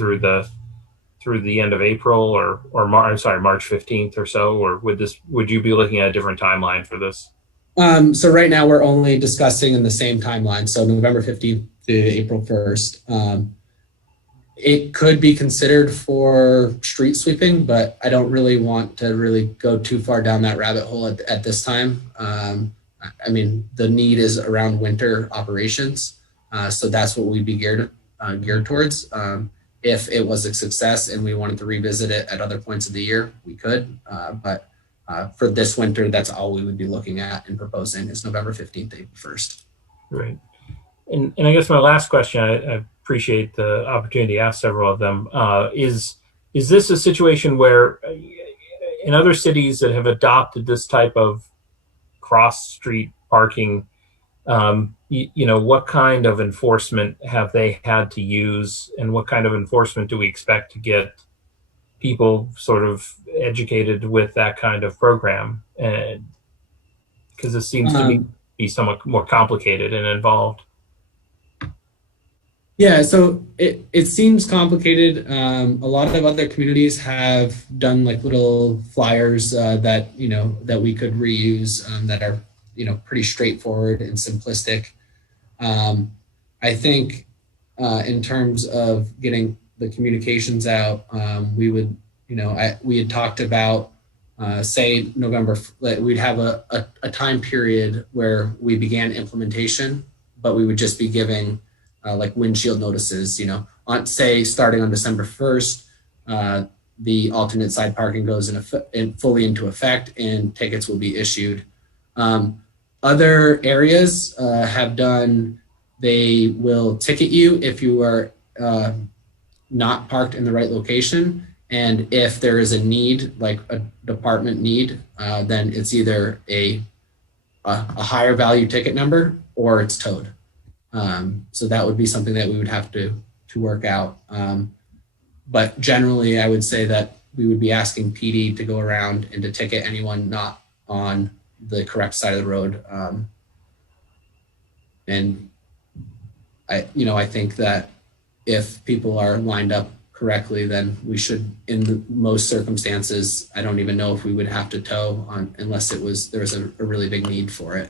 through the end of April, or March 15th or so? Or would you be looking at a different timeline for this? So right now we're only discussing in the same timeline. So November 15th to April 1st. It could be considered for street sweeping, but I don't really want to really go too far down that rabbit hole at this time. I mean, the need is around winter operations. So that's what we'd be geared towards. If it was a success and we wanted to revisit it at other points of the year, we could. But for this winter, that's all we would be looking at and proposing is November 15th to April 1st. Right. And I guess my last question, I appreciate the opportunity to ask several of them, is this a situation where in other cities that have adopted this type of cross-street parking, what kind of enforcement have they had to use, and what kind of enforcement do we expect to get people sort of educated with that kind of program? Because it seems to be somewhat more complicated and involved. Yeah, so it seems complicated. A lot of other communities have done like little flyers that we could reuse that are pretty straightforward and simplistic. I think in terms of getting the communications out, we would we had talked about say November. We'd have a time period where we began implementation, but we would just be giving like windshield notices, on say starting on December 1st, the alternate side parking goes fully into effect and tickets will be issued. Other areas have done, they will ticket you if you are not parked in the right location. And if there is a need, like a department need, then it's either a higher value ticket number or it's towed. So that would be something that we would have to work out. But generally, I would say that we would be asking PD to go around and to ticket anyone not on the correct side of the road. And I think that if people are lined up correctly, then we should, in most circumstances, I don't even know if we would have to tow unless there was a really big need for it.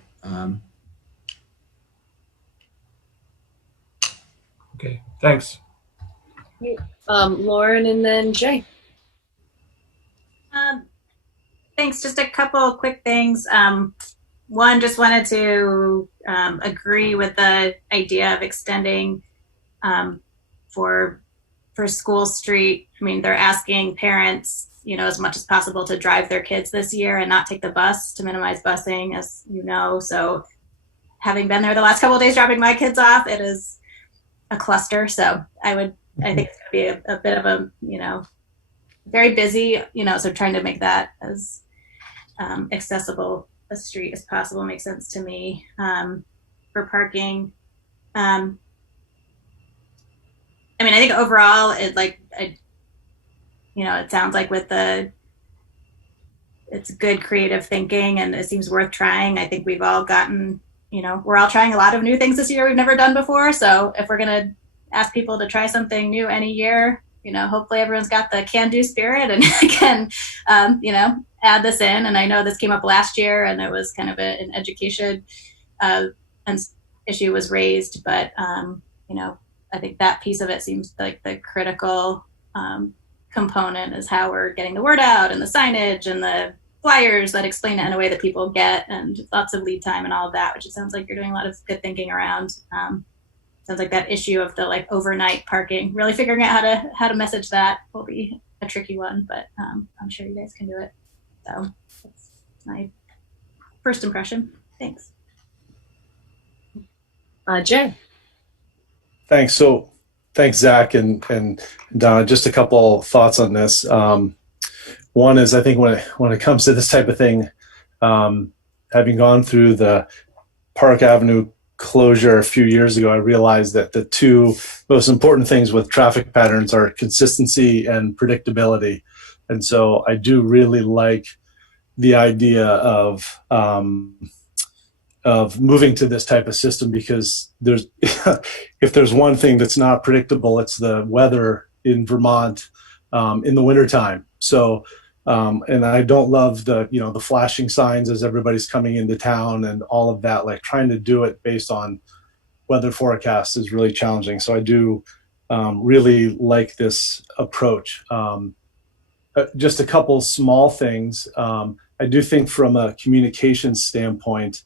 Okay, thanks. Lauren and then Jay. Thanks. Just a couple quick things. One, just wanted to agree with the idea of extending for for School Street, I mean, they're asking parents, as much as possible to drive their kids this year and not take the bus to minimize busing, as you know. So having been there the last couple of days dropping my kids off, it is a cluster. So I think it's going to be a bit of a, very busy, so trying to make that as accessible a street as possible makes sense to me. For parking, I think overall it sounds like it's good creative thinking and it seems worth trying. I think we've all gotten, we're all trying a lot of new things this year we've never done before. So if we're going to ask people to try something new any year, hopefully everyone's got the can-do spirit and can, add this in. And I know this came up last year and it was kind of an education issue was raised, but, I think that piece of it seems like the critical component is how we're getting the word out and the signage and the flyers that explain it in a way that people get, and lots of lead time and all of that, which it sounds like you're doing a lot of good thinking around. Sounds like that issue of the overnight parking, really figuring out how to message that will be a tricky one, but I'm sure you guys can do it. So that's my first impression. Thanks. Jay. Thanks. So thanks, Zach and Donna. Just a couple thoughts on this. One is, I think when it comes to this type of thing, having gone through the Park Avenue closure a few years ago, I realized that the two most important things with traffic patterns are consistency and predictability. And so I do really like the idea of moving to this type of system, because if there's one thing that's not predictable, it's the weather in Vermont in the wintertime. So, and I don't love the flashing signs as everybody's coming into town and all of that. Like, trying to do it based on weather forecasts is really challenging. So I do really like this approach. Just a couple small things. I do think from a communications standpoint,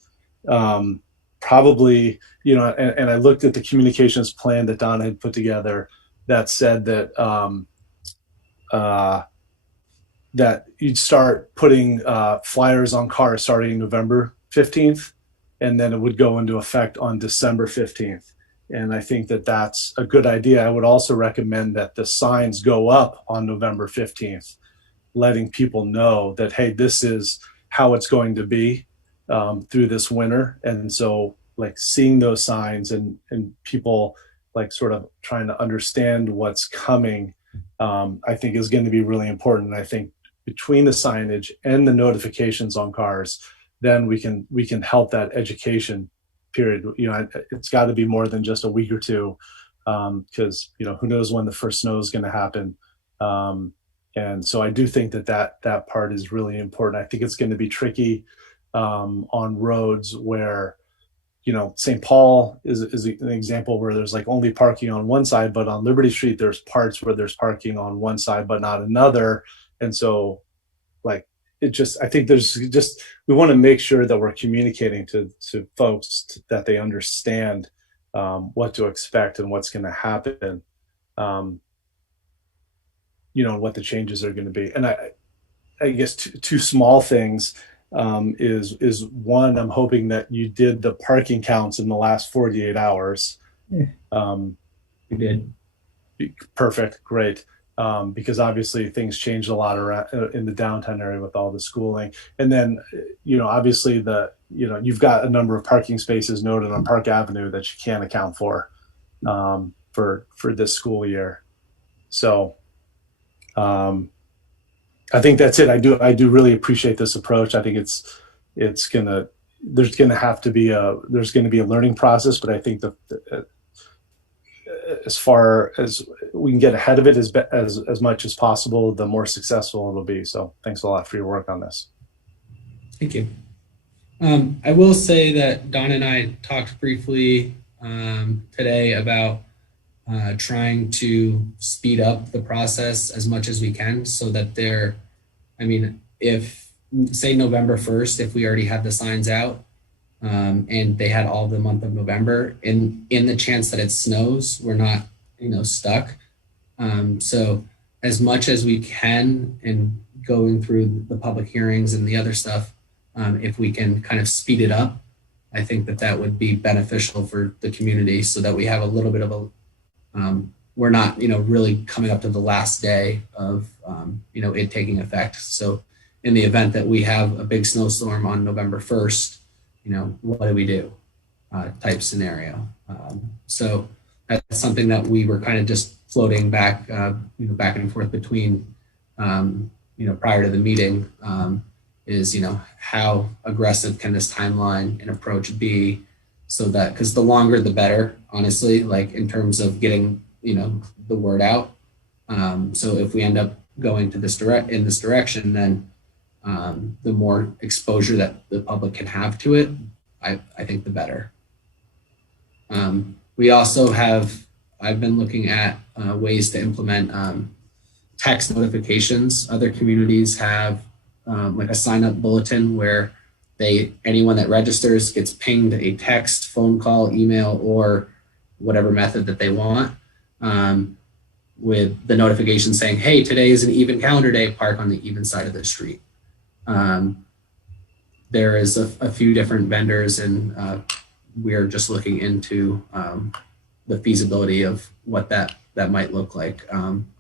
probably, and I looked at the communications plan that Donna had put together that said that that you'd start putting flyers on cars starting November 15th, and then it would go into effect on December 15th. And I think that that's a good idea. I would also recommend that the signs go up on November 15th, letting people know that, hey, this is how it's going to be through this winter. And so, like, seeing those signs and people like sort of trying to understand what's coming, I think is going to be really important. And I think between the signage and the notifications on cars, then we can help that education period. It's got to be more than just a week or two, because who knows when the first snow is going to happen. And so I do think that part is really important. I think it's going to be tricky on roads where, St. Paul is an example where there's like only parking on one side, but on Liberty Street, there's parts where there's parking on one side, but not another. And so, like, I think we want to make sure that we're communicating to folks that they understand what to expect and what's going to happen, what the changes are going to be. And I guess two small things is one, I'm hoping that you did the parking counts in the last 48 hours. We did. Perfect. Great. Because obviously things changed a lot around in the downtown area with all the schooling. And then, obviously you've got a number of parking spaces noted on Park Avenue that you can't account for this school year. So I think that's it. I do really appreciate this approach. I think there's going to be a learning process, but I think as far as we can get ahead of it as much as possible, the more successful it'll be. So thanks a lot for your work on this. Thank you. I will say that Don and I talked briefly today about trying to speed up the process as much as we can, so that if say November 1st, if we already had the signs out, and they had all the month of November, in the chance that it snows, we're not, stuck. So as much as we can in going through the public hearings and the other stuff, if we can kind of speed it up, I think that that would be beneficial for the community so that we have a little bit of a, we're not, really coming up to the last day of, it taking effect. So in the event that we have a big snowstorm on November 1st, what do we do type scenario. So that's something that we were kind of just floating back, back and forth between, prior to the meeting, is, how aggressive can this timeline and approach be so that, because the longer the better, honestly, like in terms of getting, the word out. So if we end up going to in this direction, then the more exposure that the public can have to it, I think the better. We also I've been looking at ways to implement text notifications. Other communities have like a sign-up bulletin where anyone that registers gets pinged a text, phone call, email, or whatever method that they want, with the notification saying, hey, today is an even calendar day, park on the even side of the street. There is a few different vendors, and we are just looking into the feasibility of what that might look like.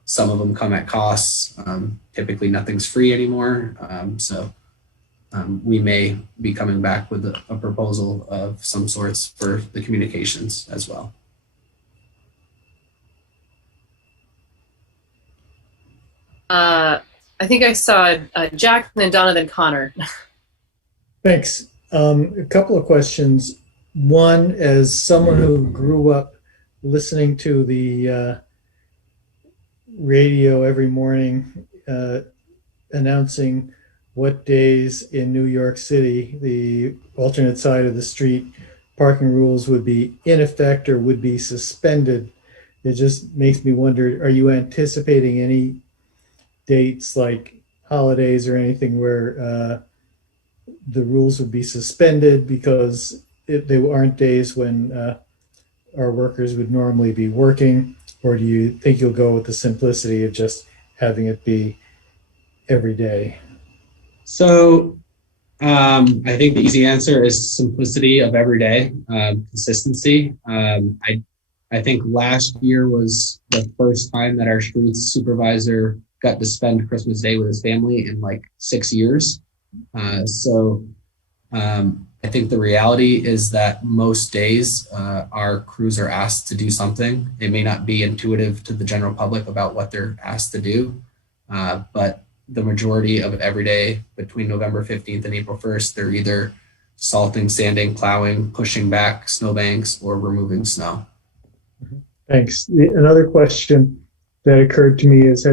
Some of them come at costs. Typically nothing's free anymore. So we may be coming back with a proposal of some sorts for the communications as well. I think I saw Jack, then Donna, then Connor. Thanks. A couple of questions. One, as someone who grew up listening to the radio every morning announcing what days in New York City the alternate side of the street parking rules would be in effect or would be suspended, it just makes me wonder, are you anticipating any dates like holidays or anything where the rules would be suspended because they aren't days when our workers would normally be working? Or do you think you'll go with the simplicity of just having it be every day? So I think the easy answer is simplicity of every day, consistency. I think last year was the first time that our streets supervisor got to spend Christmas Day with his family in like 6 years. I think the reality is that most days our crews are asked to do something. It may not be intuitive to the general public about what they're asked to do, but the majority of every day between November 15th and April 1st, they're either salting, sanding, plowing, pushing back snowbanks, or removing snow. Thanks. Another question that occurred to me is,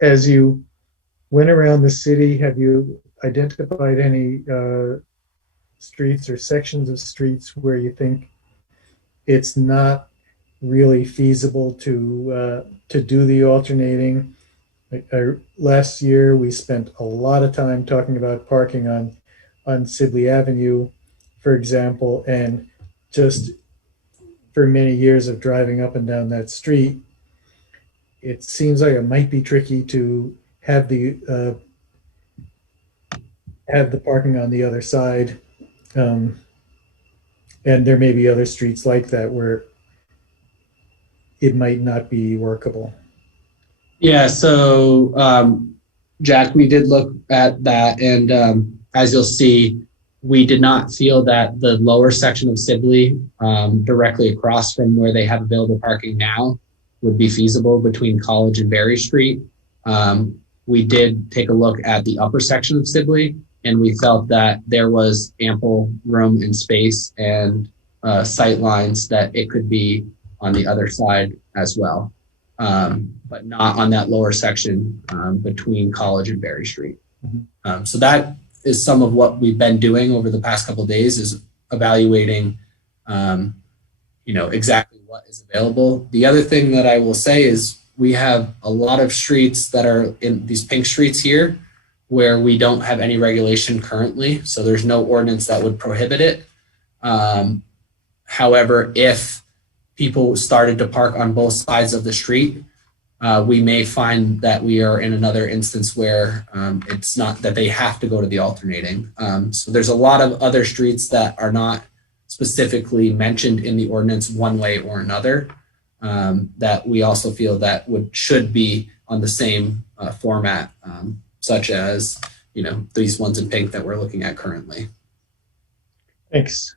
as you went around the city, have you identified any streets or sections of streets where you think it's not really feasible to do the alternating? Last year, we spent a lot of time talking about parking on Sibley Avenue, for example, and just for many years of driving up and down that street, it seems like it might be tricky to have the parking on the other side. And there may be other streets like that where it might not be workable. Yeah, so Jack, we did look at that, and as you'll see, we did not feel that the lower section of Sibley, directly across from where they have available parking now, would be feasible between College and Berry Street. We did take a look at the upper section of Sibley, and we felt that there was ample room and space and sight lines that it could be on the other side as well, but not on that lower section between College and Berry Street. Mm-hmm. So that is some of what we've been doing over the past couple of days, is evaluating, exactly what is available. The other thing that I will say is we have a lot of streets that are in these pink streets here where we don't have any regulation currently. So there's no ordinance that would prohibit it. However, if people started to park on both sides of the street, we may find that we are in another instance where it's not that they have to go to the alternating. So there's a lot of other streets that are not specifically mentioned in the ordinance one way or another, that we also feel that should be on the same format, such as, these ones in pink that we're looking at currently. Thanks.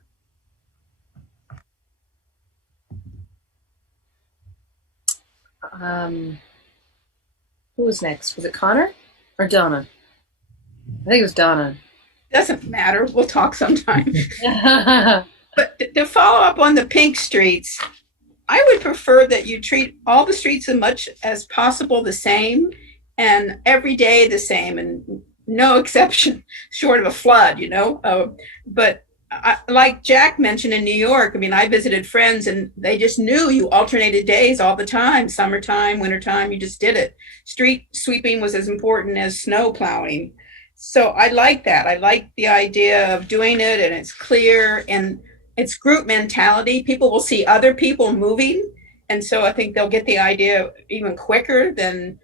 Who was next? Was it Connor or Donna? I think it was Donna. Doesn't matter. We'll talk sometime. But to follow up on the pink streets, I would prefer that you treat all the streets as much as possible the same and every day the same, and no exception short of a flood, But like Jack mentioned in New York, I visited friends and they just knew you alternated days all the time, summertime, wintertime, you just did it. Street sweeping was as important as snow plowing. So I like that. I like the idea of doing it, and it's clear and it's group mentality. People will see other people moving. And so I think they'll get the idea even quicker than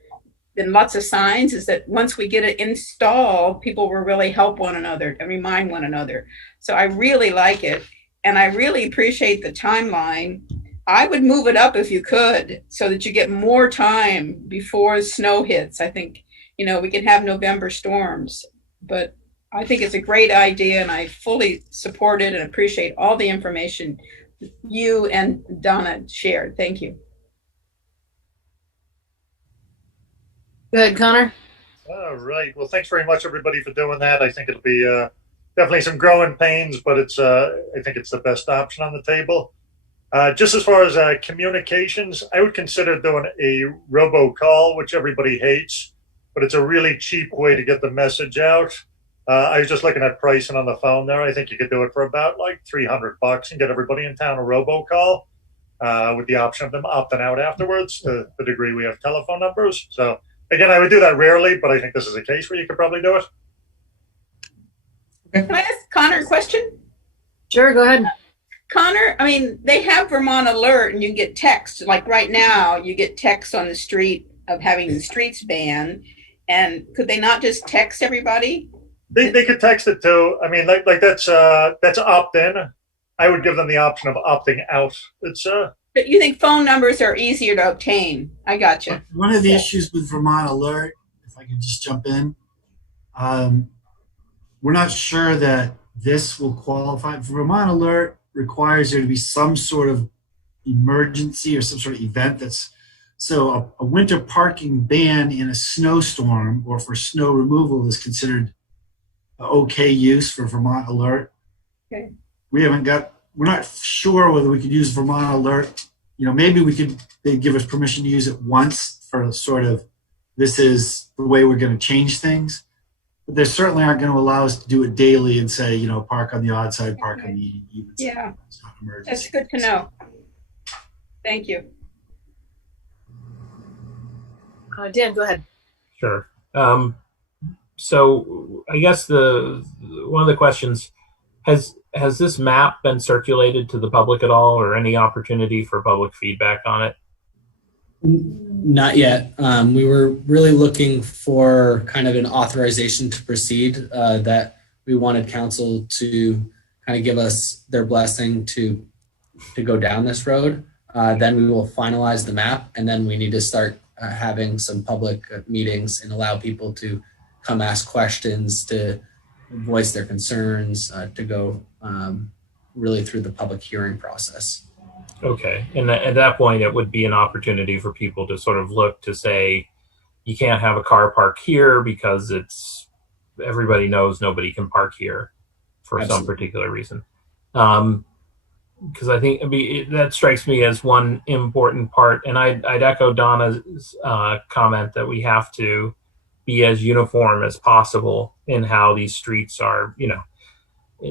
lots of signs, is that once we get it installed, people will really help one another and remind one another. So I really like it. And I really appreciate the timeline. I would move it up if you could, so that you get more time before snow hits. I think, we can have November storms, but I think it's a great idea, and I fully support it and appreciate all the information you and Donna shared. Thank you. Go ahead, Connor. All right. Well, thanks very much, everybody, for doing that. I think it'll be definitely some growing pains, but I think it's the best option on the table. Just as far as communications, I would consider doing a robocall, which everybody hates, but it's a really cheap way to get the message out. I was just looking at pricing on the phone there. I think you could do it for about like $300 and get everybody in town a robocall, with the option of them opting out afterwards, to the degree we have telephone numbers. So again, I would do that rarely, but I think this is a case where you could probably do it. Can I ask Connor a question? Sure, go ahead. Connor, they have Vermont Alert, and you get text. Like right now, you get text on the street of having the streets banned. And could they not just text everybody? They could text it too. Like that's opt-in. I would give them the option of opting out. But you think phone numbers are easier to obtain? I got you. One of the issues with Vermont Alert, if I could just jump in, we're not sure that this will qualify. Vermont Alert requires there to be some sort of emergency or some sort of event so a winter parking ban in a snowstorm or for snow removal is considered okay use for Vermont Alert. Okay. We're not sure whether we could use Vermont Alert. Maybe they'd give us permission to use it once for sort of, this is the way we're going to change things. But they certainly aren't going to allow us to do it daily and say, park on the odd side, park on the even side. Yeah, it's not an emergency. That's good to know. Thank you. Dan, go ahead. Sure. So I guess one of the questions, has this map been circulated to the public at all, or any opportunity for public feedback on it? Not yet. We were really looking for kind of an authorization to proceed, that we wanted council to kind of give us their blessing to go down this road. Then we will finalize the map, and then we need to start having some public meetings and allow people to come ask questions, to voice their concerns, to go really through the public hearing process. Okay. And at that point, it would be an opportunity for people to sort of look to say, you can't have a car park here because everybody knows nobody can park here for Absolutely. Some particular reason. Because I think that strikes me as one important part. And I'd echo Donna's comment that we have to be as uniform as possible in how these streets are,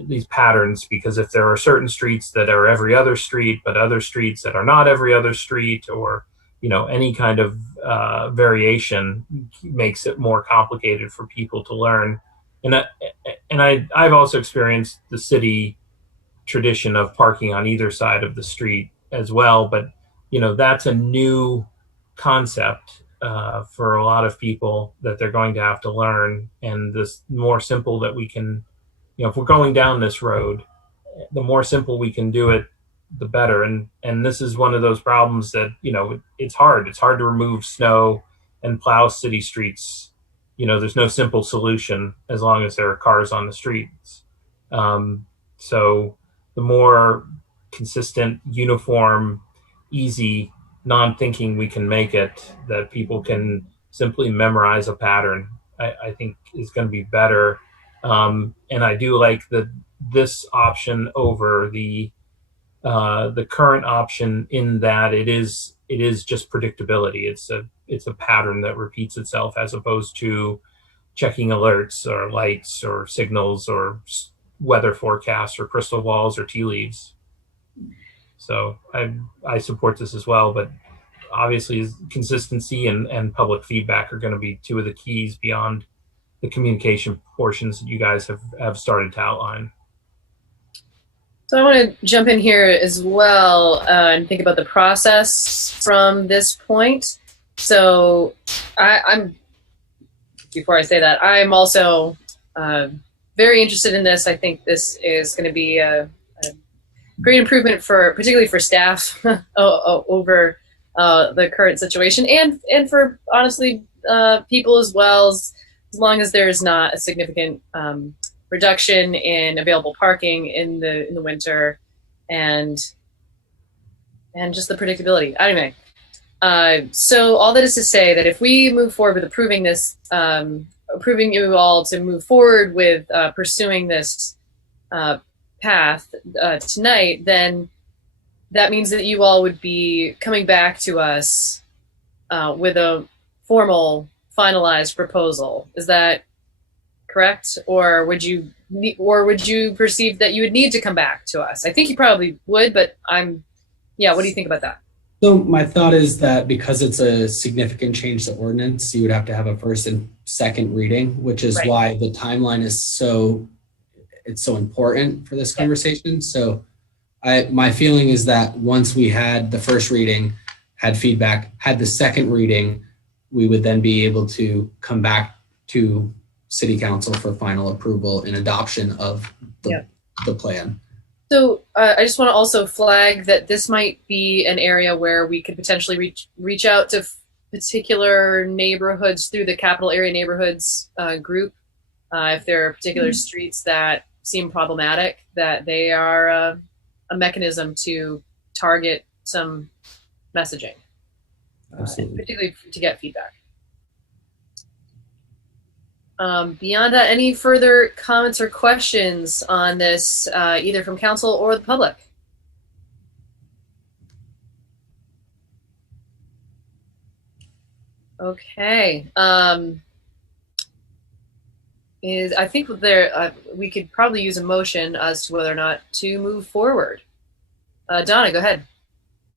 these patterns, because if there are certain streets that are every other street, but other streets that are not every other street, or, any kind of variation makes it more complicated for people to learn. And I've also experienced the city tradition of parking on either side of the street as well, but that's a new concept for a lot of people that they're going to have to learn. And this more simple that we can, if we're going down this road, the more simple we can do it, the better. And this is one of those problems that, it's hard. It's hard to remove snow and plow city streets. There's no simple solution as long as there are cars on the streets. So the more consistent, uniform, easy, non-thinking we can make it, that people can simply memorize a pattern, I think is going to be better. And I do like this option over the current option, in that it is just predictability. It's a pattern that repeats itself, as opposed to checking alerts or lights or signals or weather forecasts or crystal balls or tea leaves. So I support this as well, but obviously consistency and public feedback are going to be two of the keys beyond the communication portions that you guys have started to outline. So I want to jump in here as well and think about the process from this point. So I'm before I say that, I'm also very interested in this. I think this is going to be a great improvement particularly for staff over the current situation, and for honestly people as well, as long as there's not a significant reduction in available parking in the winter, and just the predictability. Anyway, so all that is to say that if we move forward with approving this, approving you all to move forward with pursuing this path tonight, then that means that you all would be coming back to us with a formal, finalized proposal. Is that correct? Or would you perceive that you would need to come back to us? I think you probably would, but what do you think about that? So my thought is that because it's a significant change to ordinance, you would have to have a first and second reading, which is right. Why the timeline is so important for this conversation. So my feeling is that once we had the first reading, had feedback, had the second reading, we would then be able to come back to City Council for final approval and adoption of the plan. So I just want to also flag that this might be an area where we could potentially reach out to particular neighborhoods through the capital area neighborhoods group. If there are particular streets that seem problematic, that they are a mechanism to target some messaging, particularly to get feedback. Beyond that, any further comments or questions on this, either from council or the public? Okay. I think we could probably use a motion as to whether or not to move forward. Donna, go ahead.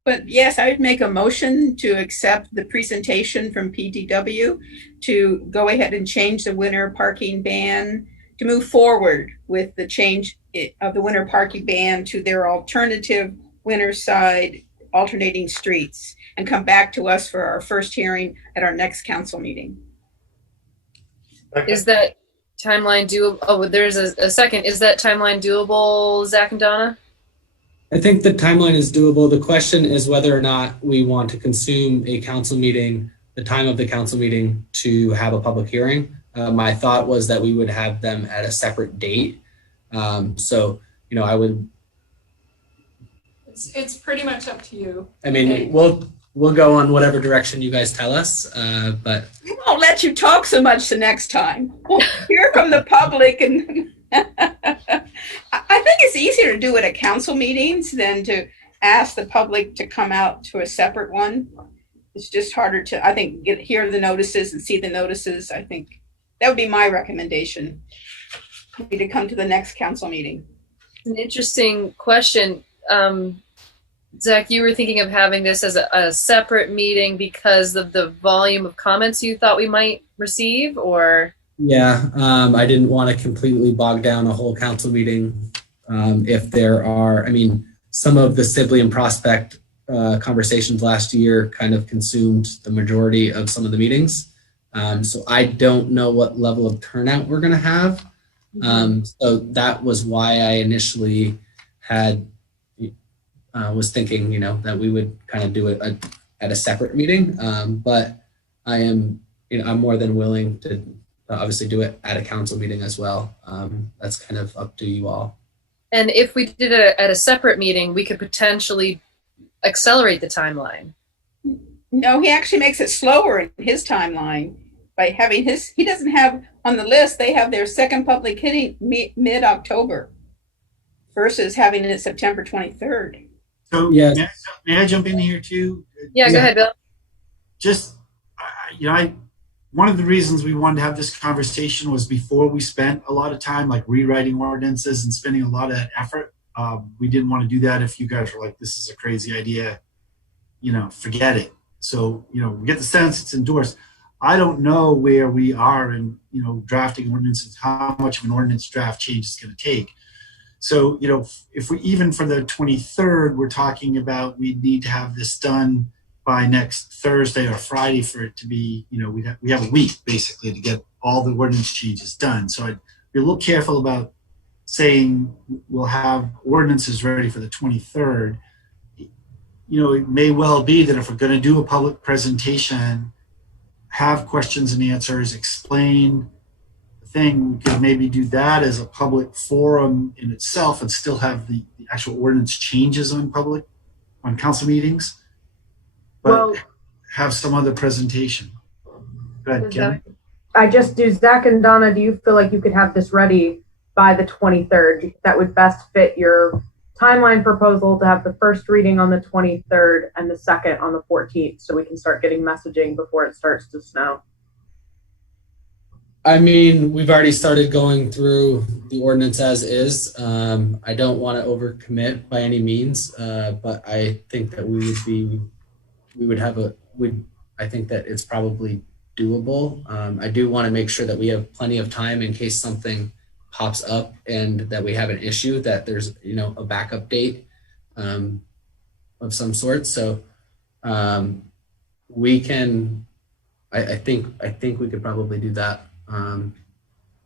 But yes, I would make a motion to accept the presentation from PTW to go ahead and change the winter parking ban, to move forward with the change of the winter parking ban to their alternative winter side alternating streets, and come back to us for our first hearing at our next council meeting. Is that timeline doable? Oh, there's a second. Is that timeline doable, Zach and Donna? I think the timeline is doable. The question is whether or not we want to consume a council meeting, the time of the council meeting, to have a public hearing. My thought was that we would have them at a separate date. So, I would. It's pretty much up to you. I mean, okay. We'll go on whatever direction you guys tell us, but. We won't let you talk so much the next time. We'll hear from the public and. I think it's easier to do it at council meetings than to ask the public to come out to a separate one. It's just harder to, I think, hear the notices and see the notices. I think that would be my recommendation, to come to the next council meeting. An interesting question. Zach, you were thinking of having this as a separate meeting because of the volume of comments you thought we might receive, or? Yeah, I didn't want to completely bog down a whole council meeting. If there are, some of the Sibley and Prospect conversations last year kind of consumed the majority of some of the meetings. So I don't know what level of turnout we're going to have. So that was why I initially was thinking, that we would kind of do it at a separate meeting. But I'm more than willing to obviously do it at a council meeting as well. That's kind of up to you all. And if we did it at a separate meeting, we could potentially accelerate the timeline. No, he actually makes it slower in his timeline by having he doesn't have on the list, they have their second public hearing mid-October versus having it September 23rd. So yes. May I jump in here too? Yeah, go ahead, Bill. Just, one of the reasons we wanted to have this conversation was before we spent a lot of time like rewriting ordinances and spending a lot of effort. We didn't want to do that if you guys were like, this is a crazy idea, forget it. So, we get the sense it's endorsed. I don't know where we are in, drafting ordinances, how much of an ordinance draft change is going to take. So, if we, even for the 23rd, we're talking about we need to have this done by next Thursday or Friday for it to be, we have a week basically to get all the ordinance changes done. So I'd be a little careful about saying we'll have ordinances ready for the 23rd. It may well be that if we're going to do a public presentation, have questions and answers, explain the thing, we could maybe do that as a public forum in itself and still have the actual ordinance changes on council meetings, but have some other presentation. Go ahead, Kim. I just do, Zach and Donna, do you feel like you could have this ready by the 23rd? That would best fit your timeline proposal to have the first reading on the 23rd and the second on the 14th, so we can start getting messaging before it starts to snow. I mean, we've already started going through the ordinance as is. I don't want to overcommit by any means, but I think that I think that it's probably doable. I do want to make sure that we have plenty of time in case something pops up and that we have an issue, that there's a backup date of some sort. So we can, I think we could probably do that.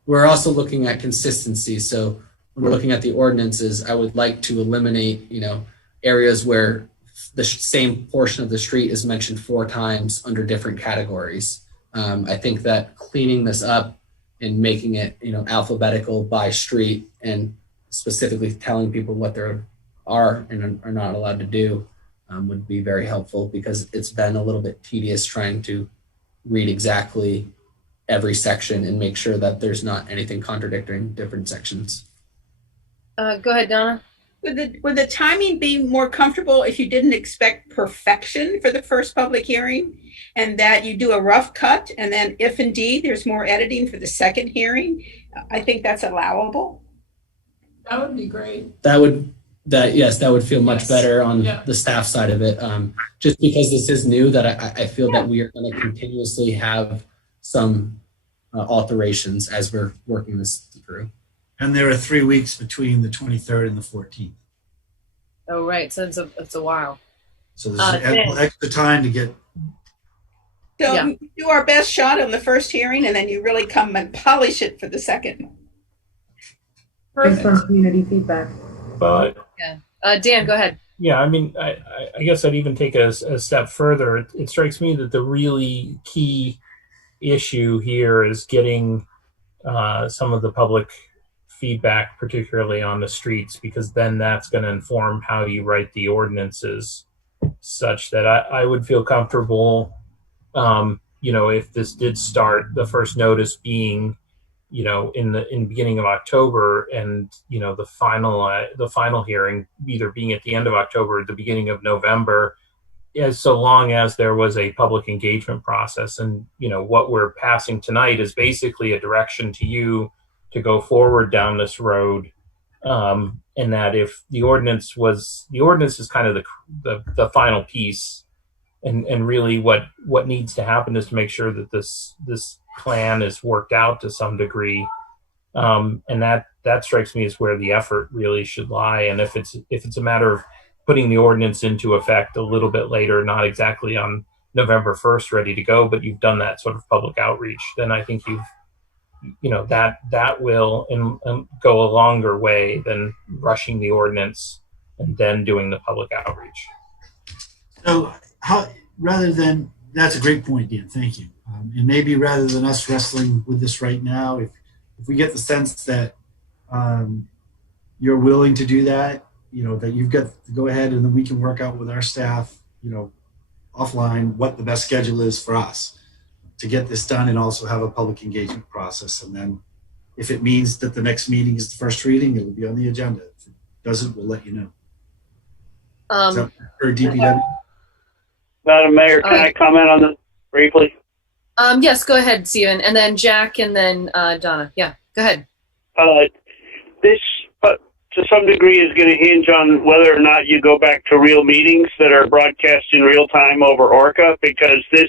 We're also looking at consistency. So when we're looking at the ordinances, I would like to eliminate areas where the same portion of the street is mentioned 4 times under different categories. I think that cleaning this up and making it, alphabetical by street and specifically telling people what they are and are not allowed to do would be very helpful, because it's been a little bit tedious trying to read exactly every section and make sure that there's not anything contradicting different sections. Go ahead, Donna. Would the timing be more comfortable if you didn't expect perfection for the first public hearing, and that you do a rough cut, and then if indeed there's more editing for the second hearing? I think that's allowable. That would be great. That would feel much better on the staff side of it. Just because this is new, that I feel that we are going to continuously have some alterations as we're working this through. And there are 3 weeks between the 23rd and the 14th. Oh, right. So it's a while. So there's extra time to get. So do our best shot on the first hearing, and then you really come and polish it for the second. Based on community feedback. But Dan, go ahead. Yeah, I mean, I guess I'd even take a step further. It strikes me that the really key issue here is getting some of the public feedback, particularly on the streets, because then that's going to inform how you write the ordinances, such that I would feel comfortable, if this did start, the first notice being, in the beginning of October, and the final hearing either being at the end of October or the beginning of November, as so long as there was a public engagement process. And what we're passing tonight is basically a direction to you to go forward down this road, and that if the ordinance is kind of the final piece, and really what needs to happen is to make sure that this plan is worked out to some degree, and that strikes me as where the effort really should lie. And if it's a matter of putting the ordinance into effect a little bit later, not exactly on November 1st ready to go, but you've done that sort of public outreach, then I think that will go a longer way than rushing the ordinance and then doing the public outreach. So that's a great point, Dan. Thank you. And maybe rather than us wrestling with this right now, if we get the sense that you're willing to do that, that you've got to go ahead, and then we can work out with our staff, offline, what the best schedule is for us to get this done and also have a public engagement process. And then if it means that the next meeting is the first reading, it will be on the agenda. If it doesn't, we'll let you know. Is that for DPW? Madam Mayor, can I comment on this briefly? Yes, go ahead, Stephen, and then Jack, and then Donna. Yeah, go ahead. This, to some degree, is going to hinge on whether or not you go back to real meetings that are broadcast in real time over ORCA, because this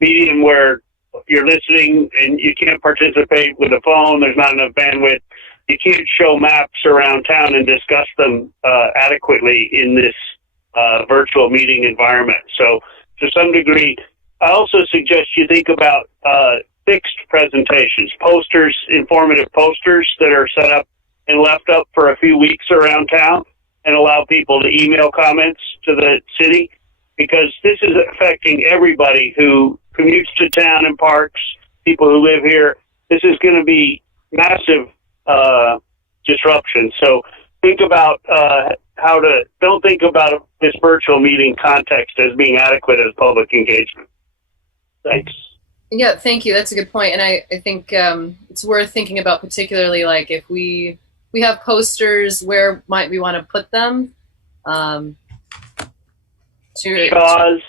medium where you're listening and you can't participate with a phone, there's not enough bandwidth, you can't show maps around town and discuss them adequately in this virtual meeting environment. So to some degree, I also suggest you think about fixed presentations, posters, informative posters that are set up and left up for a few weeks around town and allow people to email comments to the city, because this is affecting everybody who commutes to town and parks, people who live here. This is going to be massive disruption. So think about don't think about this virtual meeting context as being adequate as public engagement. Thanks. Yeah, thank you. That's a good point. And I think it's worth thinking about, particularly like if we have posters, where might we want to put them? Shaw's,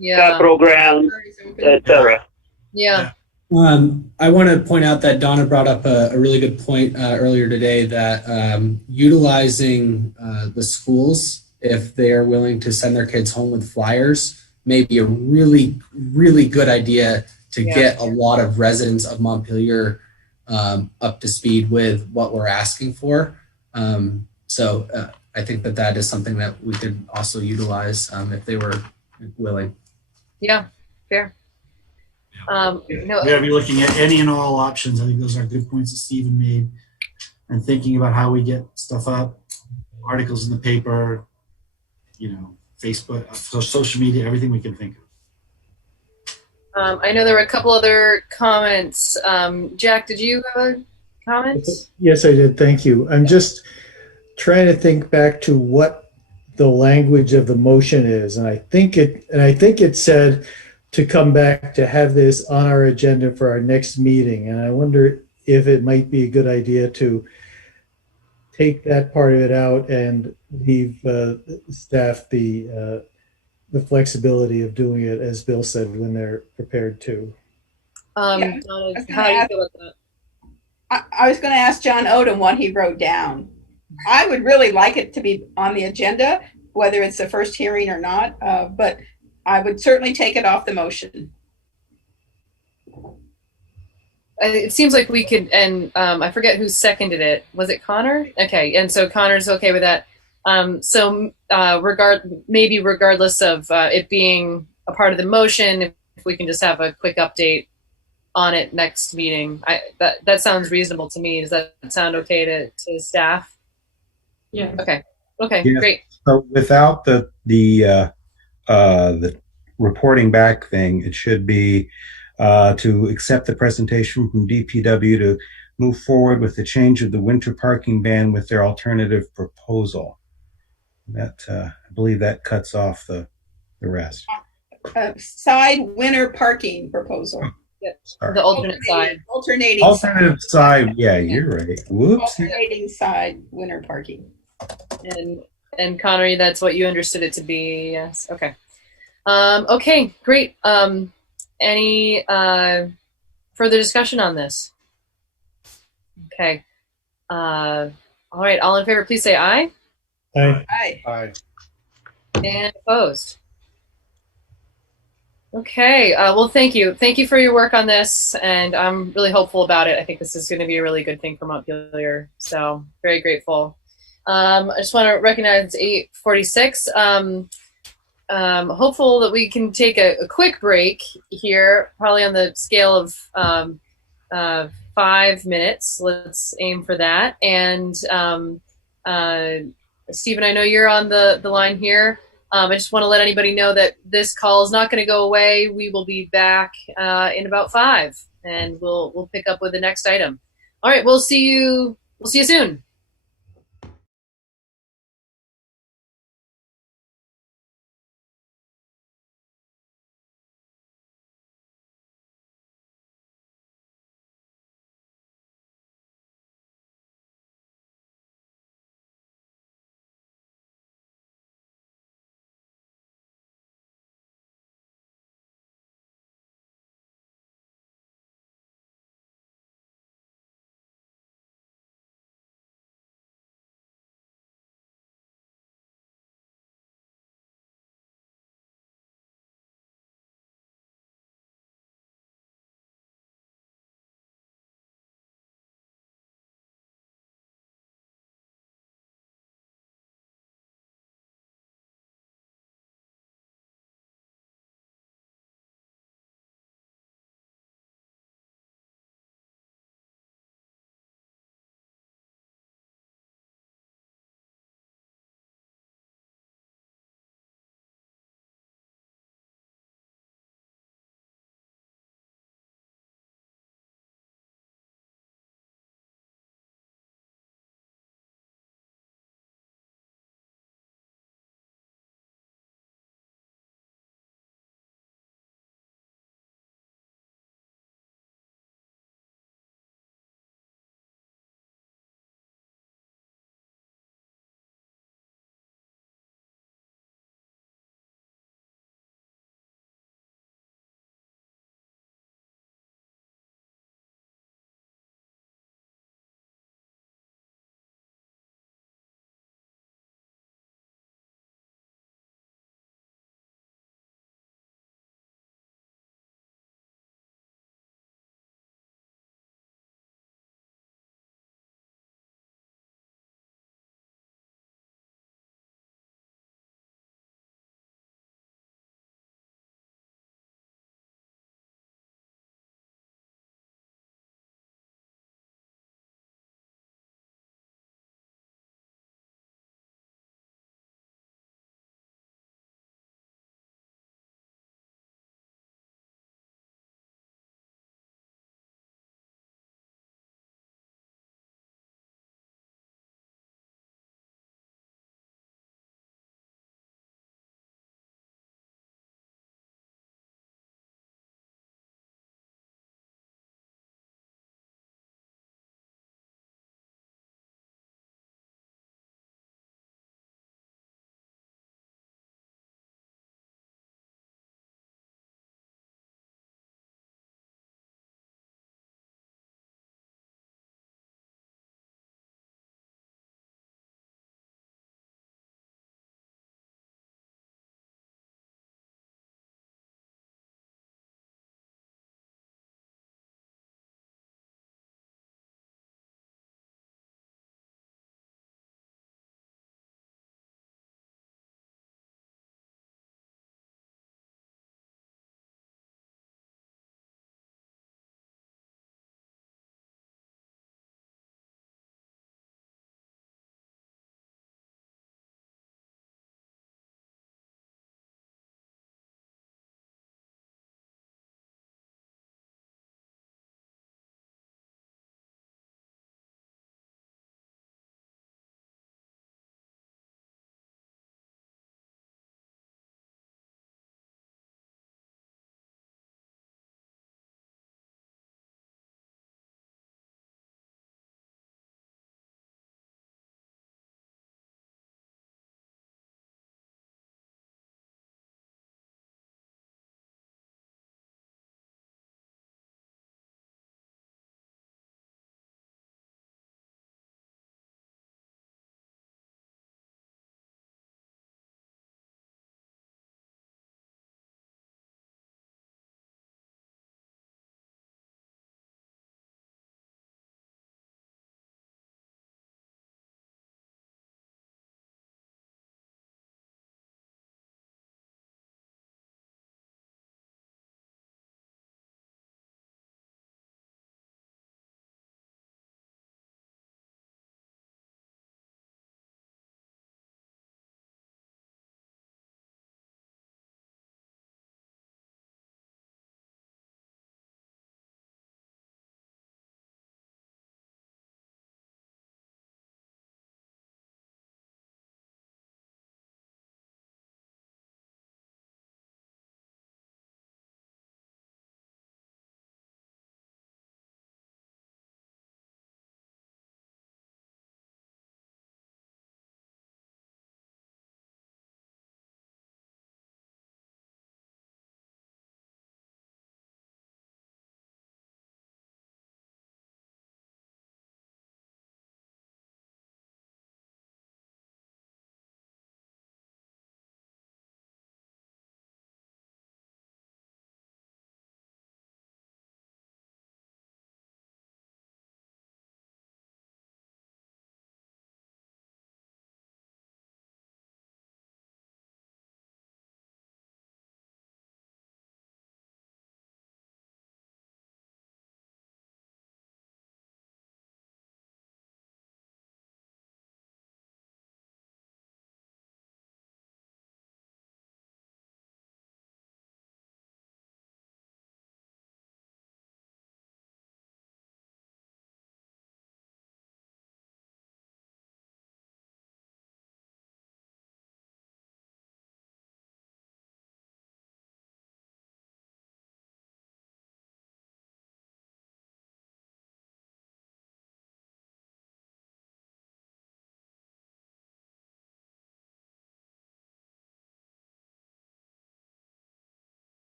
Capitol Ground, etc. Yeah. I want to point out that Donna brought up a really good point earlier today, that utilizing the schools, if they're willing to send their kids home with flyers, may be a really, really good idea to get a lot of residents of Montpelier up to speed with what we're asking for. So I think that is something that we could also utilize if they were willing. Yeah, fair. We got to be looking at any and all options. I think those are good points that Stephen made, and thinking about how we get stuff up, articles in the paper, Facebook, social media, everything we can think of. I know there were a couple other comments. Jack, did you have a comment? Yes, I did. Thank you. I'm just trying to think back to what the language of the motion is, and I think it said to come back to have this on our agenda for our next meeting. And I wonder if it might be a good idea to take that part of it out and leave staff the flexibility of doing it, as Bill said, when they're prepared to. Donna, how do you feel about that? I was going to ask John Odom what he wrote down. I would really like it to be on the agenda, whether it's the first hearing or not, but I would certainly take it off the motion. It seems like we could, and I forget who seconded it. Was it Connor? Okay, and so Connor's okay with that. Regardless of it being a part of the motion, if we can just have a quick update on it next meeting, that sounds reasonable to me. Does that sound okay to staff? Yeah. Okay, Yeah. Great. So without the reporting back thing, it should be to accept the presentation from DPW to move forward with the change of the winter parking ban with their alternative proposal. That I believe that cuts off the rest. Side winter parking proposal. Yep. The alternate side. Alternative side. Yeah, you're right. Whoops. Alternating side winter parking. And Connery, that's what you understood it to be. Yes. Okay. Okay. Great. Any further discussion on this? Okay. All right. All in favor, please say aye. Aye. Aye. Aye. And opposed. Okay. Well, thank you. Thank you for your work on this, and I'm really hopeful about it. I think this is going to be a really good thing for Montpelier. So very grateful. I just want to recognize it's 8:46. Hopeful that we can take a quick break here, probably on the scale of 5 minutes. Let's aim for that. And Stephen, I know you're on the line here. I just want to let anybody know that this call is not going to go away. We will be back in about 5, and we'll pick up with the next item. All right, we'll see you soon.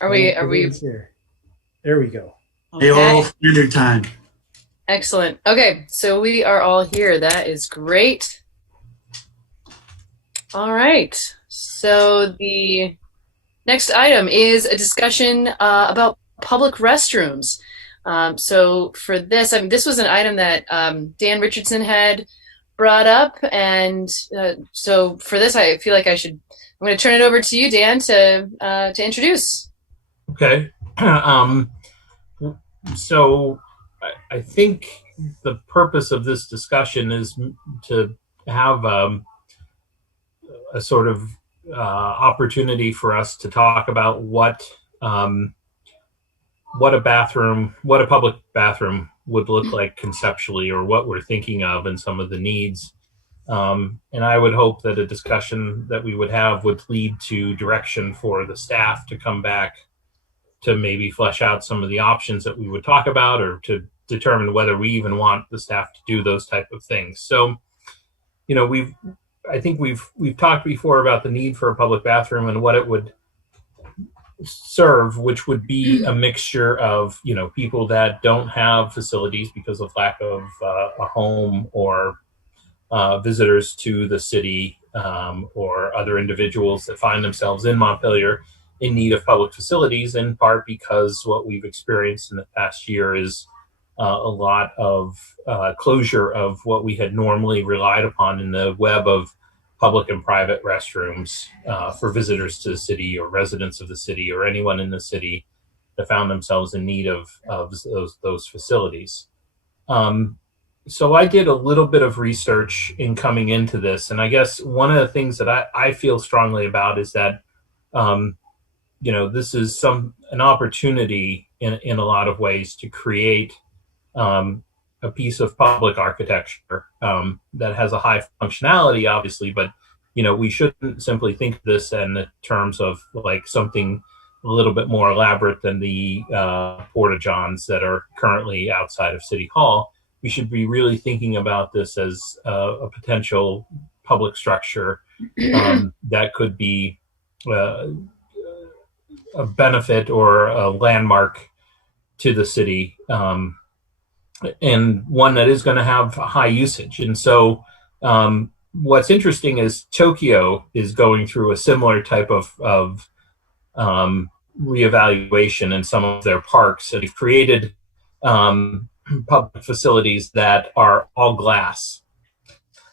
Are we? Here. There we go. Hey, all standard time. Excellent. Okay, so we are all here. That is great. All right. So the next item is a discussion about public restrooms. So for this, this was an item that Dan Richardson had brought up, and so for this, I feel like I'm going to turn it over to you, Dan, to introduce. Okay. So I think the purpose of this discussion is to have a sort of opportunity for us to talk about what a public bathroom would look like conceptually, or what we're thinking of, and some of the needs. And I would hope that a discussion that we would have would lead to direction for the staff to come back to maybe flesh out some of the options that we would talk about, or to determine whether we even want the staff to do those type of things. So, I think we've talked before about the need for a public bathroom and what it would serve, which would be a mixture of, people that don't have facilities because of lack of a home, or visitors to the city, or other individuals that find themselves in Montpelier in need of public facilities, in part because what we've experienced in the past year is a lot of closure of what we had normally relied upon in the web of public and private restrooms for visitors to the city, or residents of the city, or anyone in the city that found themselves in need of those facilities. So I did a little bit of research in coming into this, and I guess one of the things that I feel strongly about is that this is an opportunity in a lot of ways to create a piece of public architecture that has a high functionality, obviously, but we shouldn't simply think of this in the terms of like something a little bit more elaborate than the porta johns that are currently outside of City Hall. We should be really thinking about this as a potential public structure that could be a benefit or a landmark to the city, and one that is going to have high usage. And so what's interesting is Tokyo is going through a similar type of reevaluation in some of their parks, and they've created public facilities that are all glass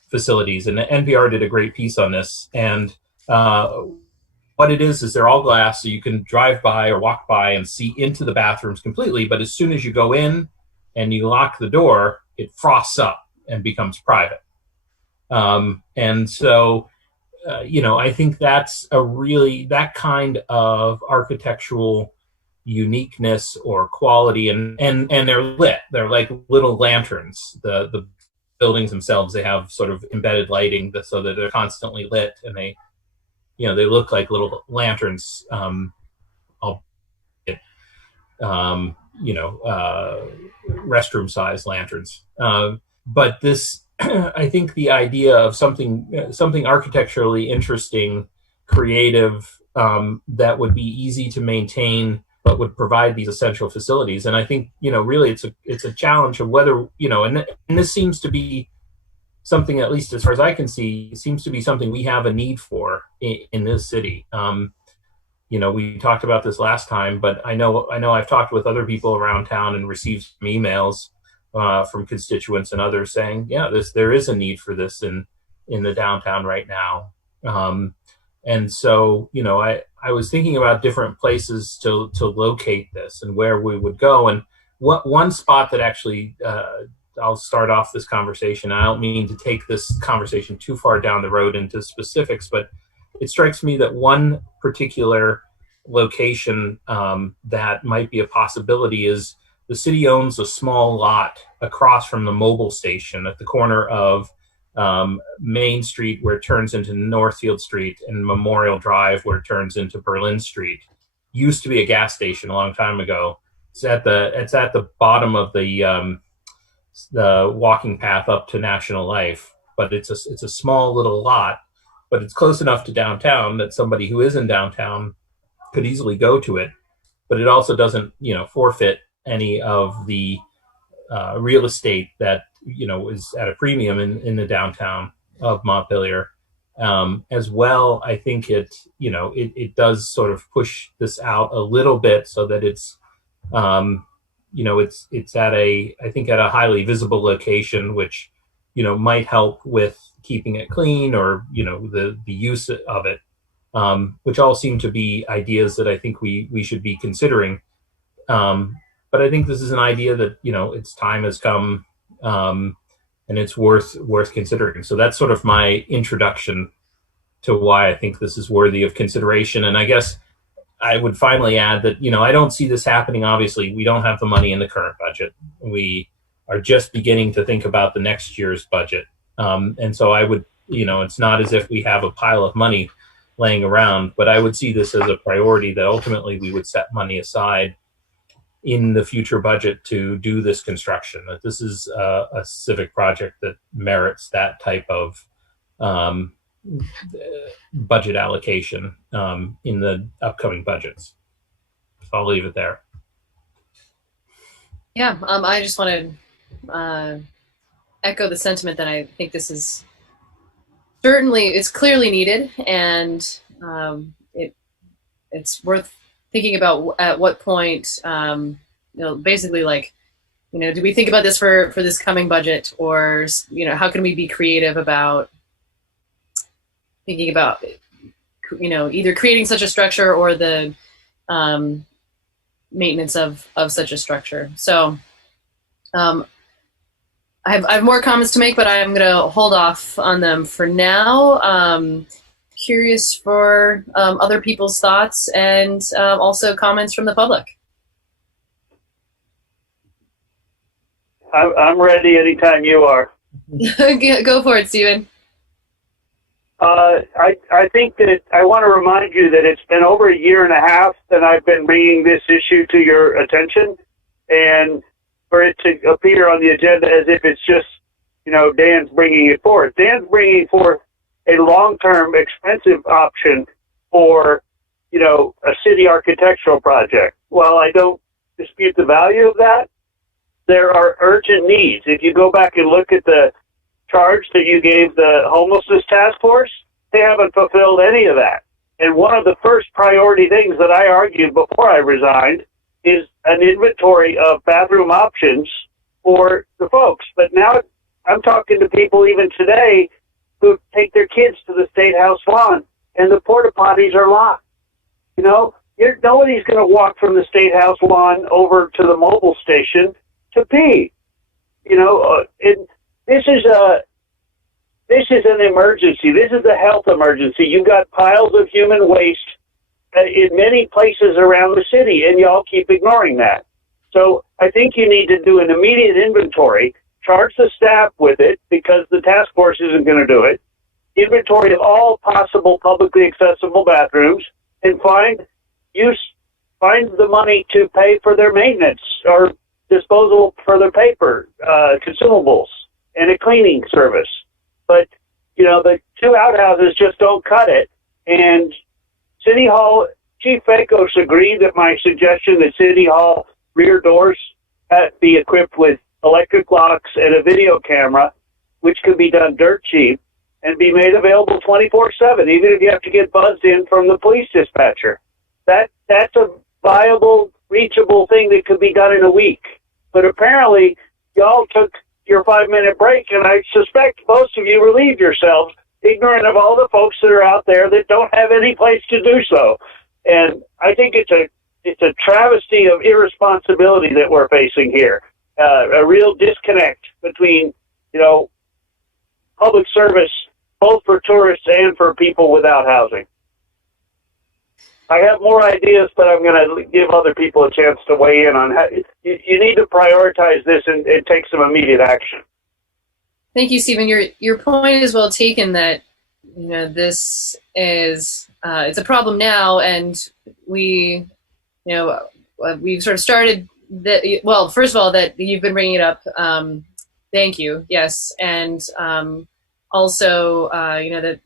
facilities. And the NPR did a great piece on this. And what it is they're all glass, so you can drive by or walk by and see into the bathrooms completely. But as soon as you go in and you lock the door, it frosts up and becomes private. And so, I think that's that kind of architectural uniqueness or quality, and they're lit. They're like little lanterns. The buildings themselves, they have sort of embedded lighting so that they're constantly lit, and they look like little lanterns, restroom size lanterns. But this, I think the idea of something architecturally interesting, creative, that would be easy to maintain, but would provide these essential facilities. And I think, really it's a challenge of whether, and this seems to be something, at least as far as I can see, seems to be something we have a need for in this city. We talked about this last time, but I know I've talked with other people around town and received some emails from constituents and others saying, there is a need for this in the downtown right now. And so, I was thinking about different places to locate this and where we would go. And one spot that actually, I'll start off this conversation. I don't mean to take this conversation too far down the road into specifics, but it strikes me that one particular location that might be a possibility is the city owns a small lot across from the mobile station at the corner of Main Street, where it turns into Northfield Street, and Memorial Drive, where it turns into Berlin Street. Used to be a gas station a long time ago. It's at the bottom of the walking path up to National Life, but it's a small little lot, but it's close enough to downtown that somebody who is in downtown could easily go to it. but it also doesn't, forfeit any of the real estate that, is at a premium in the downtown of Montpelier. As well, I think it does sort of push this out a little bit so that it's, it's at a highly visible location, which, might help with keeping it clean or, the use of it, which all seem to be ideas that I think we should be considering. But I think this is an idea that, its time has come, and it's worth considering. So that's sort of my introduction to why I think this is worthy of consideration. And I guess I would finally add that, I don't see this happening. Obviously, we don't have the money in the current budget. We are just beginning to think about the next year's budget. And so I would, it's not as if we have a pile of money laying around, but I would see this as a priority that ultimately we would set money aside in the future budget to do this construction, that this is a civic project that merits that type of budget allocation in the upcoming budgets. So I'll leave it there. Yeah, I just want to echo the sentiment that I think this is it's clearly needed, and it's worth thinking about at what point, basically like, do we think about this for this coming budget, or, how can we be creative about thinking about, either creating such a structure or the maintenance of such a structure. So I have more comments to make, but I'm going to hold off on them for now. Curious for other people's thoughts and also comments from the public. I'm ready anytime you are. Go for it, Stephen. I think that I want to remind you that it's been over a year and a half that I've been bringing this issue to your attention, and for it to appear on the agenda as if it's just, Dan's bringing it forth. Dan's bringing forth a long-term expensive option for, a city architectural project. While I don't dispute the value of that, there are urgent needs. If you go back and look at the charge that you gave the homelessness task force, they haven't fulfilled any of that. And one of the first priority things that I argued before I resigned is an inventory of bathroom options for the folks. But now I'm talking to people even today who take their kids to the State House lawn, and the porta potties are locked. Nobody's going to walk from the State House lawn over to the mobile station to pee. And this is an emergency. This is a health emergency. You've got piles of human waste in many places around the city, and y'all keep ignoring that. So I think you need to do an immediate inventory, charge the staff with it because the task force isn't going to do it, inventory of all possible publicly accessible bathrooms, and find the money to pay for their maintenance or disposal for their paper, consumables, and a cleaning service. But, the two outhouses just don't cut it. And City Hall, Chief Fakos agreed that my suggestion that City Hall rear doors be equipped with electric locks and a video camera, which could be done dirt cheap and be made available 24/7, even if you have to get buzzed in from the police dispatcher. That's a viable, reachable thing that could be done in a week. But apparently, y'all took your 5-minute break, and I suspect most of you relieved yourselves, ignorant of all the folks that are out there that don't have any place to do so. And I think it's a travesty of irresponsibility that we're facing here. A real disconnect between, public service, both for tourists and for people without housing. I have more ideas, but I'm going to give other people a chance to weigh in on how you need to prioritize this and take some immediate action. Thank you, Stephen. Your point is well taken that, this is, it's a problem now, and we've sort of started that. Well, first of all, that you've been bringing it up. Thank you. Yes. And also, that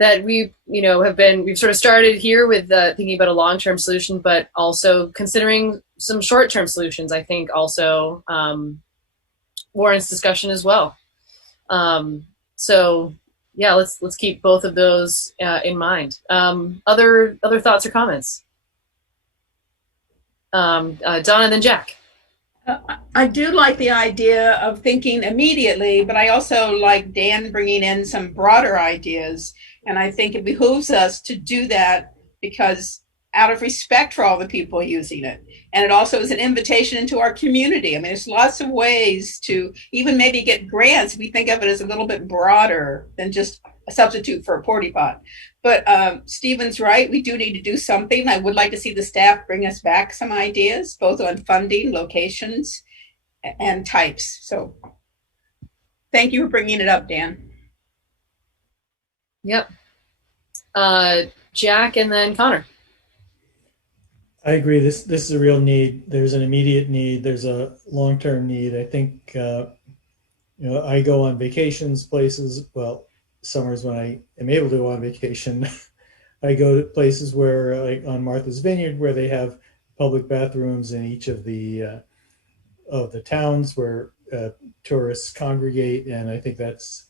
that we, we've sort of started here with thinking about a long-term solution, but also considering some short-term solutions, I think also warrants discussion as well. So yeah, let's keep both of those in mind. Other thoughts or comments? Donna and then Jack. I do like the idea of thinking immediately, but I also like Dan bringing in some broader ideas. And I think it behooves us to do that because out of respect for all the people using it. And it also is an invitation into our community. I mean, there's lots of ways to even maybe get grants. We think of it as a little bit broader than just a substitute for a porta pot. But Stephen's right, we do need to do something. I would like to see the staff bring us back some ideas, both on funding, locations, and types. So thank you for bringing it up, Dan. Yep. Jack and then Connor. I agree. This is a real need. There's an immediate need. There's a long-term need. I think, I go on vacations, places, well, summers when I am able to go on vacation, I go to places where, like on Martha's Vineyard, where they have public bathrooms in each of the towns where tourists congregate, and I think that's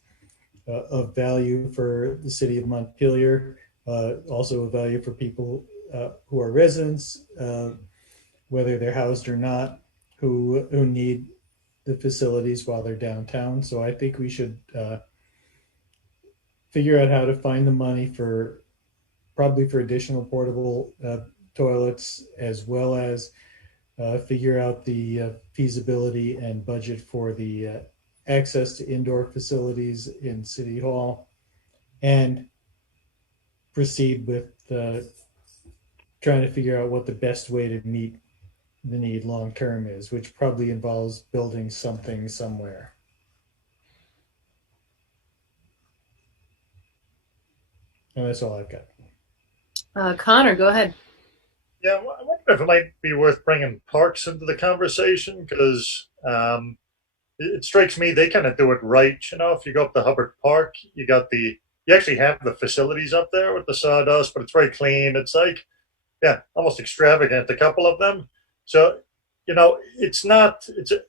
of value for the city of Montpelier, also of value for people who are residents, whether they're housed or not, who need the facilities while they're downtown. So I think we should figure out how to find the money probably for additional portable toilets, as well as figure out the feasibility and budget for the access to indoor facilities in City Hall, and proceed with trying to figure out what the best way to meet the need long term is, which probably involves building something somewhere. And that's all I've got. Connor, go ahead. Yeah, I wonder if it might be worth bringing parks into the conversation, because it strikes me they kind of do it right. If you go up to Hubbard Park, you actually have the facilities up there with the sawdust, but it's very clean. It's like, yeah, almost extravagant, a couple of them. So, it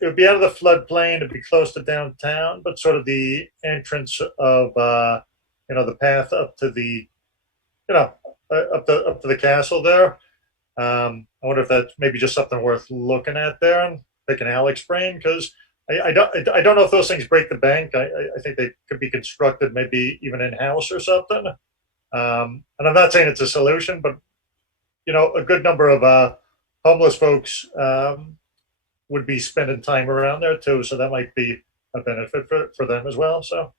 would be out of the floodplain, it'd be close to downtown, but sort of the entrance of, the path up to the, up to the castle there. I wonder if that's maybe just something worth looking at there, and picking Alec's brain, because I don't know if those things break the bank. I think they could be constructed maybe even in-house or something. And I'm not saying it's a solution, but a good number of homeless folks would be spending time around there too, so that might be a benefit for them as well. So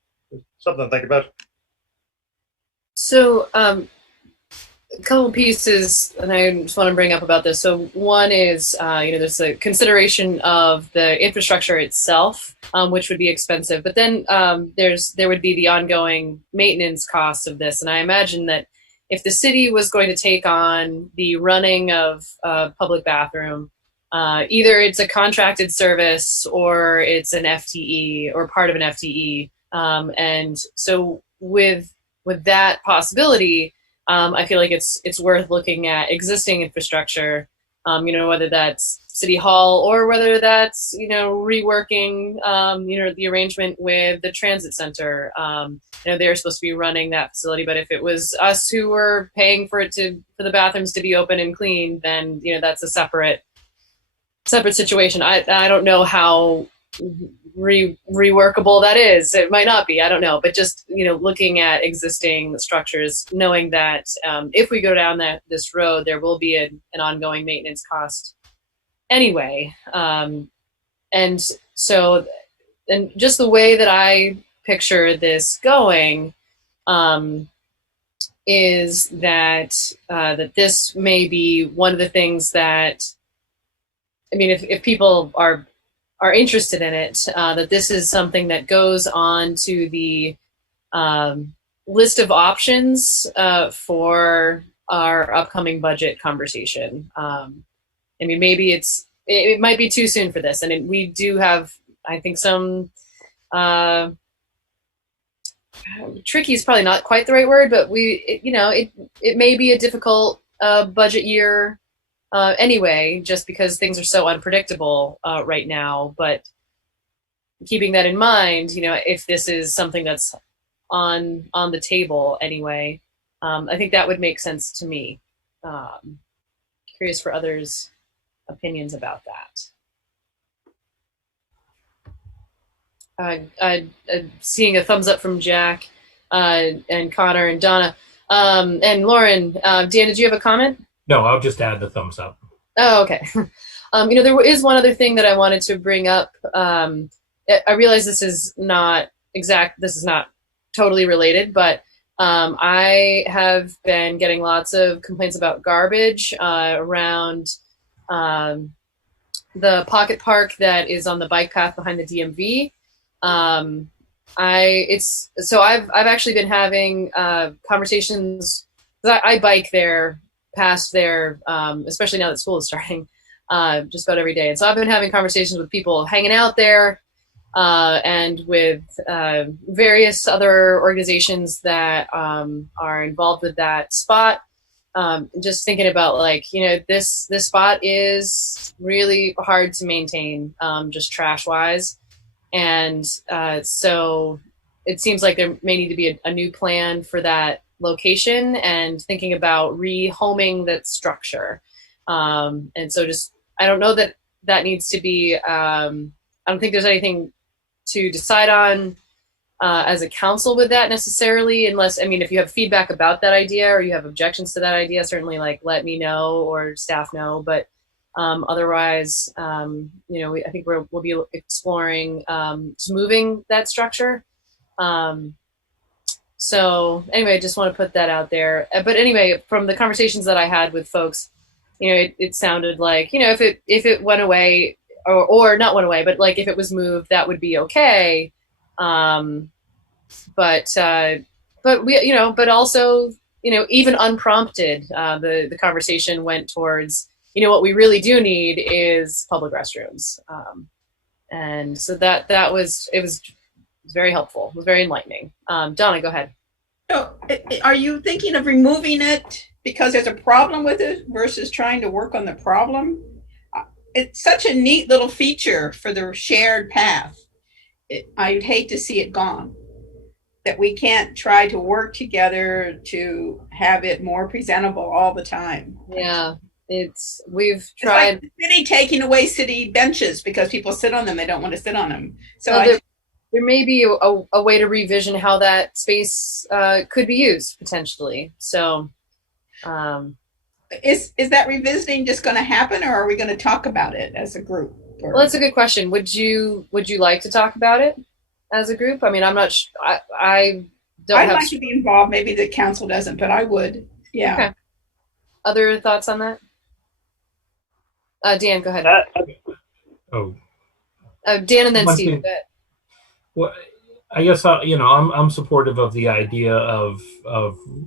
something to think about. So a couple pieces, and I just want to bring up about this. So one is, there's a consideration of the infrastructure itself, which would be expensive. But then there would be the ongoing maintenance cost of this. And I imagine that if the city was going to take on the running of a public bathroom, either it's a contracted service or it's an FTE or part of an FTE. And so with that possibility, I feel like it's worth looking at existing infrastructure, whether that's City Hall or whether that's, reworking, the arrangement with the transit center. They're supposed to be running that facility, but if it was us who were paying for the bathrooms to be open and clean, then, that's a separate situation. I don't know how reworkable that is. It might not be, I don't know, but just looking at existing structures, knowing that if we go down this road, there will be an ongoing maintenance cost anyway. And just the way that I picture this going is that that this may be one of the things that, if people are interested in it, that this is something that goes on to the list of options for our upcoming budget conversation. Maybe it might be too soon for this, and we do have, I think, some tricky is probably not quite the right word, but it may be a difficult budget year anyway, just because things are so unpredictable right now. But keeping that in mind, if this is something that's on the table anyway, I think that would make sense to me. Curious for others' opinions about that. Seeing a thumbs up from Jack and Connor and Donna and Lauren. Dan, did you have a comment? No, I'll just add the thumbs up. Oh, okay. There is one other thing that I wanted to bring up. I realize this is not totally related, but I have been getting lots of complaints about garbage around the pocket park that is on the bike path behind the DMV. I've actually been having conversations. I bike there, past there, especially now that school is starting, just about every day. And so I've been having conversations with people hanging out there, and with various other organizations that are involved with that spot. Just thinking about this spot is really hard to maintain, just trash wise. And so it seems like there may need to be a new plan for that location, and thinking about rehoming that structure. And so I don't know that needs to be, I don't think there's anything to decide on as a council with that necessarily, unless, if you have feedback about that idea or you have objections to that idea, certainly let me know or staff know. But otherwise, I think we'll be exploring moving that structure. So anyway, I just want to put that out there. But anyway, from the conversations that I had with folks, it sounded like, if it went away, or not went away, but if it was moved, that would be okay. But also, even unprompted, the conversation went towards, what we really do need is public restrooms. And so it was very helpful. It was very enlightening. Donna, go ahead. So are you thinking of removing it because there's a problem with it versus trying to work on the problem? It's such a neat little feature for the shared path. I'd hate to see it gone. That we can't try to work together to have it more presentable all the time. Yeah, we've tried. It's like the city taking away city benches because people sit on them. They don't want to sit on them. So there may be a way to revision how that space could be used potentially. So. Is that revisiting just going to happen, or are we going to talk about it as a group? Well, that's a good question. Would you like to talk about it as a group? I'm not. I don't. I'd like to be involved. Maybe the council doesn't, but I would. Yeah. Okay. Other thoughts on that? Dan, go ahead. Dan and then Steve. Well, I guess I'm supportive of the idea of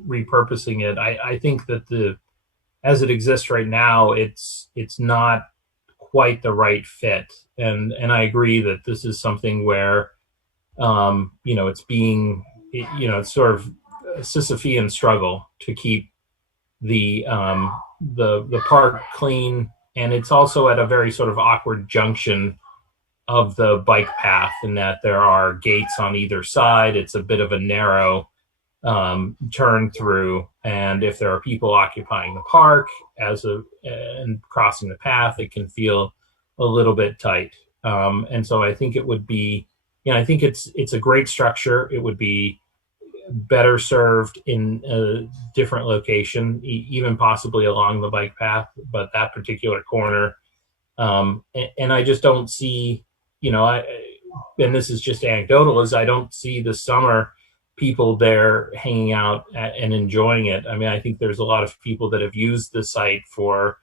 repurposing it. I think that as it exists right now, it's not quite the right fit, and I agree that this is something where it's being it's sort of a Sisyphean struggle to keep the park clean, and it's also at a very sort of awkward junction of the bike path in that there are gates on either side. It's a bit of a narrow turn through, and if there are people occupying the park and crossing the path, it can feel a little bit tight. And so I think it would be, I think it's a great structure. It would be better served in a different location, even possibly along the bike path, but that particular corner. And I just don't see, and this is just anecdotal, is I don't see the summer people there hanging out and enjoying it. I think there's a lot of people that have used the site for,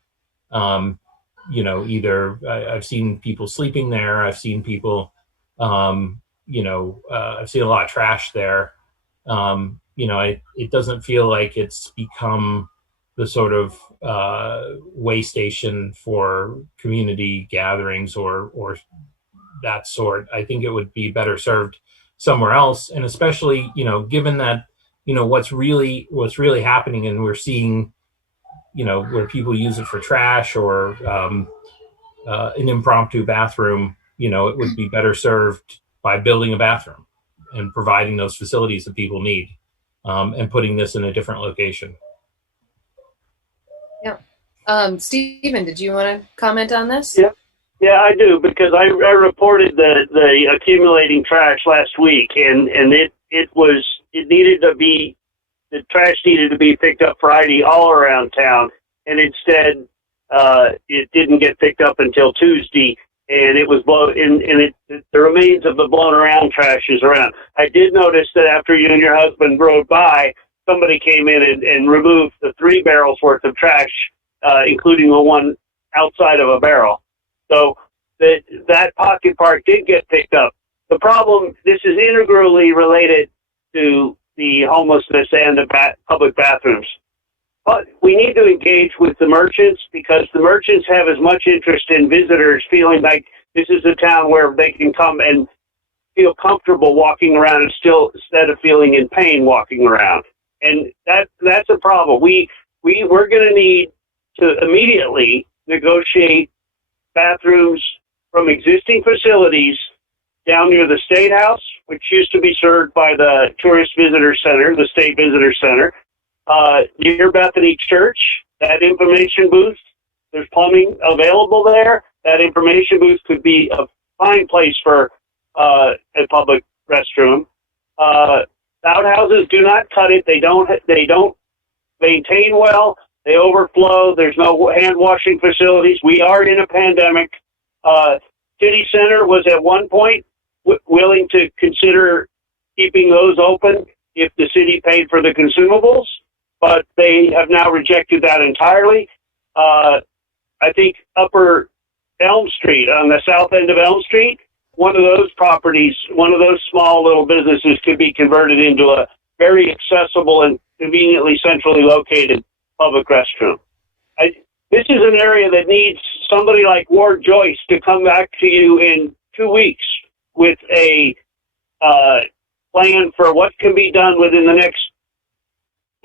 either I've seen people sleeping there. I've seen people, I've seen a lot of trash there. It doesn't feel like it's become the sort of way station for community gatherings or that sort. I think it would be better served somewhere else. And especially, given that, what's really happening, and we're seeing, where people use it for trash or an impromptu bathroom, it would be better served by building a bathroom and providing those facilities that people need, and putting this in a different location. Yeah. Stephen, did you want to comment on this? Yeah, I do, because I reported the accumulating trash last week, and the trash needed to be picked up Friday all around town, and instead it didn't get picked up until Tuesday, and it was the remains of the blown around trash is around. I did notice that after you and your husband rode by, somebody came in and removed the 3 barrels worth of trash, including the one outside of a barrel. So that pocket park did get picked up. The problem, this is integrally related to the homelessness and the public bathrooms. But we need to engage with the merchants, because the merchants have as much interest in visitors feeling like this is a town where they can come and feel comfortable walking around instead of feeling in pain walking around. And that's a problem. We're going to need to immediately negotiate bathrooms from existing facilities down near the State House, which used to be served by the Tourist Visitor Center, the State Visitor Center, near Bethany Church, that information booth. There's plumbing available there. That information booth could be a fine place for a public restroom. Outhouses do not cut it. They don't maintain well. They overflow. There's no hand washing facilities. We are in a pandemic. City Center was at one point willing to consider keeping those open if the city paid for the consumables, but they have now rejected that entirely. I think Upper Elm Street, on the south end of Elm Street, one of those properties, one of those small little businesses could be converted into a very accessible and conveniently centrally located public restroom. This is an area that needs somebody like Ward Joyce to come back to you in 2 weeks with a plan for what can be done within the next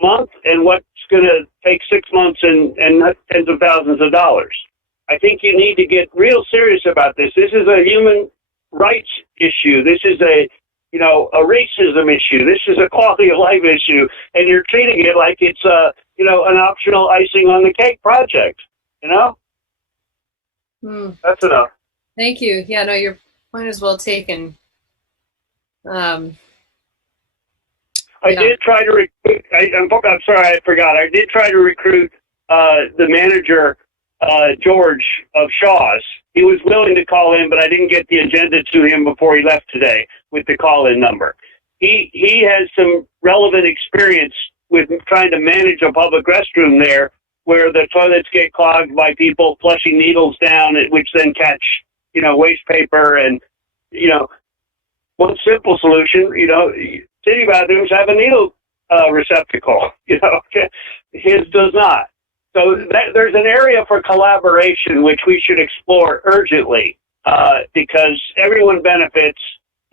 month and what's going to take 6 months and tens of thousands of dollars. I think you need to get real serious about this. This is a human rights issue. This is a racism issue. This is a quality of life issue, and you're treating it like it's an optional icing on the cake project. That's enough. Thank you. Yeah, no, your point is well taken. I did try to recruit. I'm sorry, I forgot. I did try to recruit the manager, George of Shaw's. He was willing to call in, but I didn't get the agenda to him before he left today with the call-in number. He has some relevant experience with trying to manage a public restroom there, where the toilets get clogged by people flushing needles down, which then catch, waste paper. And, one simple solution, city bathrooms have a needle receptacle, his does not. So there's an area for collaboration which we should explore urgently, because everyone benefits,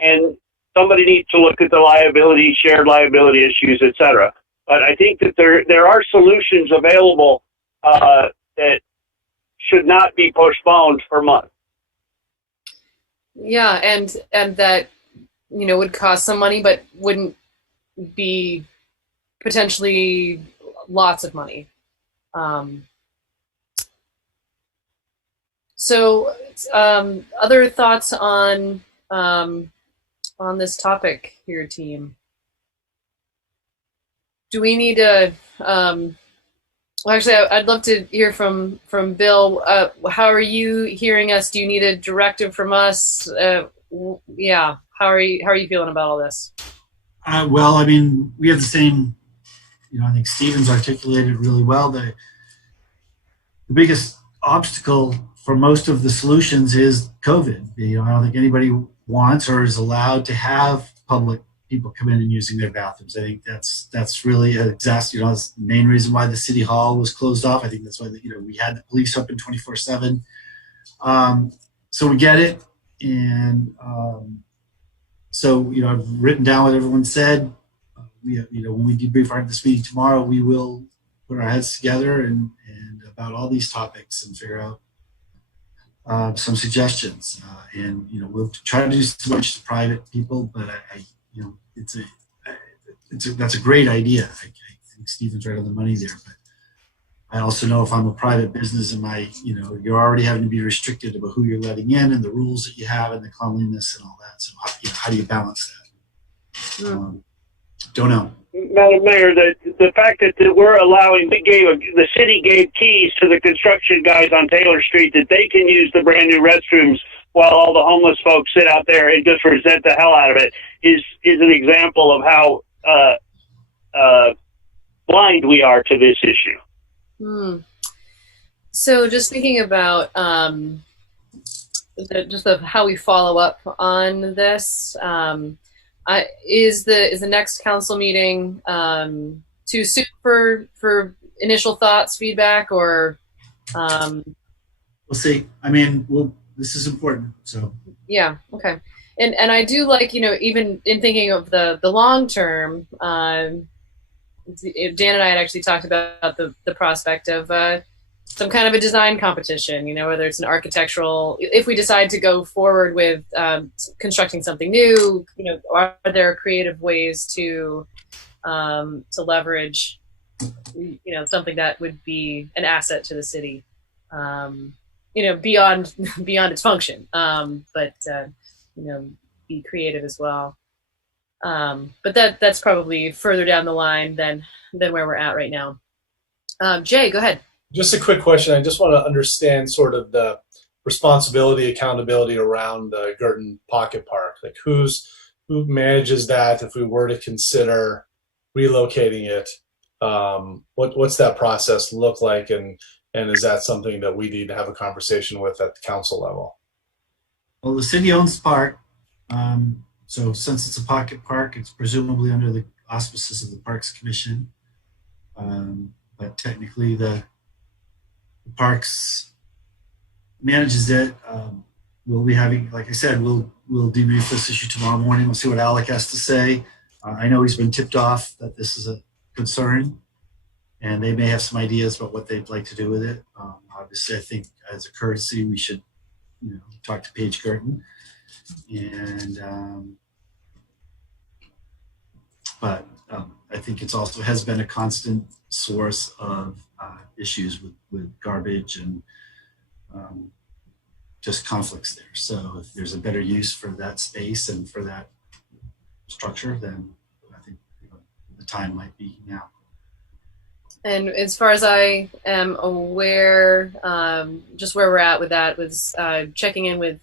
and somebody needs to look at the liability, shared liability issues, et cetera. But I think that there are solutions available that should not be postponed for months. Yeah, and that would cost some money, but wouldn't be potentially lots of money. So, other thoughts on this topic here, team? Do we need to? Well, actually, I'd love to hear from Bill. How are you hearing us? Do you need a directive from us? Yeah. How are you feeling about all this? Well, I mean, we have the same. I think Stephen's articulated really well. The biggest obstacle for most of the solutions is COVID. I don't think anybody wants or is allowed to have public people come in and using their bathrooms. I think that's really that's the main reason why the city hall was closed off. I think that's why we had the police open 24/7. So we get it, and So, I've written down what everyone said. When we debrief this meeting tomorrow, we will put our heads together and about all these topics and figure out some suggestions. And we'll try to do so much to private people, but that's a great idea. I think Stephen's right on the money there, but I also know if I'm a private business and you're already having to be restricted about who you're letting in and the rules that you have and the cleanliness and all that. So how do you balance that? Don't know. Madam Mayor, the fact that we're allowing, the city gave keys to the construction guys on Taylor Street that they can use the brand new restrooms while all the homeless folks sit out there and just resent the hell out of it is an example of how blind we are to this issue. So just thinking about how we follow up on this, is the next council meeting too soon for initial thoughts, feedback, or we'll see. This is important, so yeah, okay. And I do like, even in thinking of the long term, Dan and I had actually talked about the prospect of some kind of a design competition, whether it's an architectural, if we decide to go forward with constructing something new, are there creative ways to leverage, something that would be an asset to the city, beyond its function, but be creative as well. But that's probably further down the line than where we're at right now. Jay, go ahead. Just a quick question. I just want to understand sort of the responsibility, accountability around the Girton Pocket Park. Like who manages that if we were to consider relocating it? What's that process look like? And is that something that we need to have a conversation with at the council level? Well, the city owns the park. So since it's a pocket park, it's presumably under the auspices of the Parks Commission. But technically the Parks manages it. We'll be having, like I said, we'll debrief this issue tomorrow morning. We'll see what Alec has to say. I know he's been tipped off that this is a concern, and they may have some ideas about what they'd like to do with it. Obviously, I think as a courtesy, we should talk to Paige Girton. And but I think it's also has been a constant source of issues with garbage and just conflicts there. So if there's a better use for that space and for that structure, then I think the time might be now. And as far as I am aware, just where we're at with that was checking in with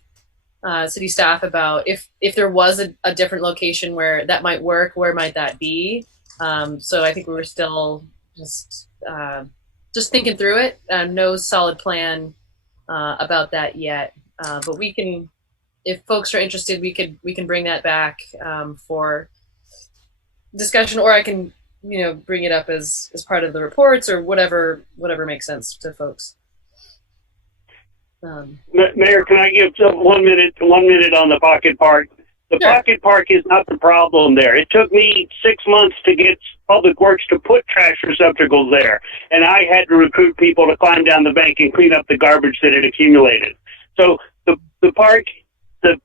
city staff about if there was a different location where that might work, where might that be? So I think we were still just thinking through it. No solid plan about that yet. But we can, if folks are interested, we can bring that back for discussion, or I can bring it up as part of the reports or whatever makes sense to folks. Mayor, can I give 1 minute on the pocket park? The Sure. pocket park is not the problem there. It took me 6 months to get Public Works to put trash receptacles there, and I had to recruit people to climb down the bank and clean up the garbage that had accumulated. So the park, the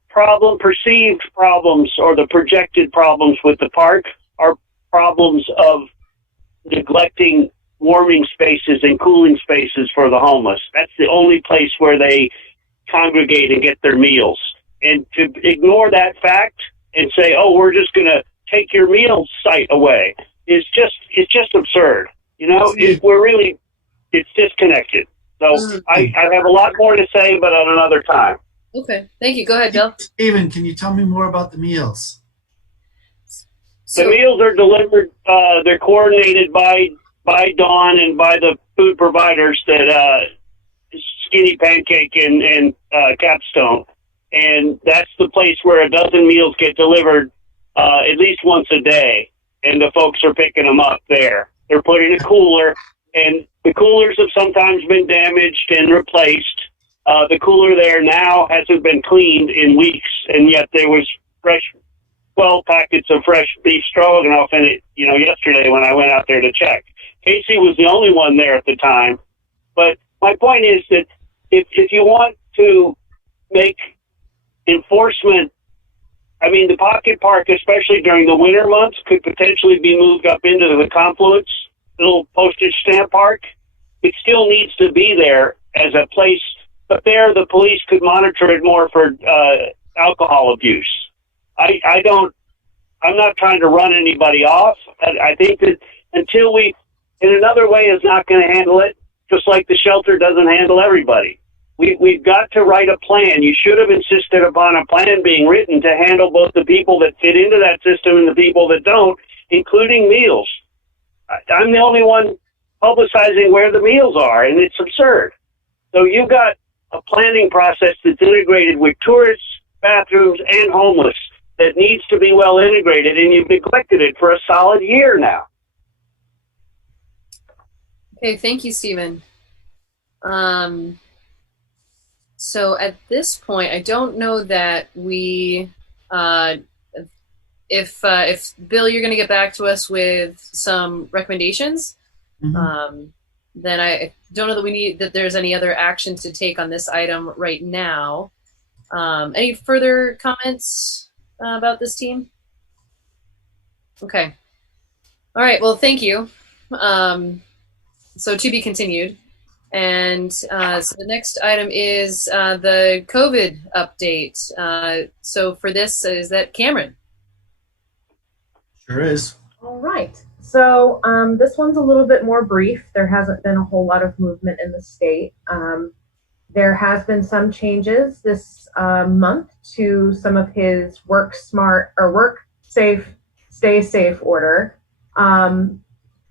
perceived problems or the projected problems with the park are problems of neglecting warming spaces and cooling spaces for the homeless. That's the only place where they congregate and get their meals. And to ignore that fact and say, "Oh, we're just going to take your meal site away," it's just absurd. It's disconnected. So I have a lot more to say, but at another time. Okay, thank you. Go ahead, Bill. Steven, can you tell me more about the meals? The meals are delivered. They're coordinated by Dawn and by the food providers that Skinny Pancake and Capstone. And that's the place where a dozen meals get delivered at least once a day. And the folks are picking them up there. They're put in a cooler, and the coolers have sometimes been damaged and replaced. The cooler there now hasn't been cleaned in weeks, and yet there was fresh 12 packets of fresh beef stroganoff in it, yesterday when I went out there to check. Casey was the only one there at the time. But my point is that if you want to make enforcement, the pocket park, especially during the winter months, could potentially be moved up into the Confluence, little postage stamp park. It still needs to be there as a place, but there the police could monitor it more for alcohol abuse. I'm not trying to run anybody off. I think that until in another way is not going to handle it, just like the shelter doesn't handle everybody. We've got to write a plan. You should have insisted upon a plan being written to handle both the people that fit into that system and the people that don't, including meals. I'm the only one publicizing where the meals are, and it's absurd. So you've got a planning process that's integrated with tourists, bathrooms, and homeless that needs to be well integrated, and you've neglected it for a solid year now. Okay, thank you, Stephen. So at this point, I don't know that we, if Bill, you're going to get back to us with some recommendations, then I don't know that there's any other action to take on this item right now. Any further comments about this team? Okay. All right. Well, thank you. So to be continued. And so the next item is the COVID update. So for this, is that Cameron? Sure is. All right. So this one's a little bit more brief. There hasn't been a whole lot of movement in the state. There has been some changes this month to some of his work smart or work safe, stay safe order.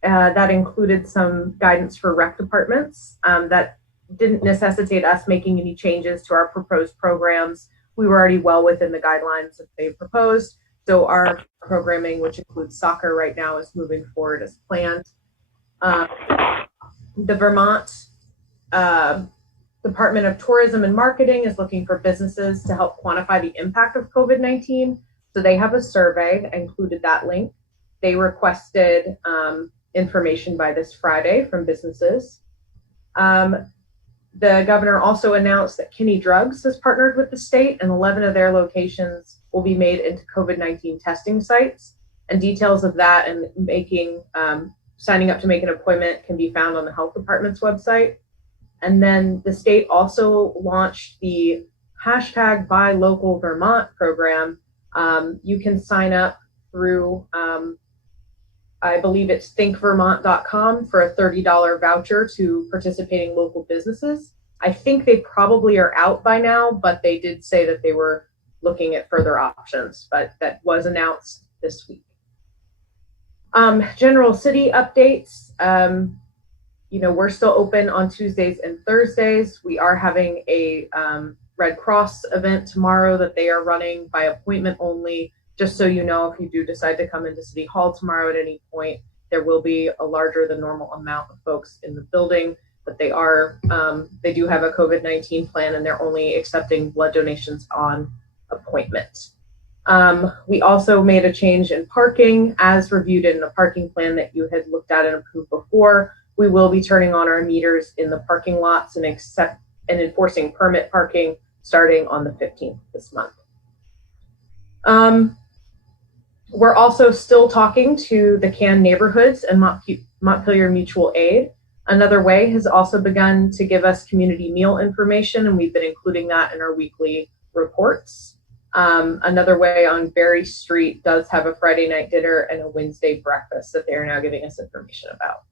That included some guidance for rec departments that didn't necessitate us making any changes to our proposed programs. We were already well within the guidelines that they proposed. So our programming, which includes soccer right now, is moving forward as planned. The Vermont Department of Tourism and Marketing is looking for businesses to help quantify the impact of COVID-19. So they have a survey. I included that link. They requested information by this Friday from businesses. The governor also announced that Kinney Drugs has partnered with the state, and 11 of their locations will be made into COVID-19 testing sites. And details of that and signing up to make an appointment can be found on the health department's website. And then the state also launched the hashtag Buy Local Vermont program. You can sign up through I believe it's thinkvermont.com for a $30 voucher to participating local businesses. I think they probably are out by now, but they did say that they were looking at further options, but that was announced this week. General city updates. We're still open on Tuesdays and Thursdays. We are having a Red Cross event tomorrow that they are running by appointment only. Just so you know, if you do decide to come into City Hall tomorrow at any point, there will be a larger than normal amount of folks in the building, but they do have a COVID-19 plan and they're only accepting blood donations on appointment. We also made a change in parking as reviewed in the parking plan that you had looked at and approved before. We will be turning on our meters in the parking lots and enforcing permit parking starting on the 15th this month. We're also still talking to the CAN neighborhoods and Montpelier Mutual Aid. Another Way has also begun to give us community meal information, and we've been including that in our weekly reports. Another Way on Berry Street does have a Friday night dinner and a Wednesday breakfast that they are now giving us information about.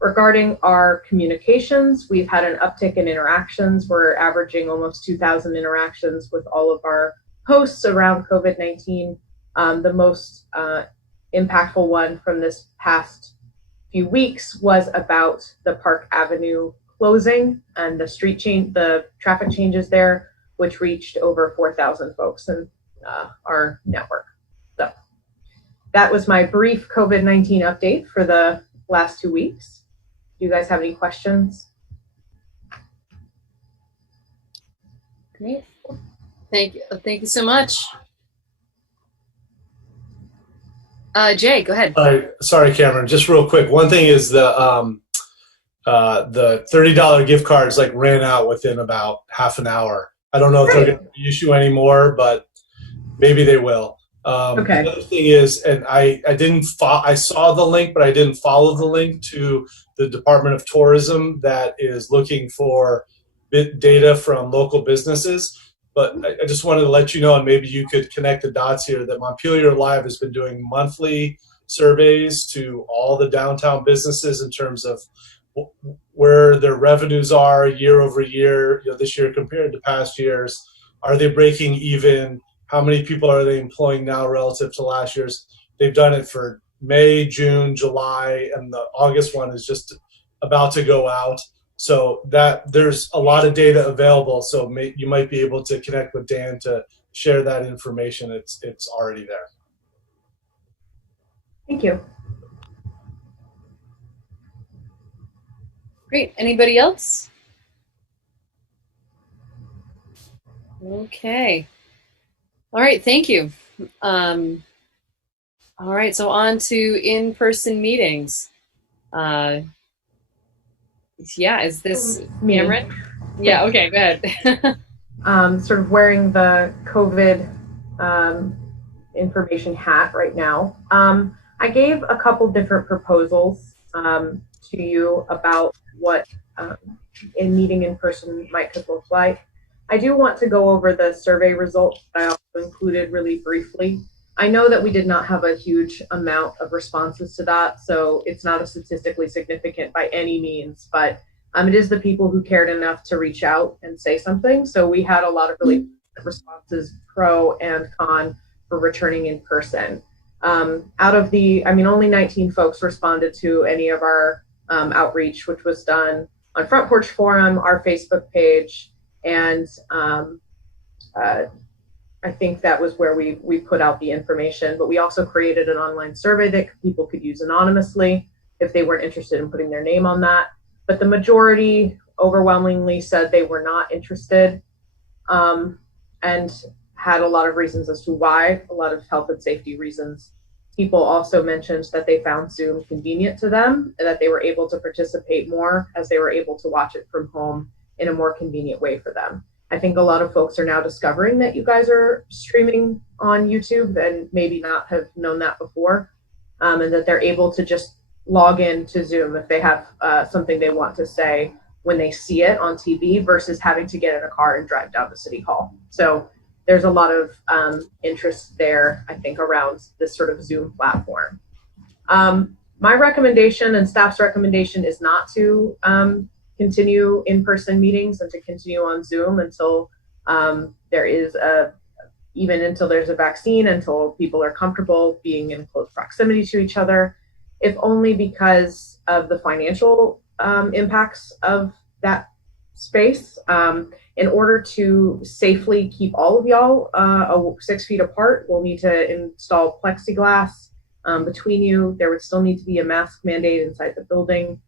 Regarding our communications, we've had an uptick in interactions. We're averaging almost 2,000 interactions with all of our posts around COVID-19. The most impactful one from this past few weeks was about the Park Avenue closing and the traffic changes there, which reached over 4,000 folks in our network. So that was my brief COVID-19 update for the last 2 weeks. Do you guys have any questions? Great. Thank you so much. Jay, go ahead. Sorry, Cameron. Just real quick. One thing is the $30 gift cards like ran out within about half an hour. I don't know if they're going to issue anymore, but maybe they will. Okay. The other thing is, and I saw the link, but I didn't follow the link to the Department of Tourism that is looking for data from local businesses. But I just wanted to let you know, and maybe you could connect the dots here, that Montpelier Live has been doing monthly surveys to all the downtown businesses in terms of where their revenues are year over year, this year compared to past years. Are they breaking even? How many people are they employing now relative to last year's? They've done it for May, June, July, and the August one is just about to go out. So that there's a lot of data available. So you might be able to connect with Dan to share that information. It's already there. Thank you. Great. Anybody else? Okay. All right. Thank you. All right. So on to in-person meetings. Yeah. Is this Cameron? Yeah. Okay. Go ahead. Sort of wearing the COVID information hat right now. I gave a couple different proposals to you about what in meeting in person could look like. I do want to go over the survey results that I also included really briefly. I know that we did not have a huge amount of responses to that, so it's not a statistically significant by any means, but it is the people who cared enough to reach out and say something. So we had a lot of really responses, pro and con, for returning in person. Out of only 19 folks responded to any of our outreach, which was done on Front Porch Forum, our Facebook page, and I think that was where we put out the information. But we also created an online survey that people could use anonymously if they weren't interested in putting their name on that. But the majority overwhelmingly said they were not interested, and had a lot of reasons as to why, a lot of health and safety reasons. People also mentioned that they found Zoom convenient to them and that they were able to participate more as they were able to watch it from home in a more convenient way for them. I think a lot of folks are now discovering that you guys are streaming on YouTube and maybe not have known that before, and that they're able to just log in to Zoom if they have something they want to say when they see it on TV versus having to get in a car and drive down to City Hall. So there's a lot of interest there, I think, around this sort of Zoom platform. My recommendation and staff's recommendation is not to continue in-person meetings and to continue on Zoom until even until there's a vaccine, until people are comfortable being in close proximity to each other, if only because of the financial impacts of that space. In order to safely keep all of y'all 6 feet apart, we'll need to install plexiglass between you. There would still need to be a mask mandate inside the building,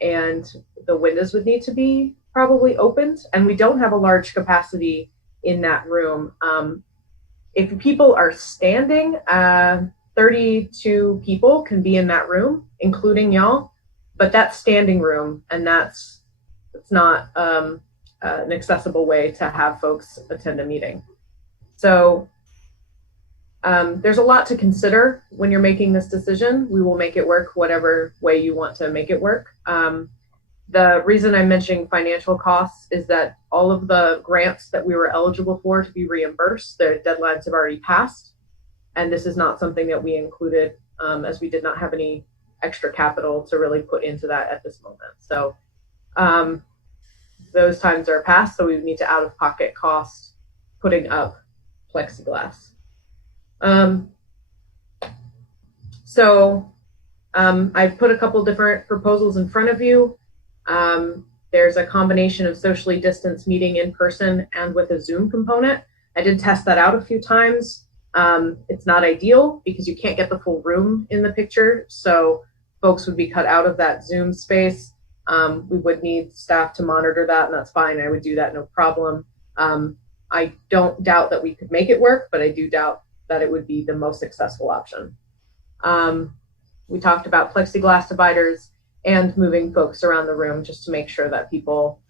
and the windows would need to be probably opened. And we don't have a large capacity in that room. If people are standing, 32 people can be in that room, including y'all, but that's standing room, and it's not an accessible way to have folks attend a meeting. So there's a lot to consider when you're making this decision. We will make it work whatever way you want to make it work. The reason I'm mentioning financial costs is that all of the grants that we were eligible for to be reimbursed, their deadlines have already passed. And this is not something that we included as we did not have any extra capital to really put into that at this moment. So those times are past, so we need to out-of-pocket cost putting up plexiglass. I put a couple different proposals in front of you. There's a combination of socially distanced meeting in person and with a Zoom component. I did test that out a few times. It's not ideal because you can't get the full room in the picture, so folks would be cut out of that Zoom space. We would need staff to monitor that, and that's fine. I would do that, no problem. I don't doubt that we could make it work, but I do doubt that it would be the most successful option. We talked about plexiglass dividers and moving folks around the room just to make sure that people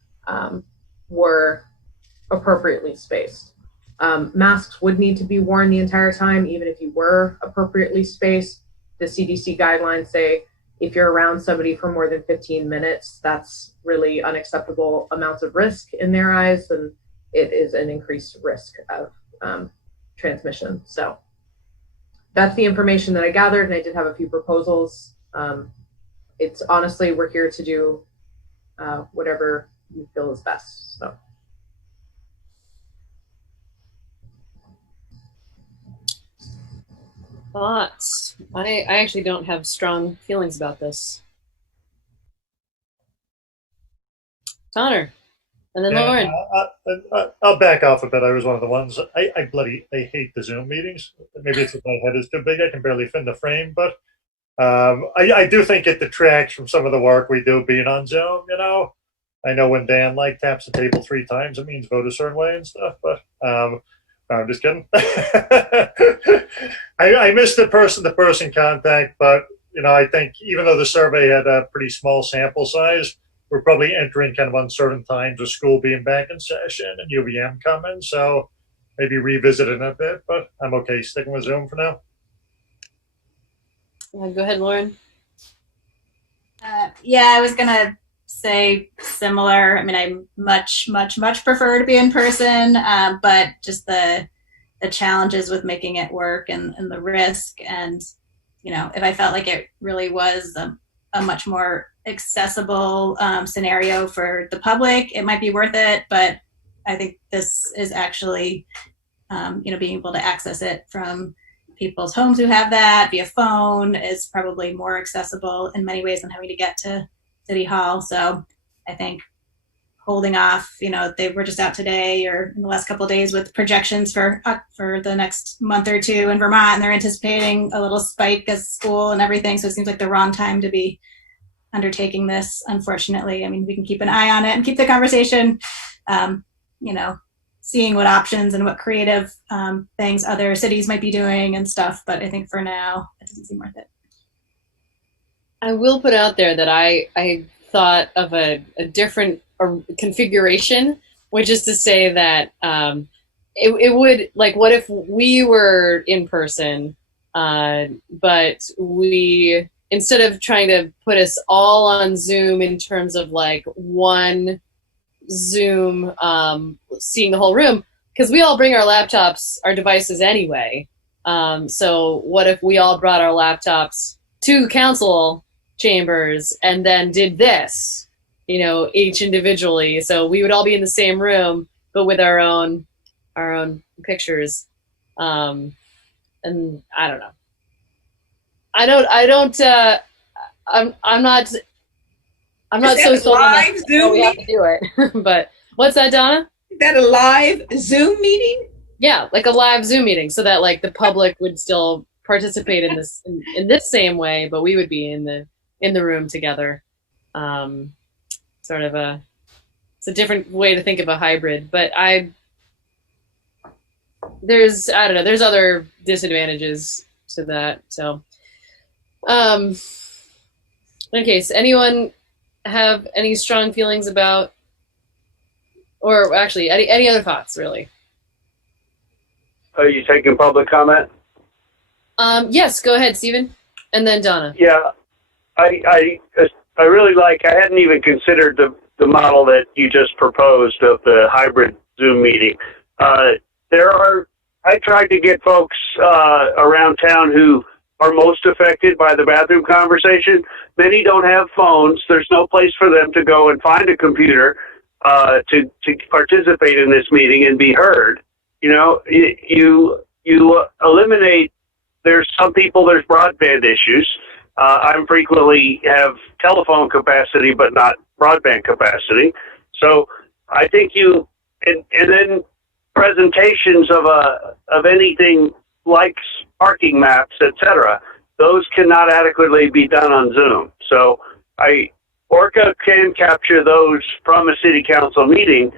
were appropriately spaced. Masks would need to be worn the entire time, even if you were appropriately spaced. The CDC guidelines say if you're around somebody for more than 15 minutes, that's really unacceptable amounts of risk in their eyes, and it is an increased risk of transmission. So that's the information that I gathered, and I did have a few proposals. It's honestly, we're here to do whatever you feel is best. So. Thoughts? I actually don't have strong feelings about this. Connor, and then Lauren. I'll back off a bit. I was one of the ones. I hate the Zoom meetings. Maybe it's that my head is too big. I can barely fit in the frame, but I do think it detracts from some of the work we do being on Zoom. You know, I know when Dan taps the table 3 times, it means vote a certain way and stuff. But I'm just kidding. I missed the person-to-person contact, but you know, I think even though the survey had a pretty small sample size, we're probably entering kind of uncertain times with school being back in session and UVM coming, so maybe revisit it a bit, but I'm okay sticking with Zoom for now. Go ahead, Lauren. Yeah, I was going to say similar. I mean, I much prefer to be in person, but just the challenges with making it work and the risk. And, you know, if I felt like it really was a much more accessible scenario for the public, it might be worth it. But I think this is actually, you know, being able to access it from people's homes who have that via phone is probably more accessible in many ways than having to get to City Hall. So I think holding off, you know, they were just out today or in the last couple of days with projections for the next month or two in Vermont, and they're anticipating a little spike at school and everything. So it seems like the wrong time to be undertaking this, unfortunately. I mean, we can keep an eye on it and keep the conversation, you know, seeing what options and what creative things other cities might be doing and stuff. But I think for now, it doesn't seem worth it. I will put out there that I thought of a different configuration, which is to say that it would, like, what if we were in person, but we, instead of trying to put us all on Zoom in terms of like one Zoom, seeing the whole room, because we all bring our laptops, our devices anyway. So what if we all brought our laptops to council chambers and then did this, you know, each individually? So we would all be in the same room, but with our own pictures. And I don't know. I'm not so sold on that. Zoom we have to do it. But what's that, Donna? Is that a live Zoom meeting? Yeah, like a live Zoom meeting, so that like the public would still participate in this in this same way, but we would be in the room together. Sort of it's a different way to think of a hybrid, but there's other disadvantages to that. So, in any case, anyone have any strong feelings about, or actually any other thoughts really? Are you taking public comment? Yes, go ahead, Stephen, and then Donna. Yeah, I really like. I hadn't even considered the model that you just proposed of the hybrid Zoom meeting. I tried to get folks around town who are most affected by the bathroom conversation. Many don't have phones. There's no place for them to go and find a computer to participate in this meeting and be heard. You know, you eliminate. There's some people. There's broadband issues. I frequently have telephone capacity, but not broadband capacity. So I think and then presentations of anything like parking maps, etc. Those cannot adequately be done on Zoom. So ORCA can capture those from a city council meeting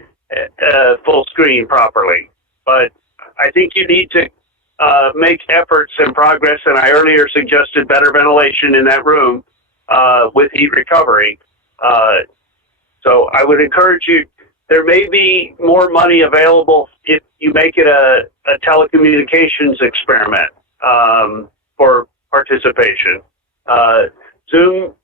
full screen properly. But I think you need to make efforts and progress, and I earlier suggested better ventilation in that room with heat recovery. So I would encourage you, there may be more money available if you make it a telecommunications experiment for participation. Zoom,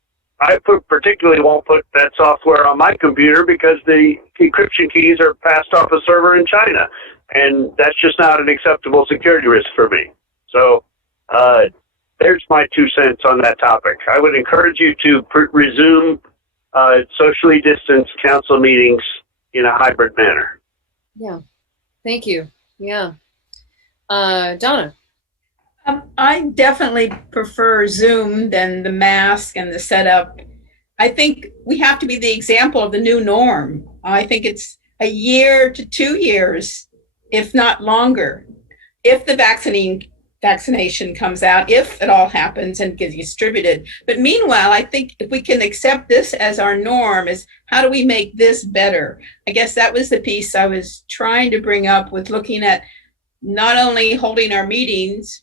I particularly won't put that software on my computer because the encryption keys are passed off a server in China, and that's just not an acceptable security risk for me. So there's my 2 cents on that topic. I would encourage you to resume socially distanced council meetings in a hybrid manner. Yeah, thank you. Yeah. Donna. I definitely prefer Zoom than the mask and the setup. I think we have to be the example of the new norm. I think it's a year to 2 years, if not longer, if the vaccination comes out, if it all happens and gets distributed. But meanwhile, I think if we can accept this as our norm, is how do we make this better? I guess that was the piece I was trying to bring up with looking at not only holding our meetings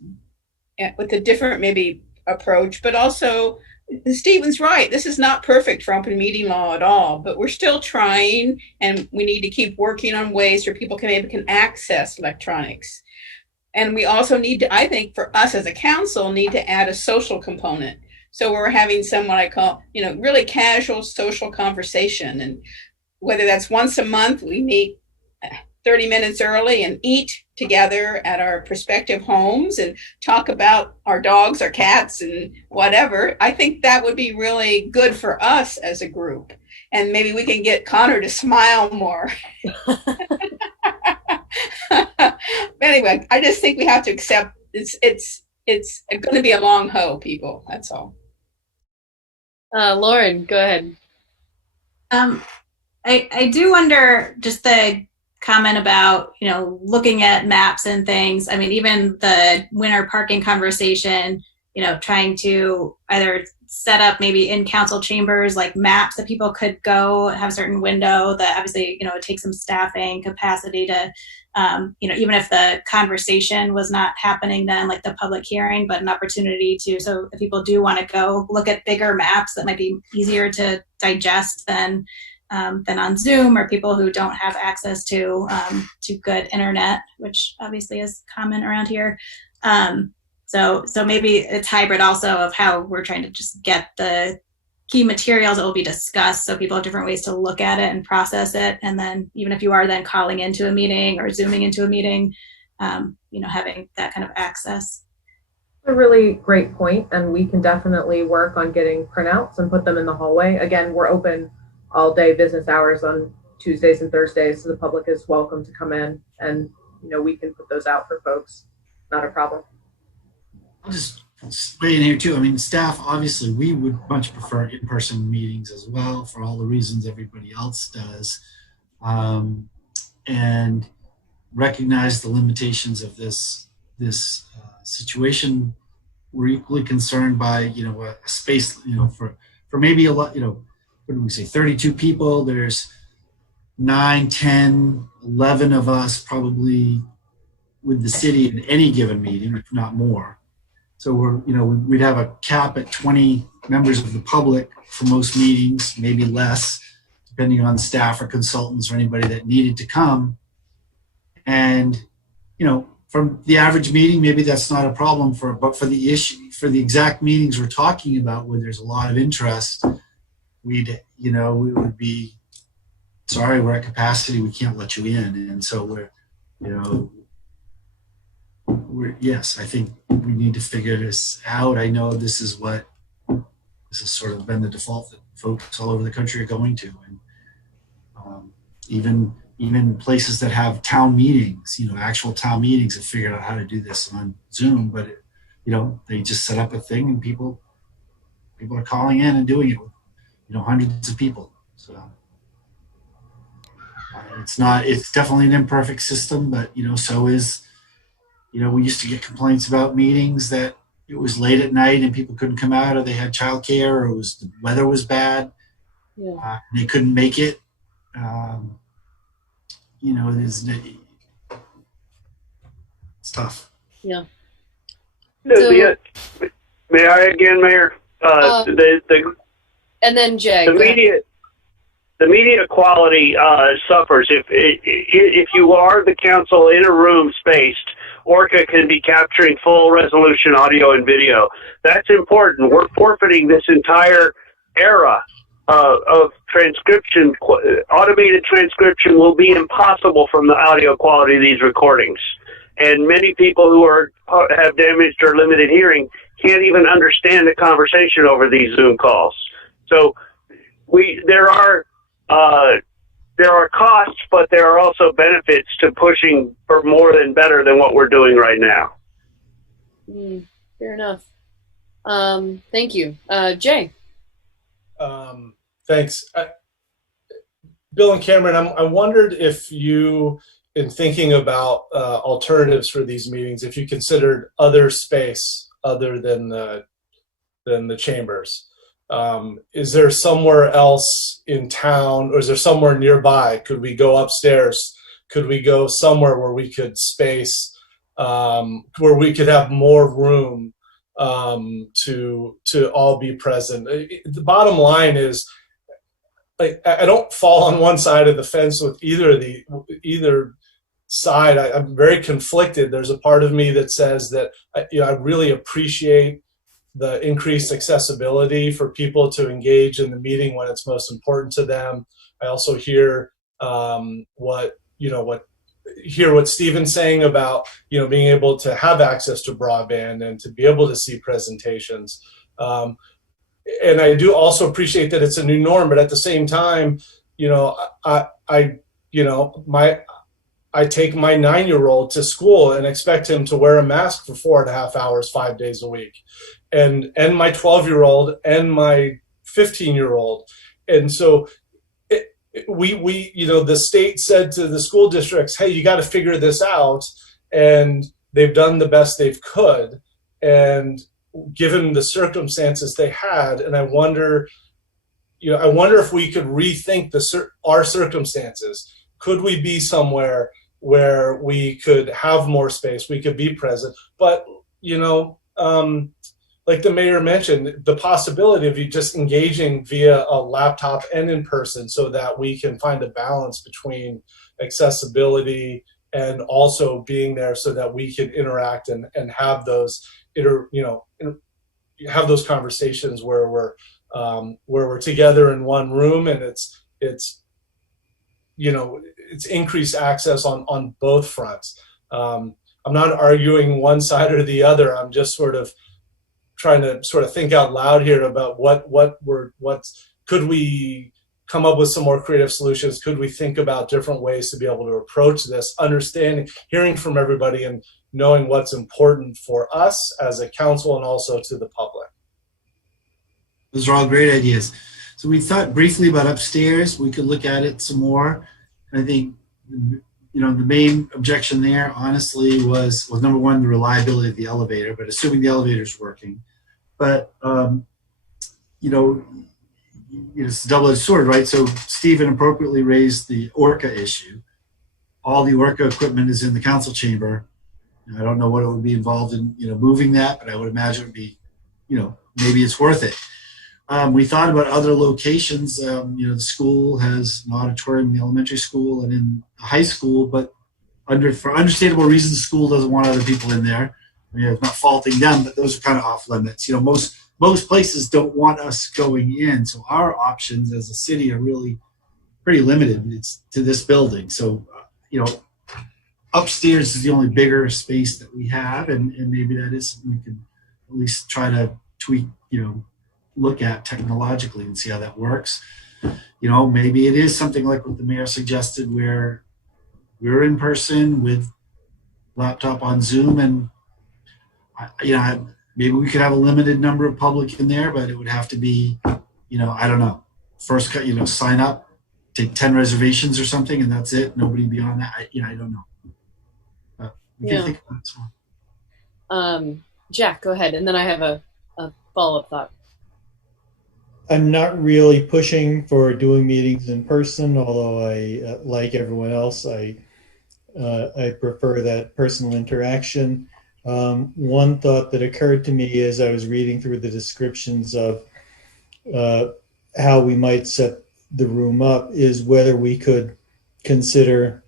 with a different maybe approach, but also Stephen's right. This is not perfect for open meeting law at all, but we're still trying, and we need to keep working on ways where people can access electronics. And we also need to, I think, for us as a council, need to add a social component. So we're having some what I call, really casual social conversation, and whether that's once a month, we meet 30 minutes early and eat together at our prospective homes and talk about our dogs, our cats, and whatever. I think that would be really good for us as a group. And maybe we can get Connor to smile more. Anyway, I just think we have to accept it's going to be a long haul, people. That's all. Lauren, go ahead. I do wonder, just the comment about, looking at maps and things. I mean, even the winter parking conversation, trying to either set up maybe in council chambers, like maps that people could go have a certain window that obviously, it takes some staffing capacity to, even if the conversation was not happening then, like the public hearing, but an opportunity to, so if people do want to go look at bigger maps that might be easier to digest than on Zoom, or people who don't have access to good internet, which obviously is common around here. So maybe it's hybrid also of how we're trying to just get the key materials that will be discussed, so people have different ways to look at it and process it. And then even if you are then calling into a meeting or Zooming into a meeting, having that kind of access. A really great point, and we can definitely work on getting printouts and put them in the hallway. Again, we're open all day business hours on Tuesdays and Thursdays, so the public is welcome to come in, and we can put those out for folks. Not a problem. I'll just weigh in here too. I mean, staff, obviously, we would much prefer in-person meetings as well, for all the reasons everybody else does, and recognize the limitations of this situation. We're equally concerned by a space for maybe a lot, what do we say, 32 people, there's 9, 10, 11 of us probably with the city in any given meeting, if not more. So we'd have a cap at 20 members of the public for most meetings, maybe less, depending on staff or consultants or anybody that needed to come. And, from the average meeting, maybe that's not a problem but for the issue, for the exact meetings we're talking about where there's a lot of interest, we would be, sorry, we're at capacity, we can't let you in. And so yes, I think we need to figure this out. I know this is sort of been the default that folks all over the country are going to. And even places that have town meetings, actual town meetings, have figured out how to do this on Zoom, but they just set up a thing and people are calling in and doing it with hundreds of people. So it's definitely an imperfect system, but so is, we used to get complaints about meetings that it was late at night and people couldn't come out, or they had childcare, or the weather was bad. Yeah. They couldn't make it. It's tough. Yeah. May I again, Mayor? And then Jay. The media quality suffers if you are the council in a room spaced. ORCA can be capturing full resolution audio and video. That's important. We're forfeiting this entire era of transcription. Automated transcription will be impossible from the audio quality of these recordings. And many people who have damaged or limited hearing can't even understand the conversation over these Zoom calls. So there are costs, but there are also benefits to pushing for more than better than what we're doing right now. Fair enough. Thank you. Jay. Thanks. Bill and Cameron, I wondered if you, in thinking about alternatives for these meetings, if you considered other space other than the chambers. Is there somewhere else in town, or is there somewhere nearby? Could we go upstairs? Could we go somewhere where we could space, where we could have more room to all be present? The bottom line is, like, I don't fall on one side of the fence with either side. I'm very conflicted. There's a part of me that says that I really appreciate the increased accessibility for people to engage in the meeting when it's most important to them. I also hear what Steven's saying about being able to have access to broadband and to be able to see presentations. And I do also appreciate that it's a new norm, but at the same time, I take my 9-year-old to school and expect him to wear a mask for 4.5 hours, 5 days a week. And my 12-year-old and my 15-year-old. And so the state said to the school districts, hey, you got to figure this out. And they've done the best they could. And given the circumstances they had, and I wonder if we could rethink our circumstances. Could we be somewhere where we could have more space, we could be present? But, like the mayor mentioned, the possibility of you just engaging via a laptop and in person, so that we can find a balance between accessibility and also being there so that we can interact and have those have those conversations where we're together in one room, and it's increased access on both fronts. I'm not arguing one side or the other. I'm just sort of trying to think out loud here about could we come up with some more creative solutions? Could we think about different ways to be able to approach this, understanding, hearing from everybody, and knowing what's important for us as a council and also to the public? Those are all great ideas. So we thought briefly about upstairs. We could look at it some more. I think, the main objection there, honestly, was number one, the reliability of the elevator, but assuming the elevator's working. But, it's a double-edged sword, right? So Stephen appropriately raised the ORCA issue. All the ORCA equipment is in the council chamber. I don't know what it would be involved in, moving that, but I would imagine it would be, maybe it's worth it. We thought about other locations. The school has an auditorium in the elementary school and in the high school, but for understandable reasons, the school doesn't want other people in there. I mean, I'm not faulting them, but those are kind of off limits. Most places don't want us going in, so our options as a city are really pretty limited. It's to this building. So, upstairs is the only bigger space that we have, and maybe that is something we could at least try to tweak, look at technologically and see how that works. Maybe it is something like what the mayor suggested, where we're in person with laptop on Zoom, and maybe we could have a limited number of public in there, but it would have to be, I don't know, first, sign up, take 10 reservations or something, and that's it. Nobody beyond that. I don't know. We can think about it. Jack, go ahead, and then I have a follow-up thought. I'm not really pushing for doing meetings in person, although I, like everyone else, I prefer that personal interaction. One thought that occurred to me as I was reading through the descriptions of how we might set the room up is whether we could consider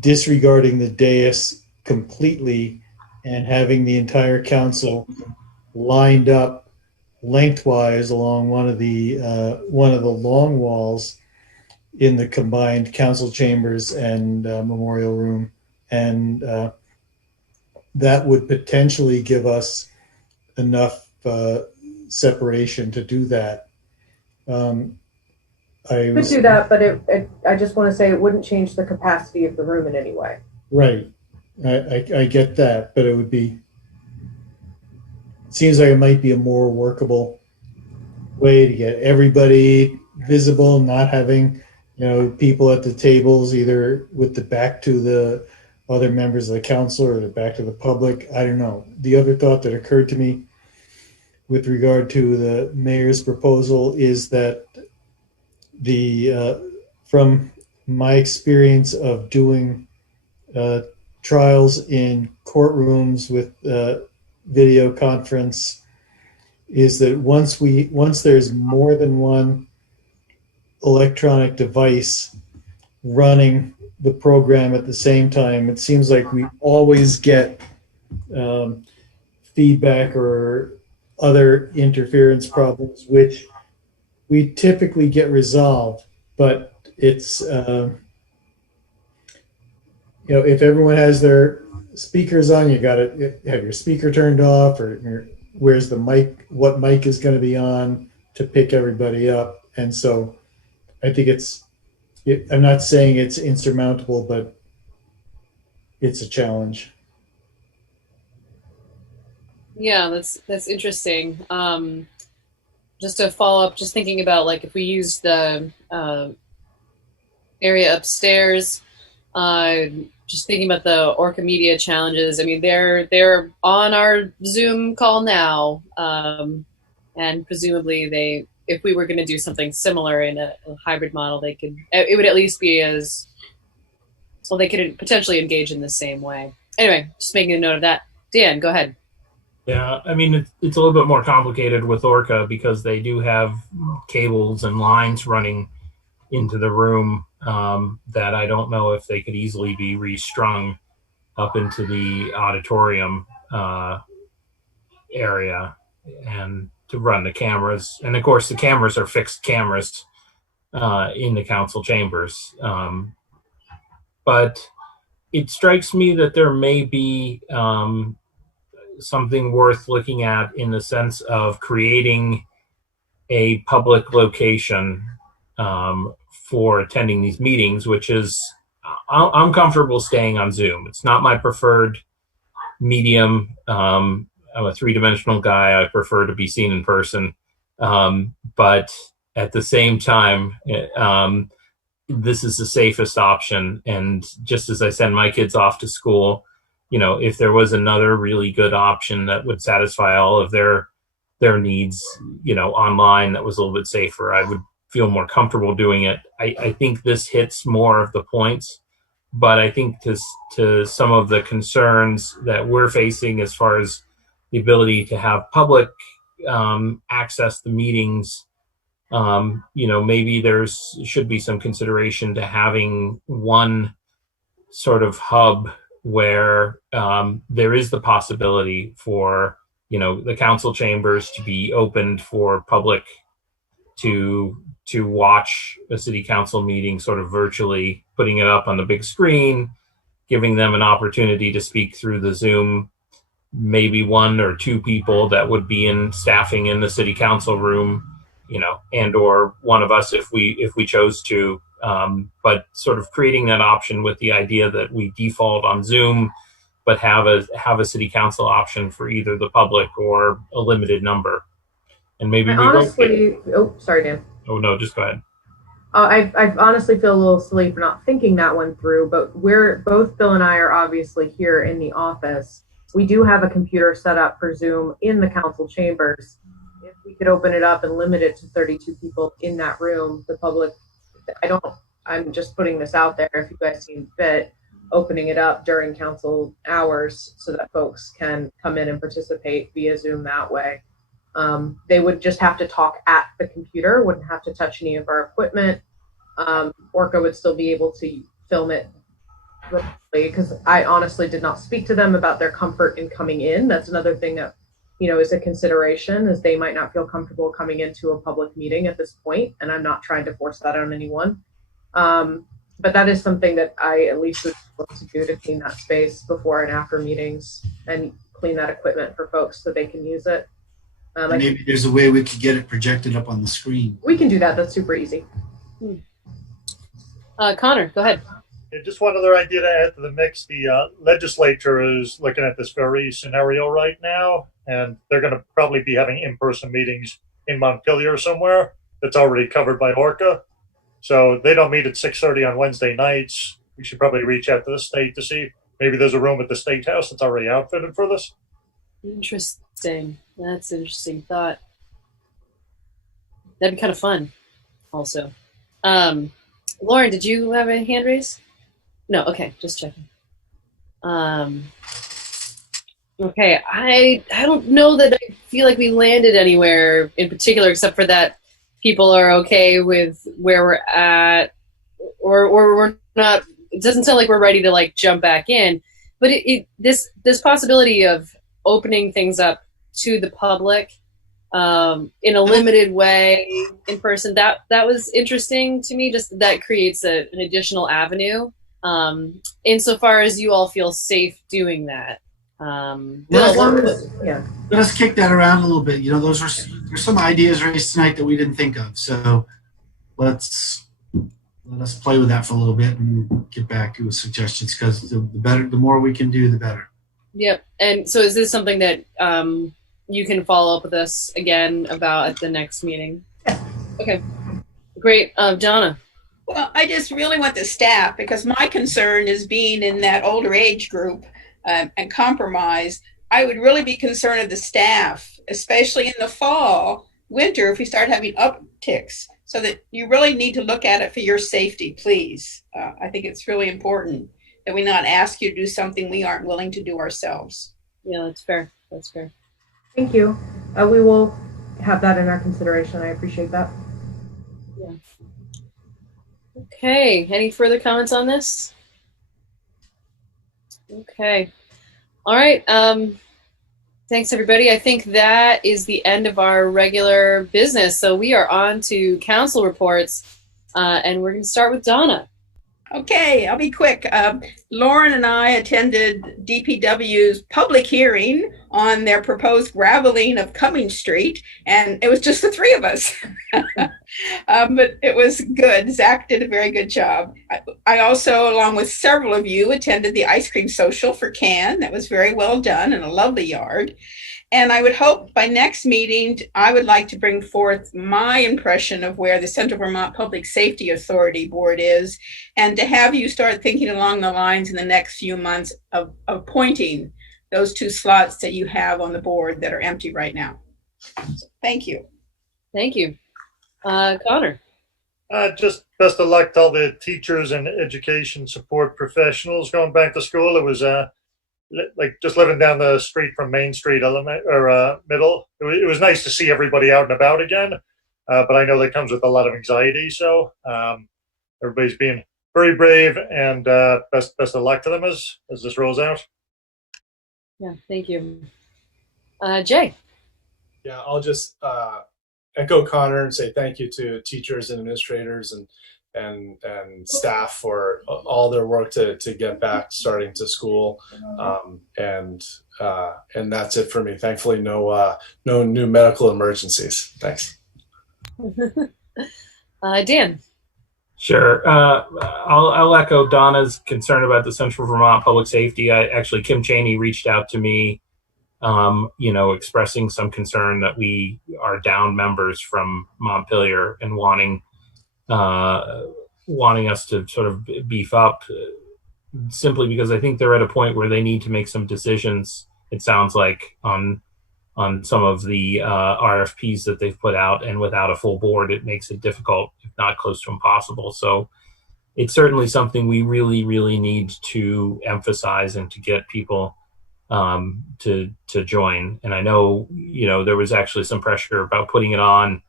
disregarding the dais completely and having the entire council lined up lengthwise along one of the long walls in the combined council chambers and memorial room, and that would potentially give us enough separation to do that. I could do that, but I just want to say it wouldn't change the capacity of the room in any way. Right. I get that, but it would be, it seems like it might be a more workable way to get everybody visible, not having, people at the tables either with the back to the other members of the council or the back to the public. I don't know. The other thought that occurred to me with regard to the mayor's proposal is that from my experience of doing trials in courtrooms with video conference, is that once there's more than one electronic device running the program at the same time, it seems like we always get feedback or other interference problems, which we typically get resolved, but it's, if everyone has their speakers on, you got to have your speaker turned off, or where's the mic, what mic is going to be on to pick everybody up. And so I think I'm not saying it's insurmountable, but it's a challenge. Yeah, that's interesting. Just to follow up, just thinking about like if we use the area upstairs, just thinking about the ORCA media challenges. I mean, they're on our Zoom call now, and presumably if we were going to do something similar in a hybrid model, it would at least be as well. They could potentially engage in the same way. Anyway, just making a note of that. Dan, go ahead. Yeah, I mean, it's a little bit more complicated with ORCA because they do have cables and lines running into the room that I don't know if they could easily be restrung up into the auditorium area and to run the cameras. And of course, the cameras are fixed cameras in the council chambers. But it strikes me that there may be something worth looking at in the sense of creating a public location for attending these meetings, which is, I'm comfortable staying on Zoom. It's not my preferred medium. I'm a three-dimensional guy. I prefer to be seen in person. But at the same time, this is the safest option. And just as I send my kids off to school, if there was another really good option that would satisfy all of their needs, online, that was a little bit safer, I would feel more comfortable doing it. I think this hits more of the points, but I think to some of the concerns that we're facing as far as the ability to have public access to meetings, maybe should be some consideration to having one sort of hub where there is the possibility for the council chambers to be opened for public to watch a city council meeting sort of virtually, putting it up on the big screen, giving them an opportunity to speak through the Zoom, maybe one or two people that would be staffing in the city council room, and or one of us if we chose to, but sort of creating that option with the idea that we default on Zoom, but have a city council option for either the public or a limited number. And maybe sorry, Dan. Oh no, just go ahead. I honestly feel a little silly for not thinking that one through, but both Bill and I are obviously here in the office. We do have a computer set up for Zoom in the council chambers. If we could open it up and limit it to 32 people in that room, the public, I'm just putting this out there if you guys seem fit. opening it up during council hours so that folks can come in and participate via Zoom that way. They would just have to talk at the computer, wouldn't have to touch any of our equipment. ORCA would still be able to film it remotely, because I honestly did not speak to them about their comfort in coming in. That's another thing that, you know, is a consideration, is they might not feel comfortable coming into a public meeting at this point, and I'm not trying to force that on anyone. But that is something that I at least would want to do, to clean that space before and after meetings and clean that equipment for folks so they can use it. Maybe there's a way we could get it projected up on the screen. We can do that. That's super easy. Connor, go ahead. Yeah, just one other idea to add to the mix. The legislature is looking at this very scenario right now, and they're going to probably be having in-person meetings in Montpelier somewhere that's already covered by ORCA. So they don't meet at 6:30 on Wednesday nights. We should probably reach out to the state to see maybe there's a room at the State House that's already outfitted for this. Interesting. That's an interesting thought. That'd be kind of fun also. Lauren, did you have a hand raise? No, okay, just checking. Okay, I don't know that I feel like we landed anywhere in particular, except for that people are okay with where we're at, or we're not. It doesn't sound like we're ready to like jump back in, but this possibility of opening things up to the public in a limited way in person, that was interesting to me. Just that creates an additional avenue, insofar as you all feel safe doing that. Let us kick that around a little bit. You know, there's some ideas raised tonight that we didn't think of. So let us play with that for a little bit and get back with suggestions, because the more we can do, the better. Yep. And so is this something that you can follow up with us again about at the next meeting? Yeah. Okay. Great. Donna. Well, I just really want the staff, because my concern is being in that older age group and compromised. I would really be concerned of the staff, especially in the fall, winter, if we start having upticks. So that you really need to look at it for your safety, please. I think it's really important that we not ask you to do something we aren't willing to do ourselves. Yeah, that's fair. That's fair. Thank you. We will have that in our consideration. I appreciate that. Yeah. Okay. Any further comments on this? Okay. All right. Thanks, everybody. I think that is the end of our regular business. So we are on to council reports, and we're going to start with Donna. Okay, I'll be quick. Lauren and I attended DPW's public hearing on their proposed graveling of Cummings Street, and it was just the three of us. But it was good. Zach did a very good job. I also, along with several of you, attended the ice cream social for Cannes. That was very well done in a lovely yard. And I would hope by next meeting, I would like to bring forth my impression of where the Central Vermont Public Safety Authority Board is, and to have you start thinking along the lines in the next few months of appointing those two slots that you have on the board that are empty right now. So, thank you. Thank you. Connor. Just best of luck to all the teachers and education support professionals going back to school. It was like just living down the street from Main Street Middle. It was nice to see everybody out and about again, but I know that comes with a lot of anxiety. So everybody's being very brave, and best of luck to them as this rolls out. Yeah, thank you. Jay. Yeah, I'll just echo Connor and say thank you to teachers and administrators and staff for all their work to get back starting to school, and that's it for me. Thankfully, no new medical emergencies. Thanks. Dan. Sure. I'll echo Donna's concern about the Central Vermont Public Safety. Kim Cheney reached out to me, expressing some concern that we are down members from Montpelier and wanting us to sort of beef up, simply because I think they're at a point where they need to make some decisions, it sounds like, on some of the RFPs that they've put out, and without a full board, it makes it difficult, if not close to impossible. So it's certainly something we really, really need to emphasize and to get people to join. And I know, there was actually some pressure about putting it on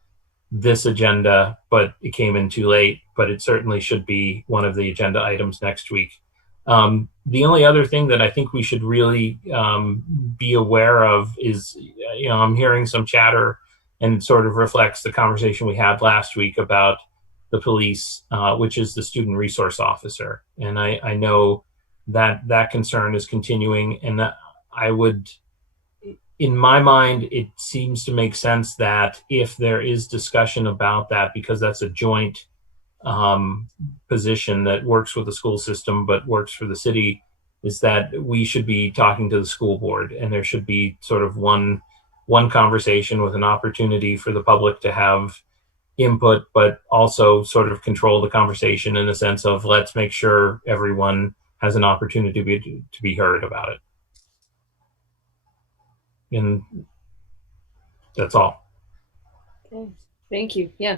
this agenda, but it came in too late. But it certainly should be one of the agenda items next week. The only other thing that I think we should really be aware of is, I'm hearing some chatter, and it sort of reflects the conversation we had last week about the police, which is the student resource officer. And I know that concern is continuing, and that I would, in my mind, it seems to make sense that if there is discussion about that, because that's a joint position that works with the school system but works for the city, is that we should be talking to the school board, and there should be sort of one conversation with an opportunity for the public to have input, but also sort of control the conversation in the sense of, let's make sure everyone has an opportunity to be heard about it. And that's all. Okay, thank you. Yeah.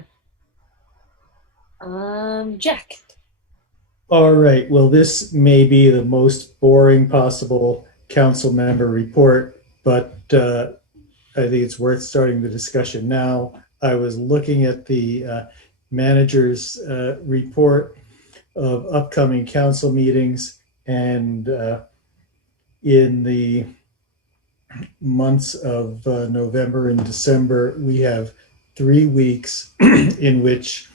Jack. All right. Well, this may be the most boring possible council member report, but I think it's worth starting the discussion now. I was looking at the manager's report of upcoming council meetings, and in the months of November and December, we have 3 weeks in which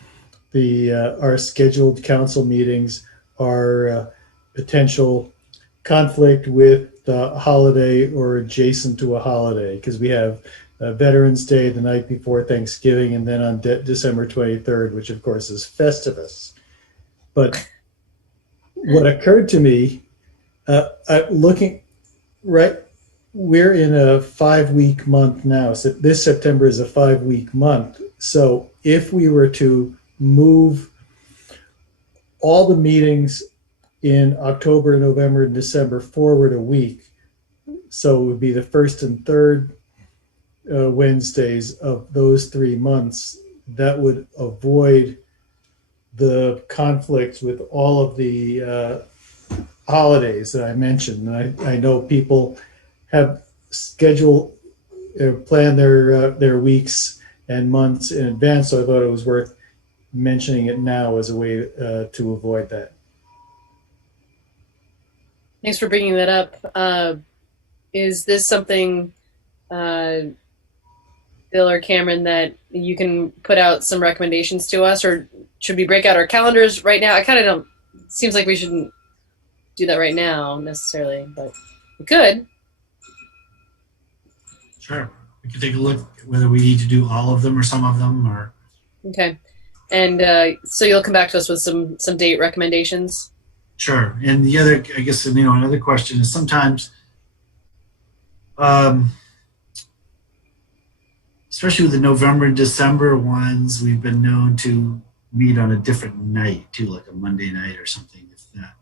our scheduled council meetings are potential conflict with the holiday or adjacent to a holiday, because we have Veterans Day the night before Thanksgiving, and then on December 23rd, which of course is Festivus. But what occurred to me, looking right, we're in a 5-week month now. So this September is a 5-week month. So if we were to move all the meetings in October, November, and December forward a week, so it would be the first and third Wednesdays of those 3 months, that would avoid the conflicts with all of the holidays that I mentioned. And I know people have planned their weeks and months in advance, so I thought it was worth mentioning it now as a way to avoid that. Thanks for bringing that up. Is this something, Bill or Cameron, that you can put out some recommendations to us, or should we break out our calendars right now? I kind of don't, seems like we shouldn't do that right now necessarily, but we could. Sure. We could take a look whether we need to do all of them or some of them, or. Okay. And so you'll come back to us with some date recommendations? Sure. And the other, I guess, another question is sometimes, especially with the November and December ones, we've been known to meet on a different night too, like a Monday night or something, if that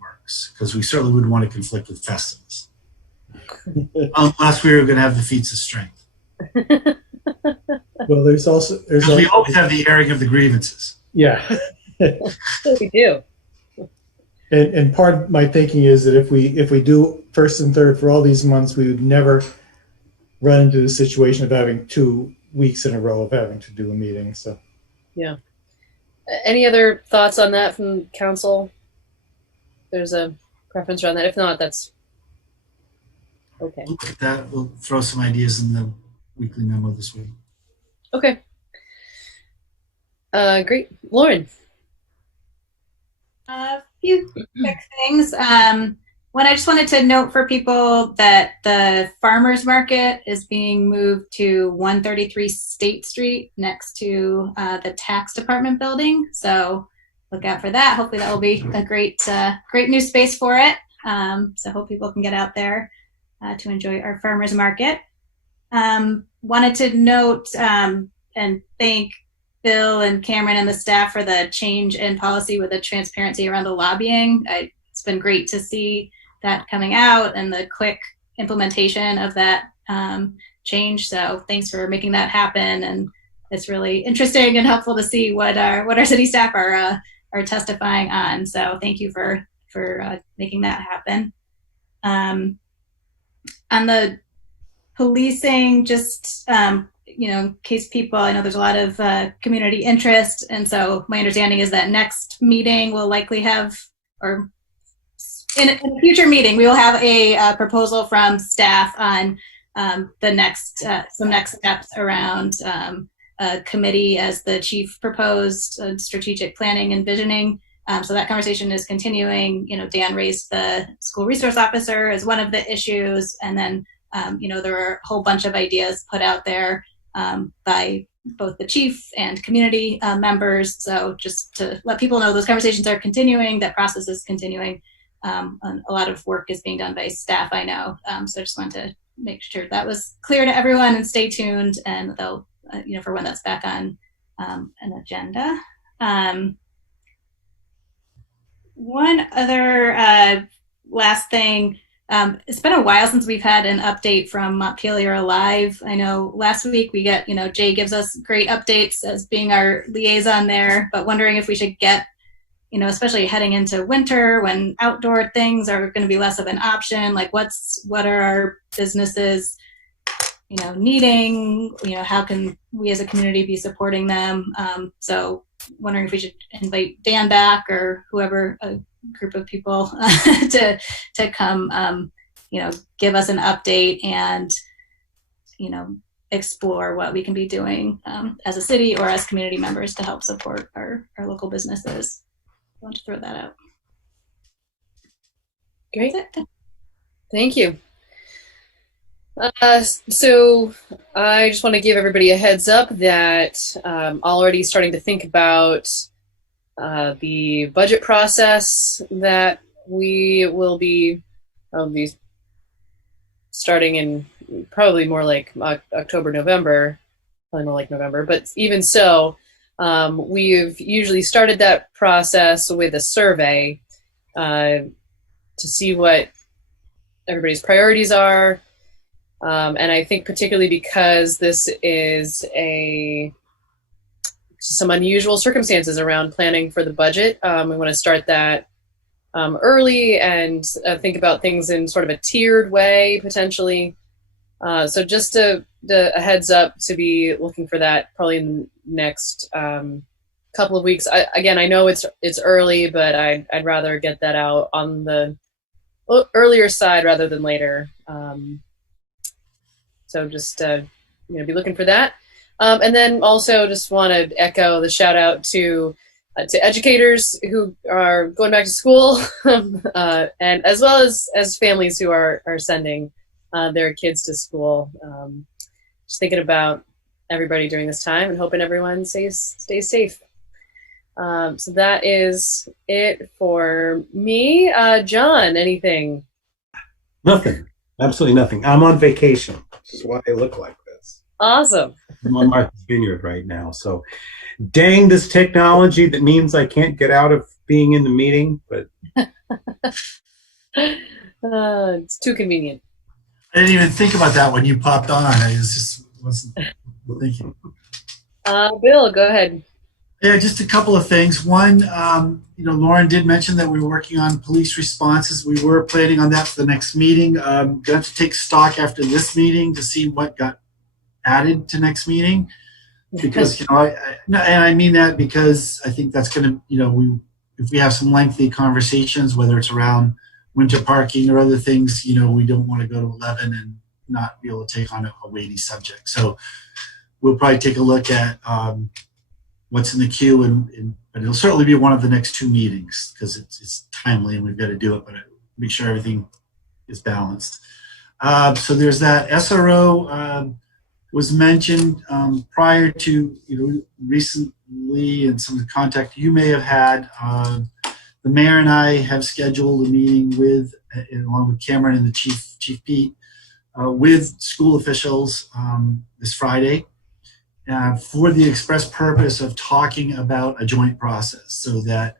works. Because we certainly wouldn't want to conflict with Festivus. Unless we were going to have the feats of strength. Well, we always have the airing of the grievances. Yeah. We do. And part of my thinking is that if we do first and third for all these months, we would never run into the situation of having 2 weeks in a row of having to do a meeting. So, yeah. Any other thoughts on that from council? There's a preference around that. If not, that's okay. We'll look at that. We'll throw some ideas in the weekly memo this week. Okay. Great. Lauren. A few quick things. One, I just wanted to note for people that the farmers market is being moved to 133 State Street next to the tax department building. So look out for that. Hopefully that will be a great new space for it. So hope people can get out there to enjoy our farmers market. Wanted to note and thank Bill and Cameron and the staff for the change in policy with the transparency around the lobbying. It's been great to see that coming out and the quick implementation of that change. So thanks for making that happen. And it's really interesting and helpful to see what our city staff are are testifying on. So thank you for making that happen. On the policing, just in case people, I know there's a lot of community interest, and so my understanding is that next meeting will likely have, or in a future meeting, we will have a proposal from staff on the next some next steps around a committee, as the chief proposed, strategic planning and visioning. So that conversation is continuing. Dan raised the school resource officer as one of the issues, and then there are a whole bunch of ideas put out there by both the chief and community members. So just to let people know, those conversations are continuing, that process is continuing. And a lot of work is being done by staff, I know. So I just wanted to make sure that was clear to everyone, and stay tuned, and they'll, for when that's back on an agenda. One other last thing, it's been a while since we've had an update from Montpelier Alive. I know last week we get, Jay gives us great updates as being our liaison there, but wondering if we should get, especially heading into winter when outdoor things are going to be less of an option, like what are our businesses, needing, how can we as a community be supporting them? So wondering if we should invite Dan back, or whoever, a group of people to come, give us an update and, explore what we can be doing as a city or as community members to help support our local businesses. I want to throw that out. Great. Thank you. So I just want to give everybody a heads up that I'm already starting to think about the budget process that we will be starting in probably more like October, November, probably more like November, but even so, we've usually started that process with a survey to see what everybody's priorities are. And I think particularly because this is some unusual circumstances around planning for the budget, we want to start that early and think about things in sort of a tiered way, potentially. So just a heads up to be looking for that probably in the next couple of weeks. I know it's early, but I'd rather get that out on the earlier side rather than later. So just be looking for that. And then also just want to echo the shout out to educators who are going back to school, and as well as families who are sending their kids to school. Just thinking about everybody during this time and hoping everyone stays safe. So that is it for me. John, anything? Nothing. Absolutely nothing. I'm on vacation, which is why I look like this. Awesome. I'm on Martha's Vineyard right now. So dang this technology that means I can't get out of being in the meeting, but it's too convenient. I didn't even think about that when you popped on. I wasn't thinking. Bill, go ahead. Yeah, just a couple of things. One, Lauren did mention that we were working on police responses. We were planning on that for the next meeting. Going to take stock after this meeting to see what got added to next meeting, because I mean that because I think that's going to if we have some lengthy conversations, whether it's around winter parking or other things, we don't want to go to 11 and not be able to take on a weighty subject. So we'll probably take a look at what's in the queue, and it'll certainly be one of the next two meetings because it's timely and we've got to do it, but make sure everything is balanced. So there's that. SRO was mentioned prior to recently, and some of the contact you may have had. The mayor and I have scheduled a meeting along with Cameron and the Chief Pete, with school officials this Friday for the express purpose of talking about a joint process, so that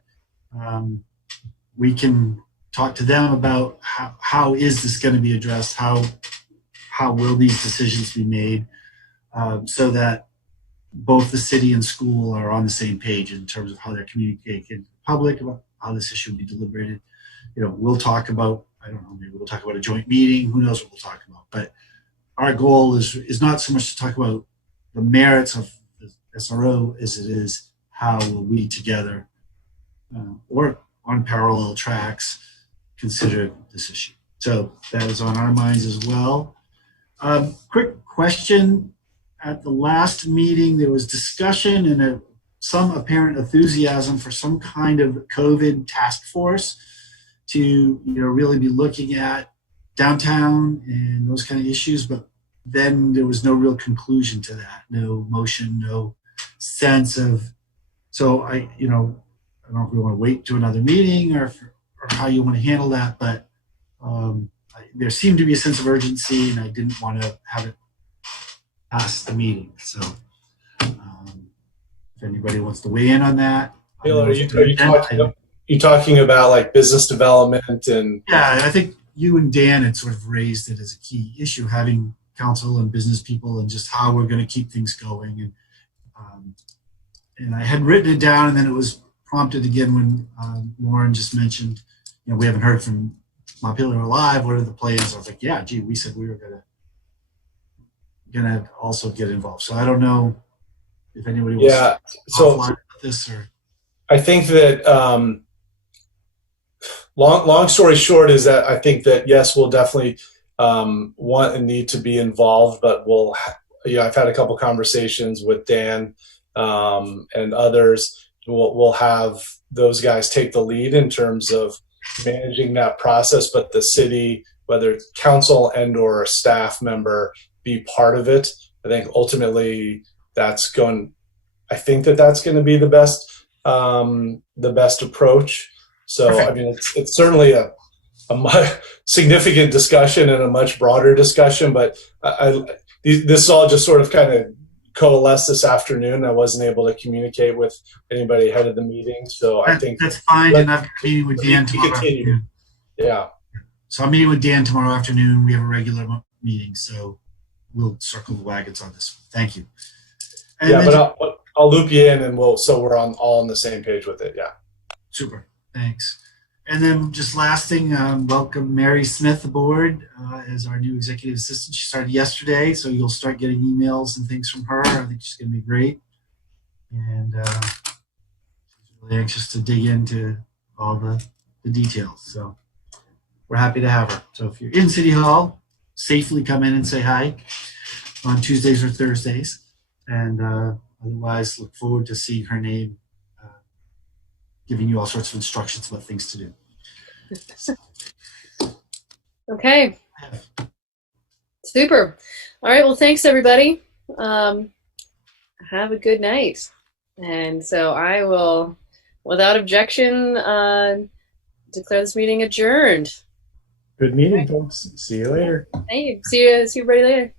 we can talk to them about how is this going to be addressed, how will these decisions be made, so that both the city and school are on the same page in terms of how they're communicating public about how this issue will be deliberated. We'll talk about, I don't know, maybe we'll talk about a joint meeting. Who knows what we'll talk about? But our goal is not so much to talk about the merits of the SRO as it is how will we together or on parallel tracks consider this issue. So that is on our minds as well. Quick question. At the last meeting, there was discussion and some apparent enthusiasm for some kind of COVID task force to really be looking at downtown and those kind of issues, but then there was no real conclusion to that, no motion, no sense of. So I don't know if we want to wait to another meeting or how you want to handle that, but there seemed to be a sense of urgency, and I didn't want to have it past the meeting. So if anybody wants to weigh in on that. Bill, are you talking about like business development and? Yeah, I think you and Dan had sort of raised it as a key issue, having council and business people and just how we're going to keep things going. And I had written it down, and then it was prompted again when Lauren just mentioned, we haven't heard from Montpelier Live. What are the plans? I was like, yeah, gee, we said we were gonna also get involved. So I don't know if anybody wants to offline about this or. I think that long story short is that I think that yes, we'll definitely want and need to be involved, but I've had a couple conversations with Dan and others. We'll have those guys take the lead in terms of managing that process, but the city, whether it's council and or a staff member, be part of it. I think ultimately that's going to be the best approach. So perfect. I mean, it's certainly a significant discussion and a much broader discussion, but this all just sort of kind of coalesced this afternoon. I wasn't able to communicate with anybody ahead of the meeting, so I think that's fine. And I've got a meeting with Dan tomorrow afternoon. Yeah. So I'm meeting with Dan tomorrow afternoon. We have a regular meeting, so we'll circle the wagons on this. Thank you. And yeah, but I'll loop you in, and we're all on the same page with it. Yeah. Super. Thanks. And then just last thing, welcome Mary Smith aboard as our new executive assistant. She started yesterday, so you'll start getting emails and things from her. I think she's going to be great. And she's really anxious to dig into all the details. So we're happy to have her. So if you're in City Hall, safely come in and say hi on Tuesdays or Thursdays. And otherwise, look forward to seeing her name giving you all sorts of instructions about things to do. Okay. Super. All right. Well, thanks everybody. Have a good night. And so I will, without objection, declare this meeting adjourned. Good meeting, folks. See you later. Thank you. See you everybody later.